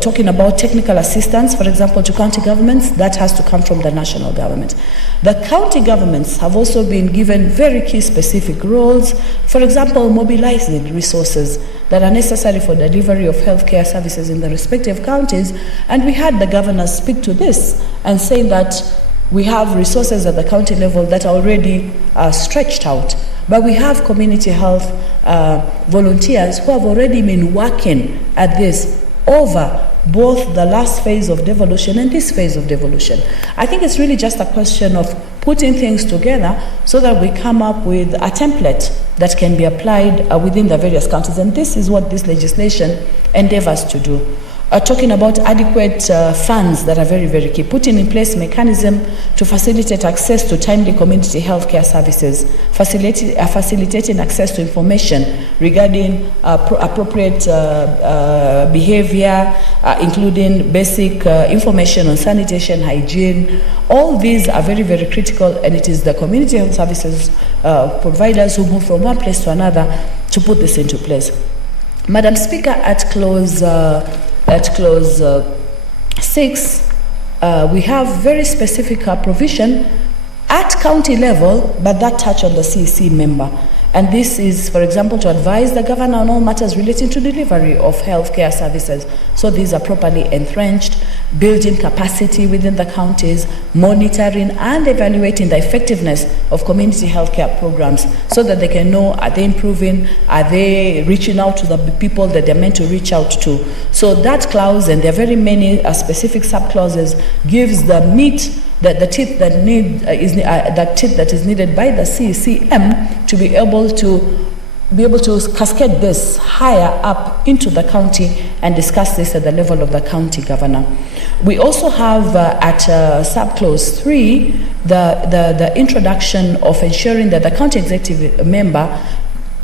Talking about technical assistance, for example, to county governments, that has to come from the national government. The county governments have also been given very key specific roles, for example, mobilizing resources that are necessary for delivery of healthcare services in the respective counties, and we had the governor speak to this and saying that we have resources at the county level that are already stretched out. But we have community health volunteers who have already been working at this over both the last phase of devolution and this phase of devolution. I think it's really just a question of putting things together so that we come up with a template that can be applied within the various counties. And this is what this legislation endeavors to do. Talking about adequate funds that are very, very key. Putting in place mechanism to facilitate access to timely community healthcare services, facilitating access to information regarding appropriate behavior, including basic information on sanitation, hygiene. All these are very, very critical, and it is the community health services providers who move from one place to another to put this into place. Madam Speaker, at clause 6, we have very specific provision at county level, but that touch on the CEC member. And this is, for example, to advise the governor on all matters relating to delivery of healthcare services. So these are properly entrenched, building capacity within the counties, monitoring and evaluating the effectiveness of community healthcare programs so that they can know, are they improving, are they reaching out to the people that they're meant to reach out to. So that clause, and there are very many specific sub-clauses, gives the meat, the teeth that is needed by the CECM to be able to cascade this higher up into the county and discuss this at the level of the county governor. We also have at sub-clause 3 the introduction of ensuring that the county executive member,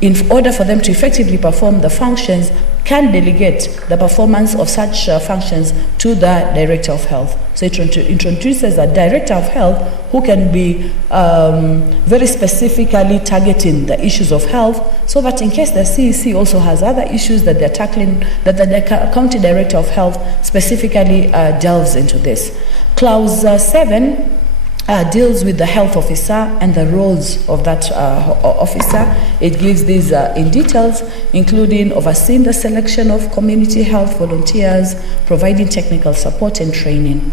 in order for them to effectively perform the functions, can delegate the performance of such functions to the Director of Health. So it introduces a Director of Health who can be very specifically targeting the issues of health, so that in case the CEC also has other issues that they're tackling, that the County Director of Health specifically delves into this. Clause 7 deals with the health officer and the roles of that officer. It gives these in details, including overseeing the selection of community health volunteers, providing technical support and training.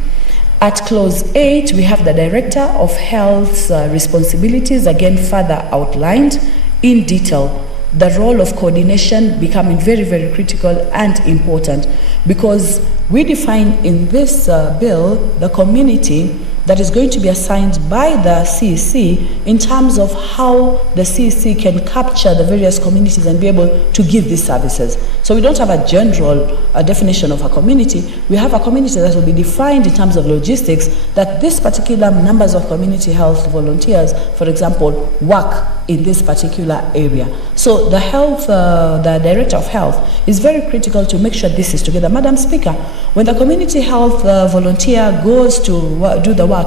At clause 8, we have the Director of Health's responsibilities, again further outlined in detail. The role of coordination becoming very, very critical and important, because we define in this bill the community that is going to be assigned by the CEC in terms of how the CEC can capture the various communities and be able to give these services. So we don't have a general definition of a community. We have a community that will be defined in terms of logistics, that this particular numbers of community health volunteers, for example, work in this particular area. So the Director of Health is very critical to make sure this is together. Madam Speaker, when the community health volunteer goes to do the work,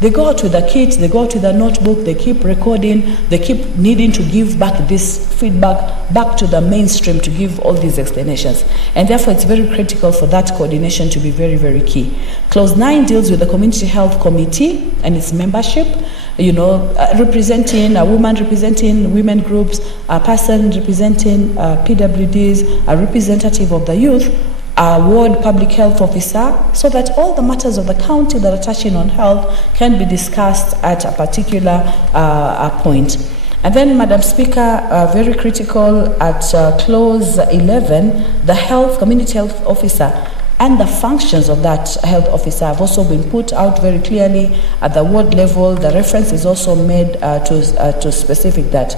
they go out with a kit, they go out with a notebook, they keep recording, they keep needing to give back this feedback back to the mainstream to give all these explanations. And therefore, it's very critical for that coordination to be very, very key. Clause 9 deals with the Community Health Committee and its membership. Representing a woman, representing women groups, a person representing PWDs, a representative of the youth, a ward public health officer, so that all the matters of the county that are touching on health can be discussed at a particular point. And then, Madam Speaker, very critical at clause 11, the community health officer and the functions of that health officer have also been put out very clearly at the ward level. The reference is also made to specific that.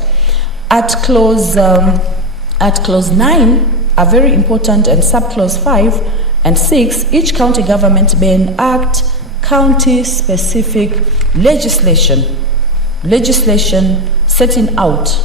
At clause 9, are very important, and subclause 5 and 6, each county government may enact county-specific legislation setting out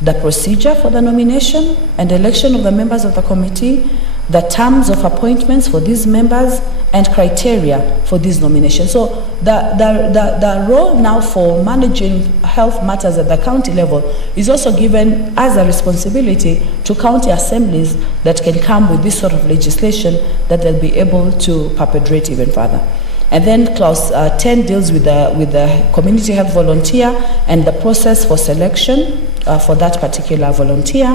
the procedure for the nomination and election of the members of the committee, the terms of appointments for these members, and criteria for these nominations. So the role now for managing health matters at the county level is also given as a responsibility to county assemblies that can come with this sort of legislation that they'll be able to perpetrate even further. And then clause 10 deals with the community health volunteer and the process for selection for that particular volunteer.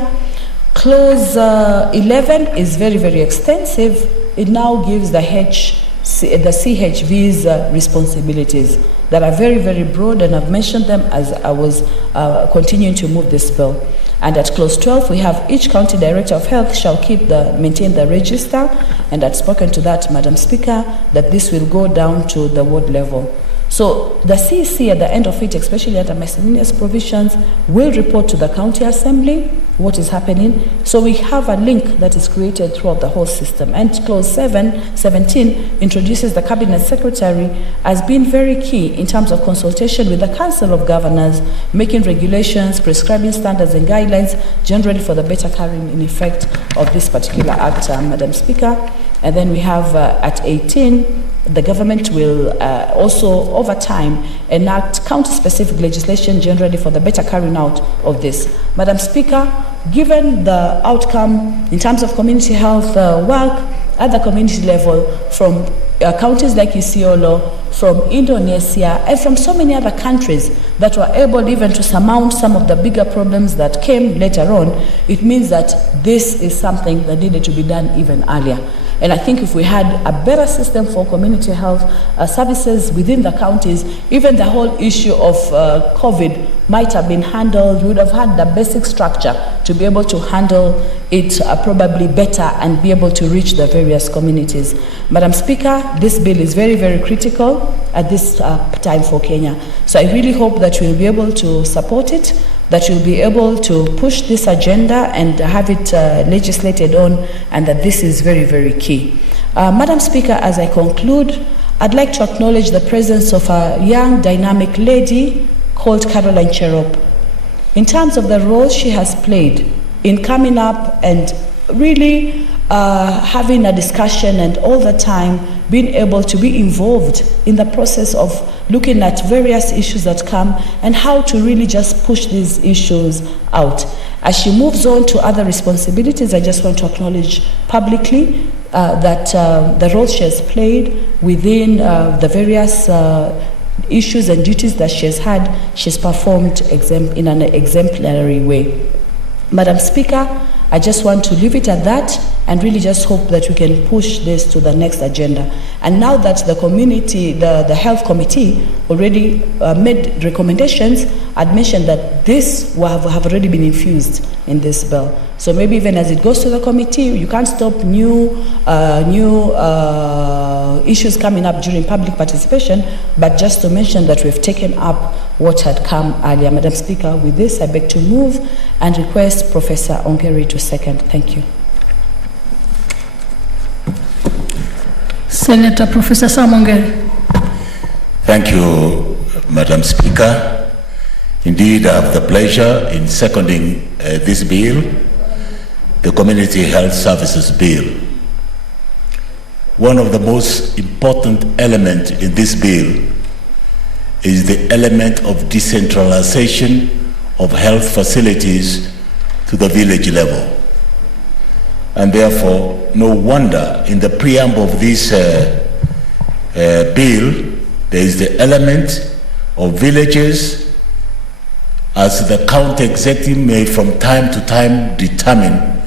Clause 11 is very, very extensive. It now gives the CHV's responsibilities that are very, very broad, and I've mentioned them as I was continuing to move this bill. And at clause 12, we have each county director of health shall maintain the register, and I've spoken to that, Madam Speaker, that this will go down to the ward level. So the CEC at the end of it, especially at the miscellaneous provisions, will report to the county assembly what is happening. So we have a link that is created throughout the whole system. And clause 17 introduces the cabinet secretary as being very key in terms of consultation with the council of governors, making regulations, prescribing standards and guidelines generally for the better carrying in effect of this particular act, Madam Speaker. And then we have at 18, the government will also, over time, enact county-specific legislation generally for the better carrying out of this. Madam Speaker, given the outcome in terms of community health work at the community level from counties like Isiolo, from Indonesia, and from so many other countries that were able even to surmount some of the bigger problems that came later on, it means that this is something that needed to be done even earlier. And I think if we had a better system for community health services within the counties, even the whole issue of COVID might have been handled. We would have had the basic structure to be able to handle it probably better and be able to reach the various communities. Madam Speaker, this bill is very, very critical at this time for Kenya. So I really hope that we'll be able to support it, that you'll be able to push this agenda and have it legislated on, and that this is very, very key. Madam Speaker, as I conclude, I'd like to acknowledge the presence of a young, dynamic lady called Caroline Cherop. In terms of the role she has played in coming up and really having a discussion and all the time being able to be involved in the process of looking at various issues that come and how to really just push these issues out. As she moves on to other responsibilities, I just want to acknowledge publicly that the role she has played within the various issues and duties that she has had, she's performed in an exemplary way. Madam Speaker, I just want to leave it at that and really just hope that we can push this to the next agenda. And now that the community, the health committee already made recommendations, I'd mentioned that this have already been infused in this bill. So maybe even as it goes to the committee, you can't stop new issues coming up during public participation, but just to mention that we've taken up what had come earlier. Madam Speaker, with this, I beg to move and request Professor Ongeri to second. Thank you. Senator Professor Sam Ongeri. Thank you, Madam Speaker. Indeed, I have the pleasure in seconding this bill, the Community Health Services Bill. One of the most important elements in this bill is the element of decentralization of health facilities to the village level. And therefore, no wonder in the preamble of this bill, there is the element of villages as the county executive may from time to time determine,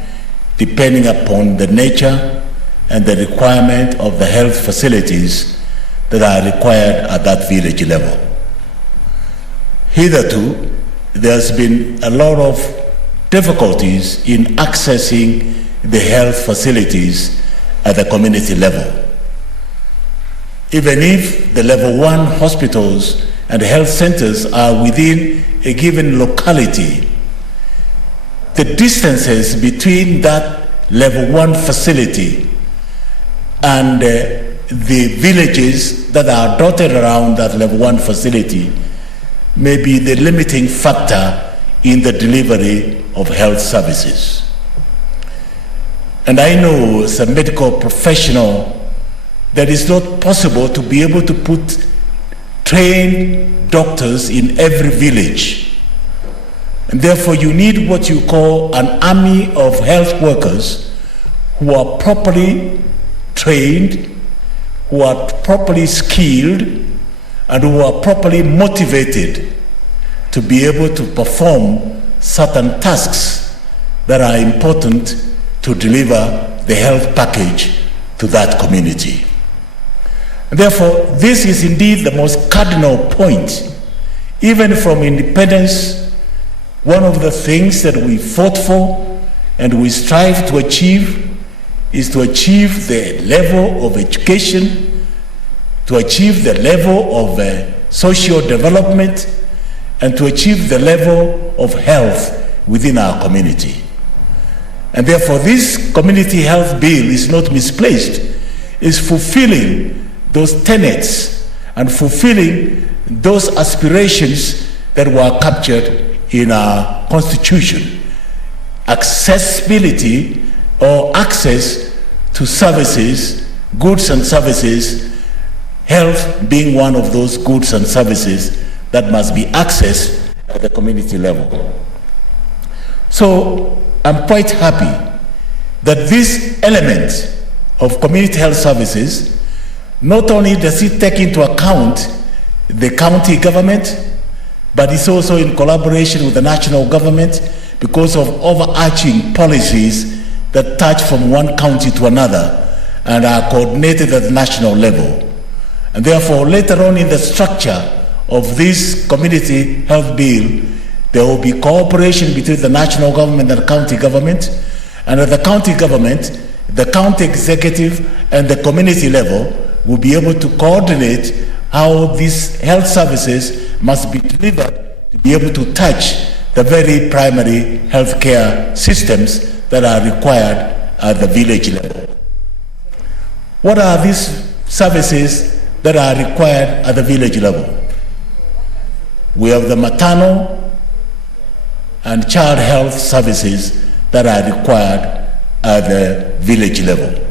depending upon the nature and the requirement of the health facilities that are required at that village level. Hitherto, there's been a lot of difficulties in accessing the health facilities at the community level. Even if the level 1 hospitals and health centers are within a given locality, the distances between that level 1 facility and the villages that are dotted around that level 1 facility may be the limiting factor in the delivery of health services. And I know as a medical professional that it's not possible to be able to put trained doctors in every village. And therefore you need what you call an army of health workers who are properly trained, who are properly skilled, and who are properly motivated to be able to perform certain tasks that are important to deliver the health package to that community. And therefore, this is indeed the most cardinal point. Even from independence, one of the things that we fought for and we strive to achieve is to achieve the level of education, to achieve the level of social development, and to achieve the level of health within our community. And therefore, this community health bill is not misplaced. It's fulfilling those tenets and fulfilling those aspirations that were captured in our constitution. Accessibility or access to services, goods and services, health being one of those goods and services that must be accessed at the community level. So I'm quite happy that this element of community health services, not only does it take into account the county government, but it's also in collaboration with the national government because of overarching policies that touch from one county to another and are coordinated at the national level. And therefore, later on in the structure of this community health bill, there will be cooperation between the national government and the county government, and at the county government, the county executive and the community level will be able to coordinate how these health services must be delivered to be able to touch the very primary healthcare systems that are required at the village level. What are these services that are required at the village level? We have the maternal and child health services that are required at the village level.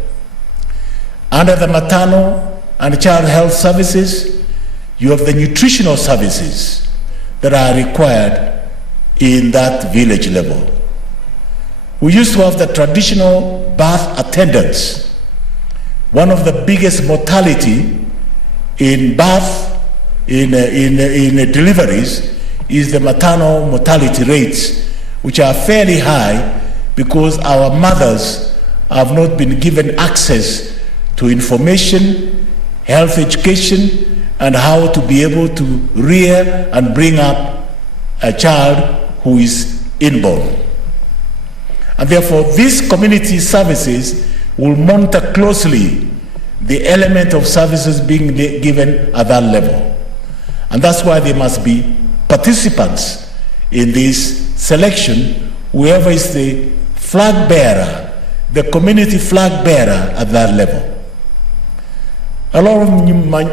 Under the maternal and child health services, you have the nutritional services that are required in that village level. We used to have the traditional birth attendants. One of the biggest mortality in birth, in deliveries, is the maternal mortality rates, which are fairly high because our mothers have not been given access to information, health education, and how to be able to rear and bring up a child who is inborn. And therefore, these community services will monitor closely the element of services being given at that level. And that's why there must be participants in this selection, whoever is the flag bearer, the community flag bearer at that level. A lot of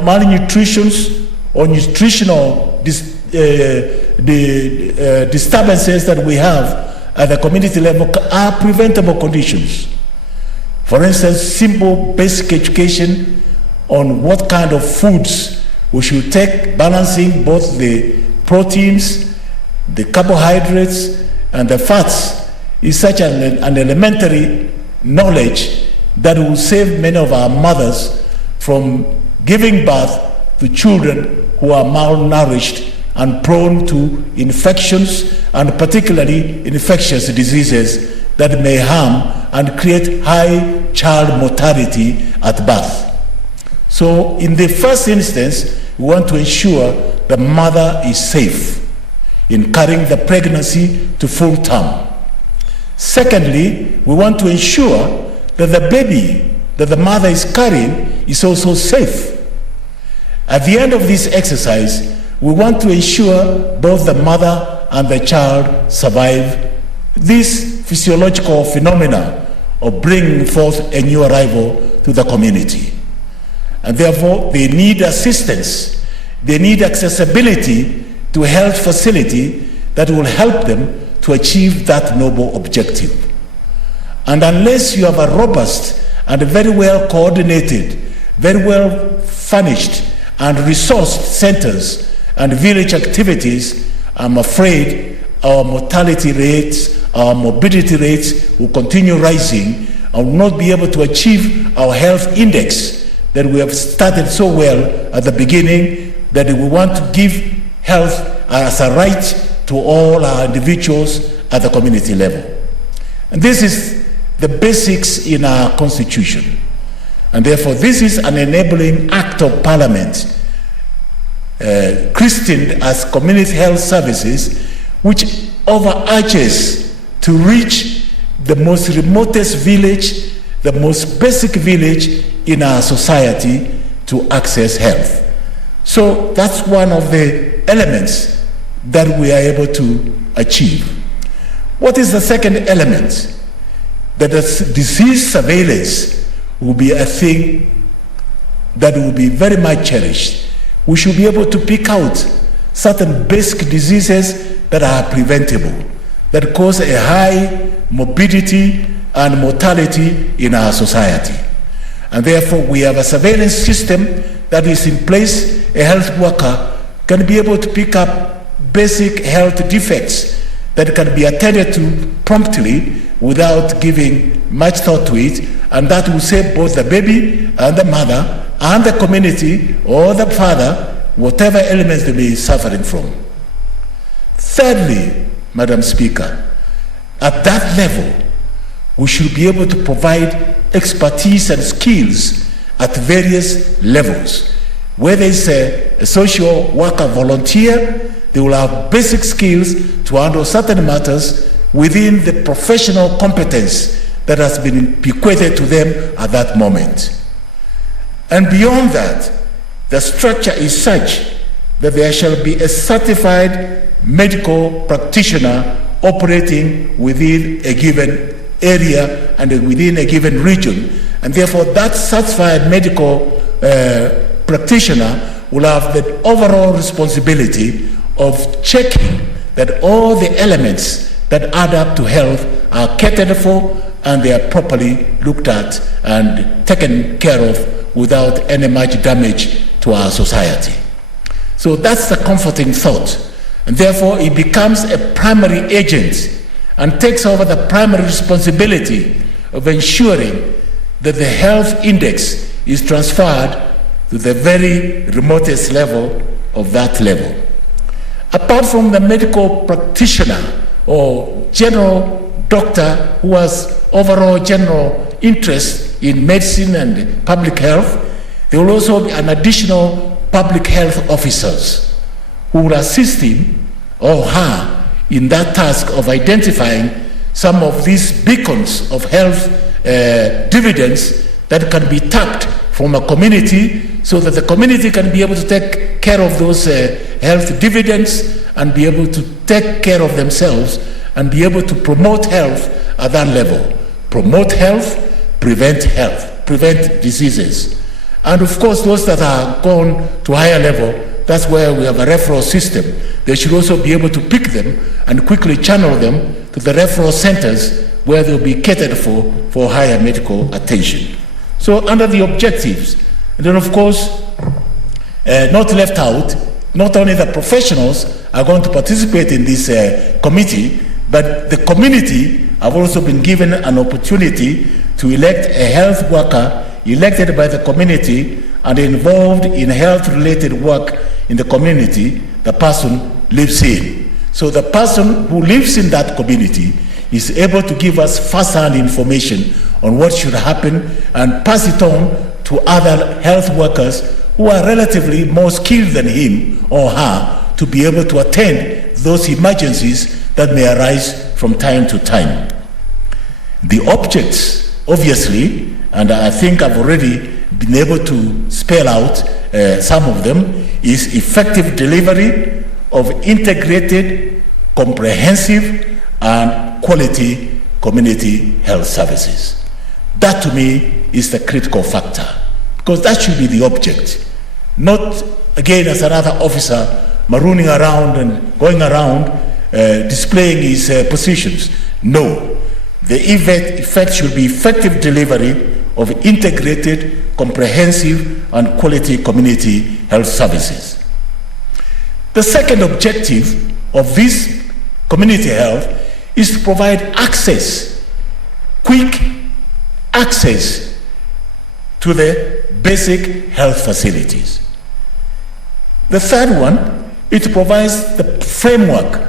malnutritions or nutritional disturbances that we have at the community level are preventable conditions. For instance, simple basic education on what kind of foods we should take, balancing both the proteins, the carbohydrates, and the fats is such an elementary knowledge that will save many of our mothers from giving birth to children who are malnourished and prone to infections, and particularly infectious diseases that that may harm and create high child mortality at birth. So in the first instance, we want to ensure the mother is safe in carrying the pregnancy to full term. Secondly, we want to ensure that the baby that the mother is carrying is also safe. At the end of this exercise, we want to ensure both the mother and the child survive this physiological phenomena of bringing forth a new arrival to the community. And therefore, they need assistance. They need accessibility to a health facility that will help them to achieve that noble objective. And unless you have a robust and very well coordinated, very well furnished and resourced centers and village activities, I'm afraid our mortality rates, our morbidity rates will continue rising and will not be able to achieve our health index that we have started so well at the beginning, that we want to give health as a right to all our individuals at the community level. And this is the basics in our constitution. And therefore, this is an enabling act of Parliament, christened as Community Health Services, which overarches to reach the most remotest village, the most basic village in our society to access health. So that's one of the elements that we are able to achieve. What is the second element? That the disease surveillance will be a thing that will be very much cherished. We should be able to pick out certain basic diseases that are preventable, that cause a high morbidity and mortality in our society. And therefore, we have a surveillance system that is in place. A health worker can be able to pick up basic health defects that can be attended to promptly without giving much thought to it, and that will save both the baby and the mother and the community or the father whatever elements they may be suffering from. Thirdly, Madam Speaker, at that level, we should be able to provide expertise and skills at various levels. Whether it's a social worker volunteer, they will have basic skills to handle certain matters within the professional competence that has been bequeathed to them at that moment. And beyond that, the structure is such that there shall be a certified medical practitioner operating within a given area and within a given region. And therefore, that certified medical practitioner will have the overall responsibility of checking that all the elements that add up to health are catered for and they are properly looked at and taken care of without any much damage to our society. So that's the comforting thought. And therefore, it becomes a primary agent and takes over the primary responsibility of ensuring that the health index is transferred to the very remotest level of that level. Apart from the medical practitioner or general doctor who has overall general interest in medicine and public health, there will also be an additional public health officers who will assist him or her in that task of identifying some of these beacons of health dividends that can be tapped from a community so that the community can be able to take care of those health dividends and be able to take care of themselves and be able to promote health at that level. Promote health, prevent diseases. And of course, those that are gone to higher level, that's where we have a referral system. They should also be able to pick them and quickly channel them to the referral centers where they'll be catered for higher medical attention. So under the objectives, and then of course, not left out, not only the professionals are going to participate in this committee, but the community have also been given an opportunity to elect a health worker elected by the community and involved in health-related work in the community the person lives in. So the person who lives in that community is able to give us first-hand information on what should happen and pass it on to other health workers who are relatively more skilled than him or her to be able to attend those emergencies that may arise from time to time. The objects, obviously, and I think I've already been able to spell out some of them, is effective delivery of integrated, comprehensive, and quality community health services. That to me is the critical factor, because that should be the object, not again as another officer marooning around and going around displaying his positions. No, the effect should be effective delivery of integrated, comprehensive, and quality community health services. The second objective of this community health is to provide access, quick access to the basic health facilities. The third one, it provides the framework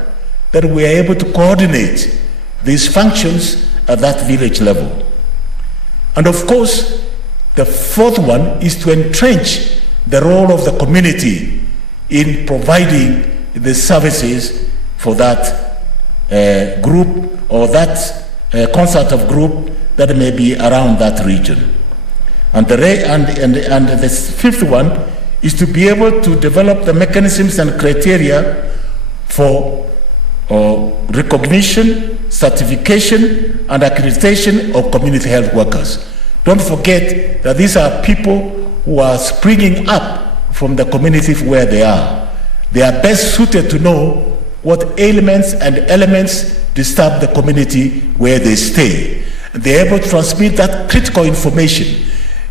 that we are able to coordinate these functions at that village level. And of course, the fourth one is to entrench the role of the community in providing the services for that group or that concert of group that may be around that region. And the fifth one is to be able to develop the mechanisms and criteria for recognition, certification, and accreditation of community health workers. Don't forget that these are people who are springing up from the community where they are. They are best suited to know what ailments and elements disturb the community where they stay. They're able to transmit that critical information.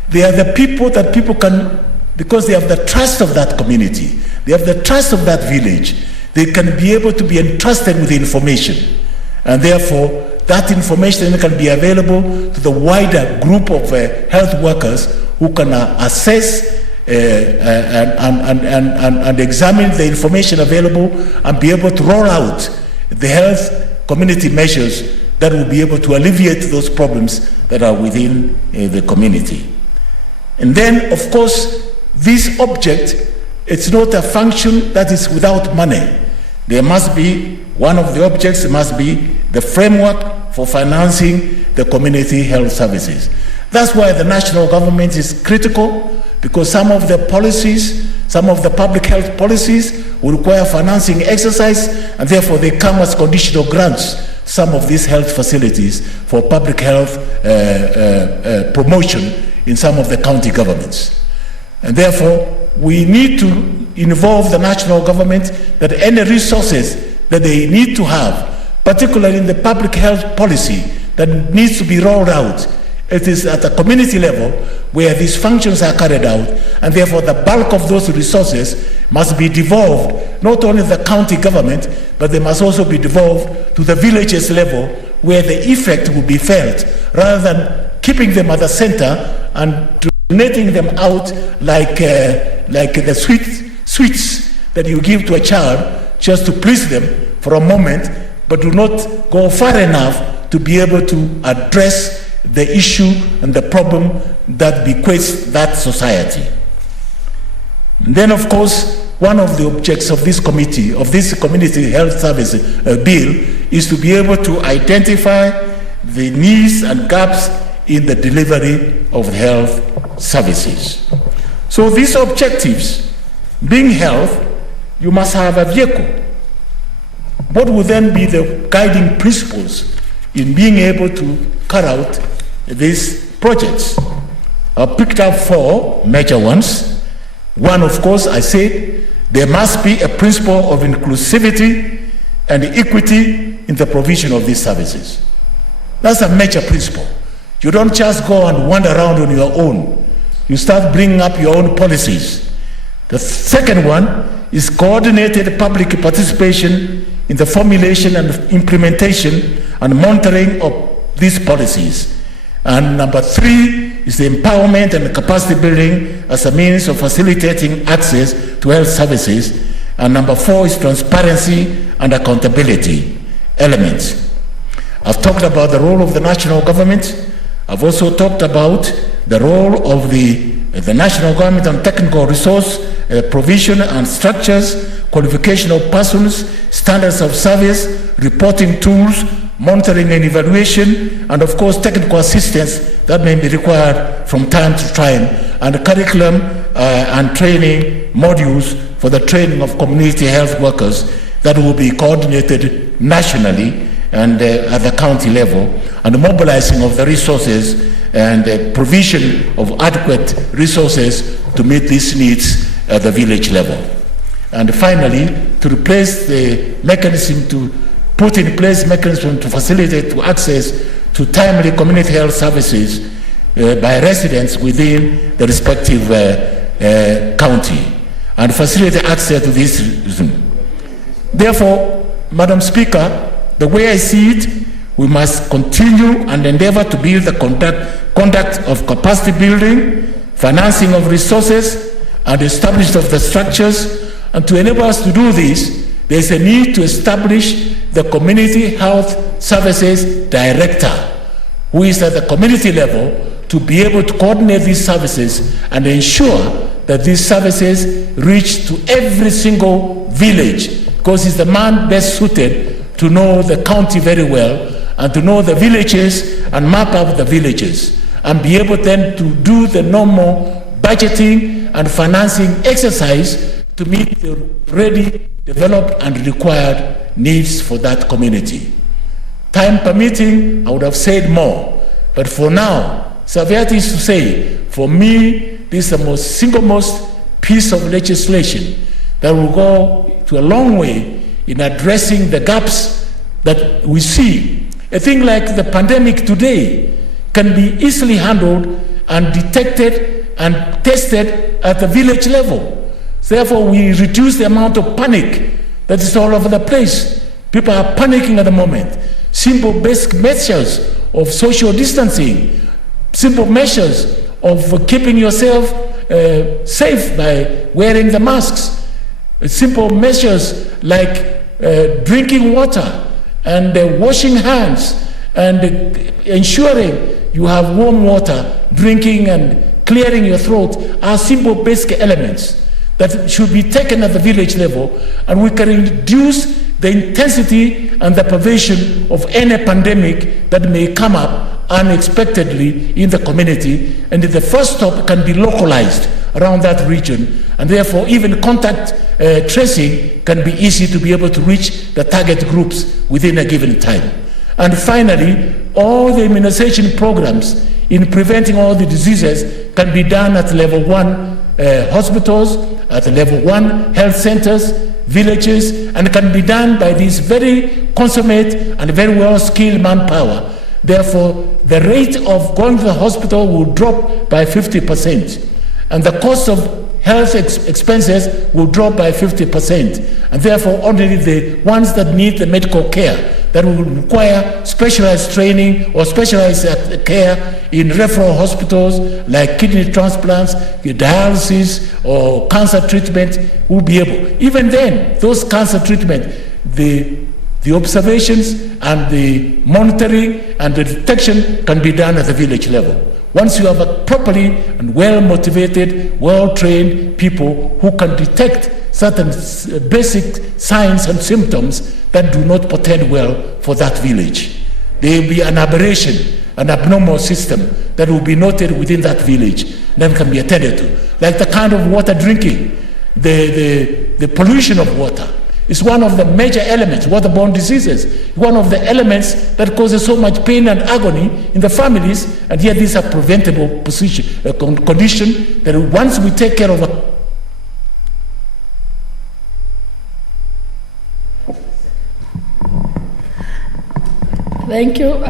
They are the people that people can, because they have the trust of that community, they have the trust of that village, they can be able to be entrusted with the information. And therefore, that information can be available to the wider group of health workers who can assess and examine the information available and be able to roll out the health community measures that will be able to alleviate those problems that are within the community. And then, of course, this object, it's not a function that is without money. There must be, one of the objects must be the framework for financing the community health services. That's why the national government is critical, because some of the policies, some of the public health policies will require financing exercise, and therefore they come as conditional grants, some of these health facilities for public health promotion in some of the county governments. And therefore, we need to involve the national government that any resources that they need to have, particularly in the public health policy that needs to be rolled out, it is at the community level where these functions are carried out, and therefore the bulk of those resources must be devolved, not only the county government, but they must also be devolved to the villages level where the effect will be felt, rather than keeping them at the center and donating them out like the sweets that you give to a child just to please them for a moment, but do not go far enough to be able to address the issue and the problem that bequeaths that society. And then, of course, one of the objects of this committee, of this community health service bill, is to be able to identify the needs and gaps in the delivery of health services. So these objectives, being health, you must have a vehicle. What would then be the guiding principles in being able to carry out these projects? I picked up 4 major ones. One, of course, I said, there must be a principle of inclusivity and equity in the provision of these services. That's a major principle. You don't just go and wander around on your own. You start bringing up your own policies. The second one is coordinated public participation in the formulation and implementation and monitoring of these policies. And number 3 is the empowerment and capacity building as a means of facilitating access to health services. And number 4 is transparency and accountability elements. I've talked about the role of the national government. I've also talked about the role of the national government on technical resource provision and structures, qualification of persons, standards of service, reporting tools, monitoring and evaluation, and of course technical assistance that may be required from time to time, and curriculum and training modules for the training of community health workers that will be coordinated nationally and at the county level, and the mobilizing of the resources and the provision of adequate resources to meet these needs at the village level. And finally, to replace the mechanism, to put in place mechanism to facilitate to access to timely community health services by residents within the respective county, and facilitate access to this. Therefore, Madam Speaker, the way I see it, we must continue and endeavor to build the conduct of capacity building, financing of resources, and establishment of the structures. And to enable us to do this, there is a need to establish the Community Health Services Director, who is at the community level, to be able to coordinate these services and ensure that these services reach to every single village, because he's the man best suited to know the county very well and to know the villages and map out the villages and be able then to do the normal budgeting and financing exercise to meet the ready, developed and required needs for that community. Time permitting, I would have said more, but for now, severity is to say, for me, this is the single most piece of legislation that will go to a long way in addressing the gaps that we see. A thing like the pandemic today can be easily handled and detected and tested at the village level. Therefore, we reduce the amount of panic that is all over the place. People are panicking at the moment. Simple basic measures of social distancing, simple measures of keeping yourself safe by wearing the masks, simple measures like drinking water and washing hands and ensuring you have warm water, drinking and clearing your throat are simple basic elements that should be taken at the village level, and we can reduce the intensity and the pervasiveness of any pandemic that may come up unexpectedly in the community, and the first stop can be localized around that region, and therefore even contact tracing can be easy to be able to reach the target groups within a given time. And finally, all the immunization programs in preventing all the diseases can be done at level 1 hospitals, at level 1 health centers, villages, and can be done by this very consummate and very well skilled manpower. Therefore, the rate of going to the hospital will drop by 50%, and the cost of health expenses will drop by 50%, and therefore only the ones that need the medical care that will require specialized training or specialized care in referral hospitals like kidney transplants, dialysis or cancer treatment will be able. Even then, those cancer treatment, the observations and the monitoring and the detection can be done at the village level. Once you have a properly and well-motivated, well-trained people who can detect certain basic signs and symptoms that do not portend well for that village, there will be an aberration, an abnormal system that will be noted within that village, then can be attended to. Like the kind of water drinking, the pollution of water is one of the major elements, waterborne diseases, one of the elements that causes so much pain and agony in the families, and yet these are preventable condition that once we take care of. Thank you.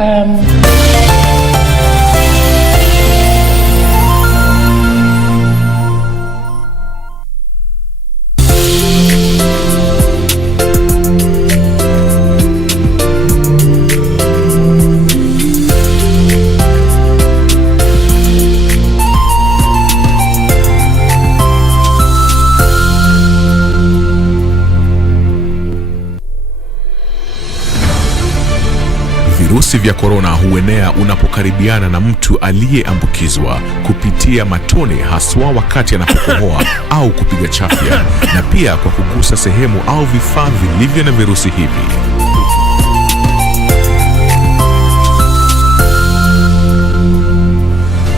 Virusi Virusi vya korona huenea unapokaribiana na mtu aliyeambukizwa kupitia matone, haswa wakati anapokohoa au kupiga chafya, na pia kwa kugusa sehemu au vifaa vilivyo na virusi hivi.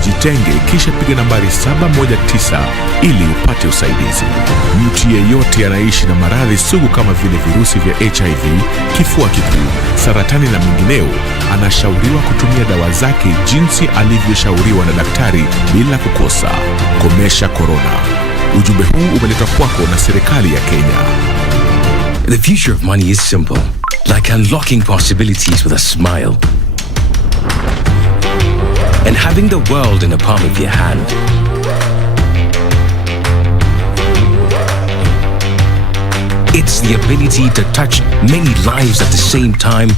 Jitenge kisha piga nambari 719 ili upate usaidizi. Mtu yeyote anaishi na maradhi sugu kama vile virusi vya HIV, kifua kikuu, saratani na mengineo anashauriwa kutumia dawa zake jinsi alivyoshauriwa na daktari bila kukosa. Komesha korona. Ujumbe huu umeletwa kwako na serikali ya Kenya. The future of money is simple, like unlocking possibilities with a smile. And having the world in the palm of your hand. It's the ability to touch many lives at the same time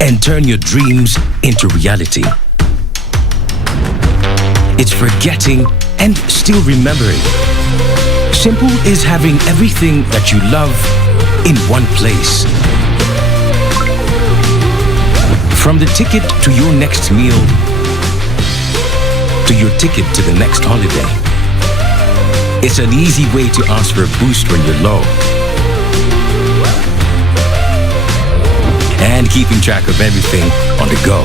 and turn your dreams into reality. It's forgetting and still remembering. Simple is having everything that you love in one place. From the ticket to your next meal, to your ticket to the next holiday. It's an easy way to ask for a boost when you're low. And keeping track of everything on the go.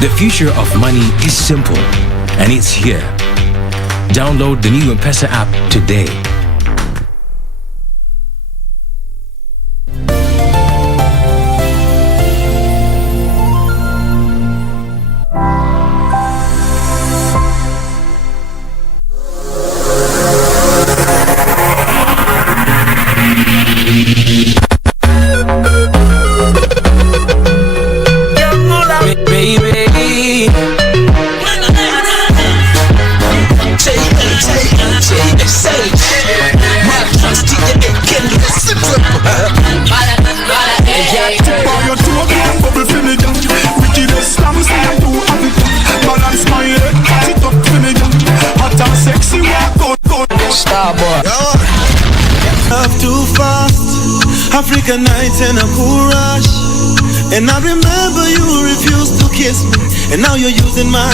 The future of money is simple, and it's here. Download the new M-Pesa app today. African nights and a cool rush. And I remember you refused to kiss me, and now you're using my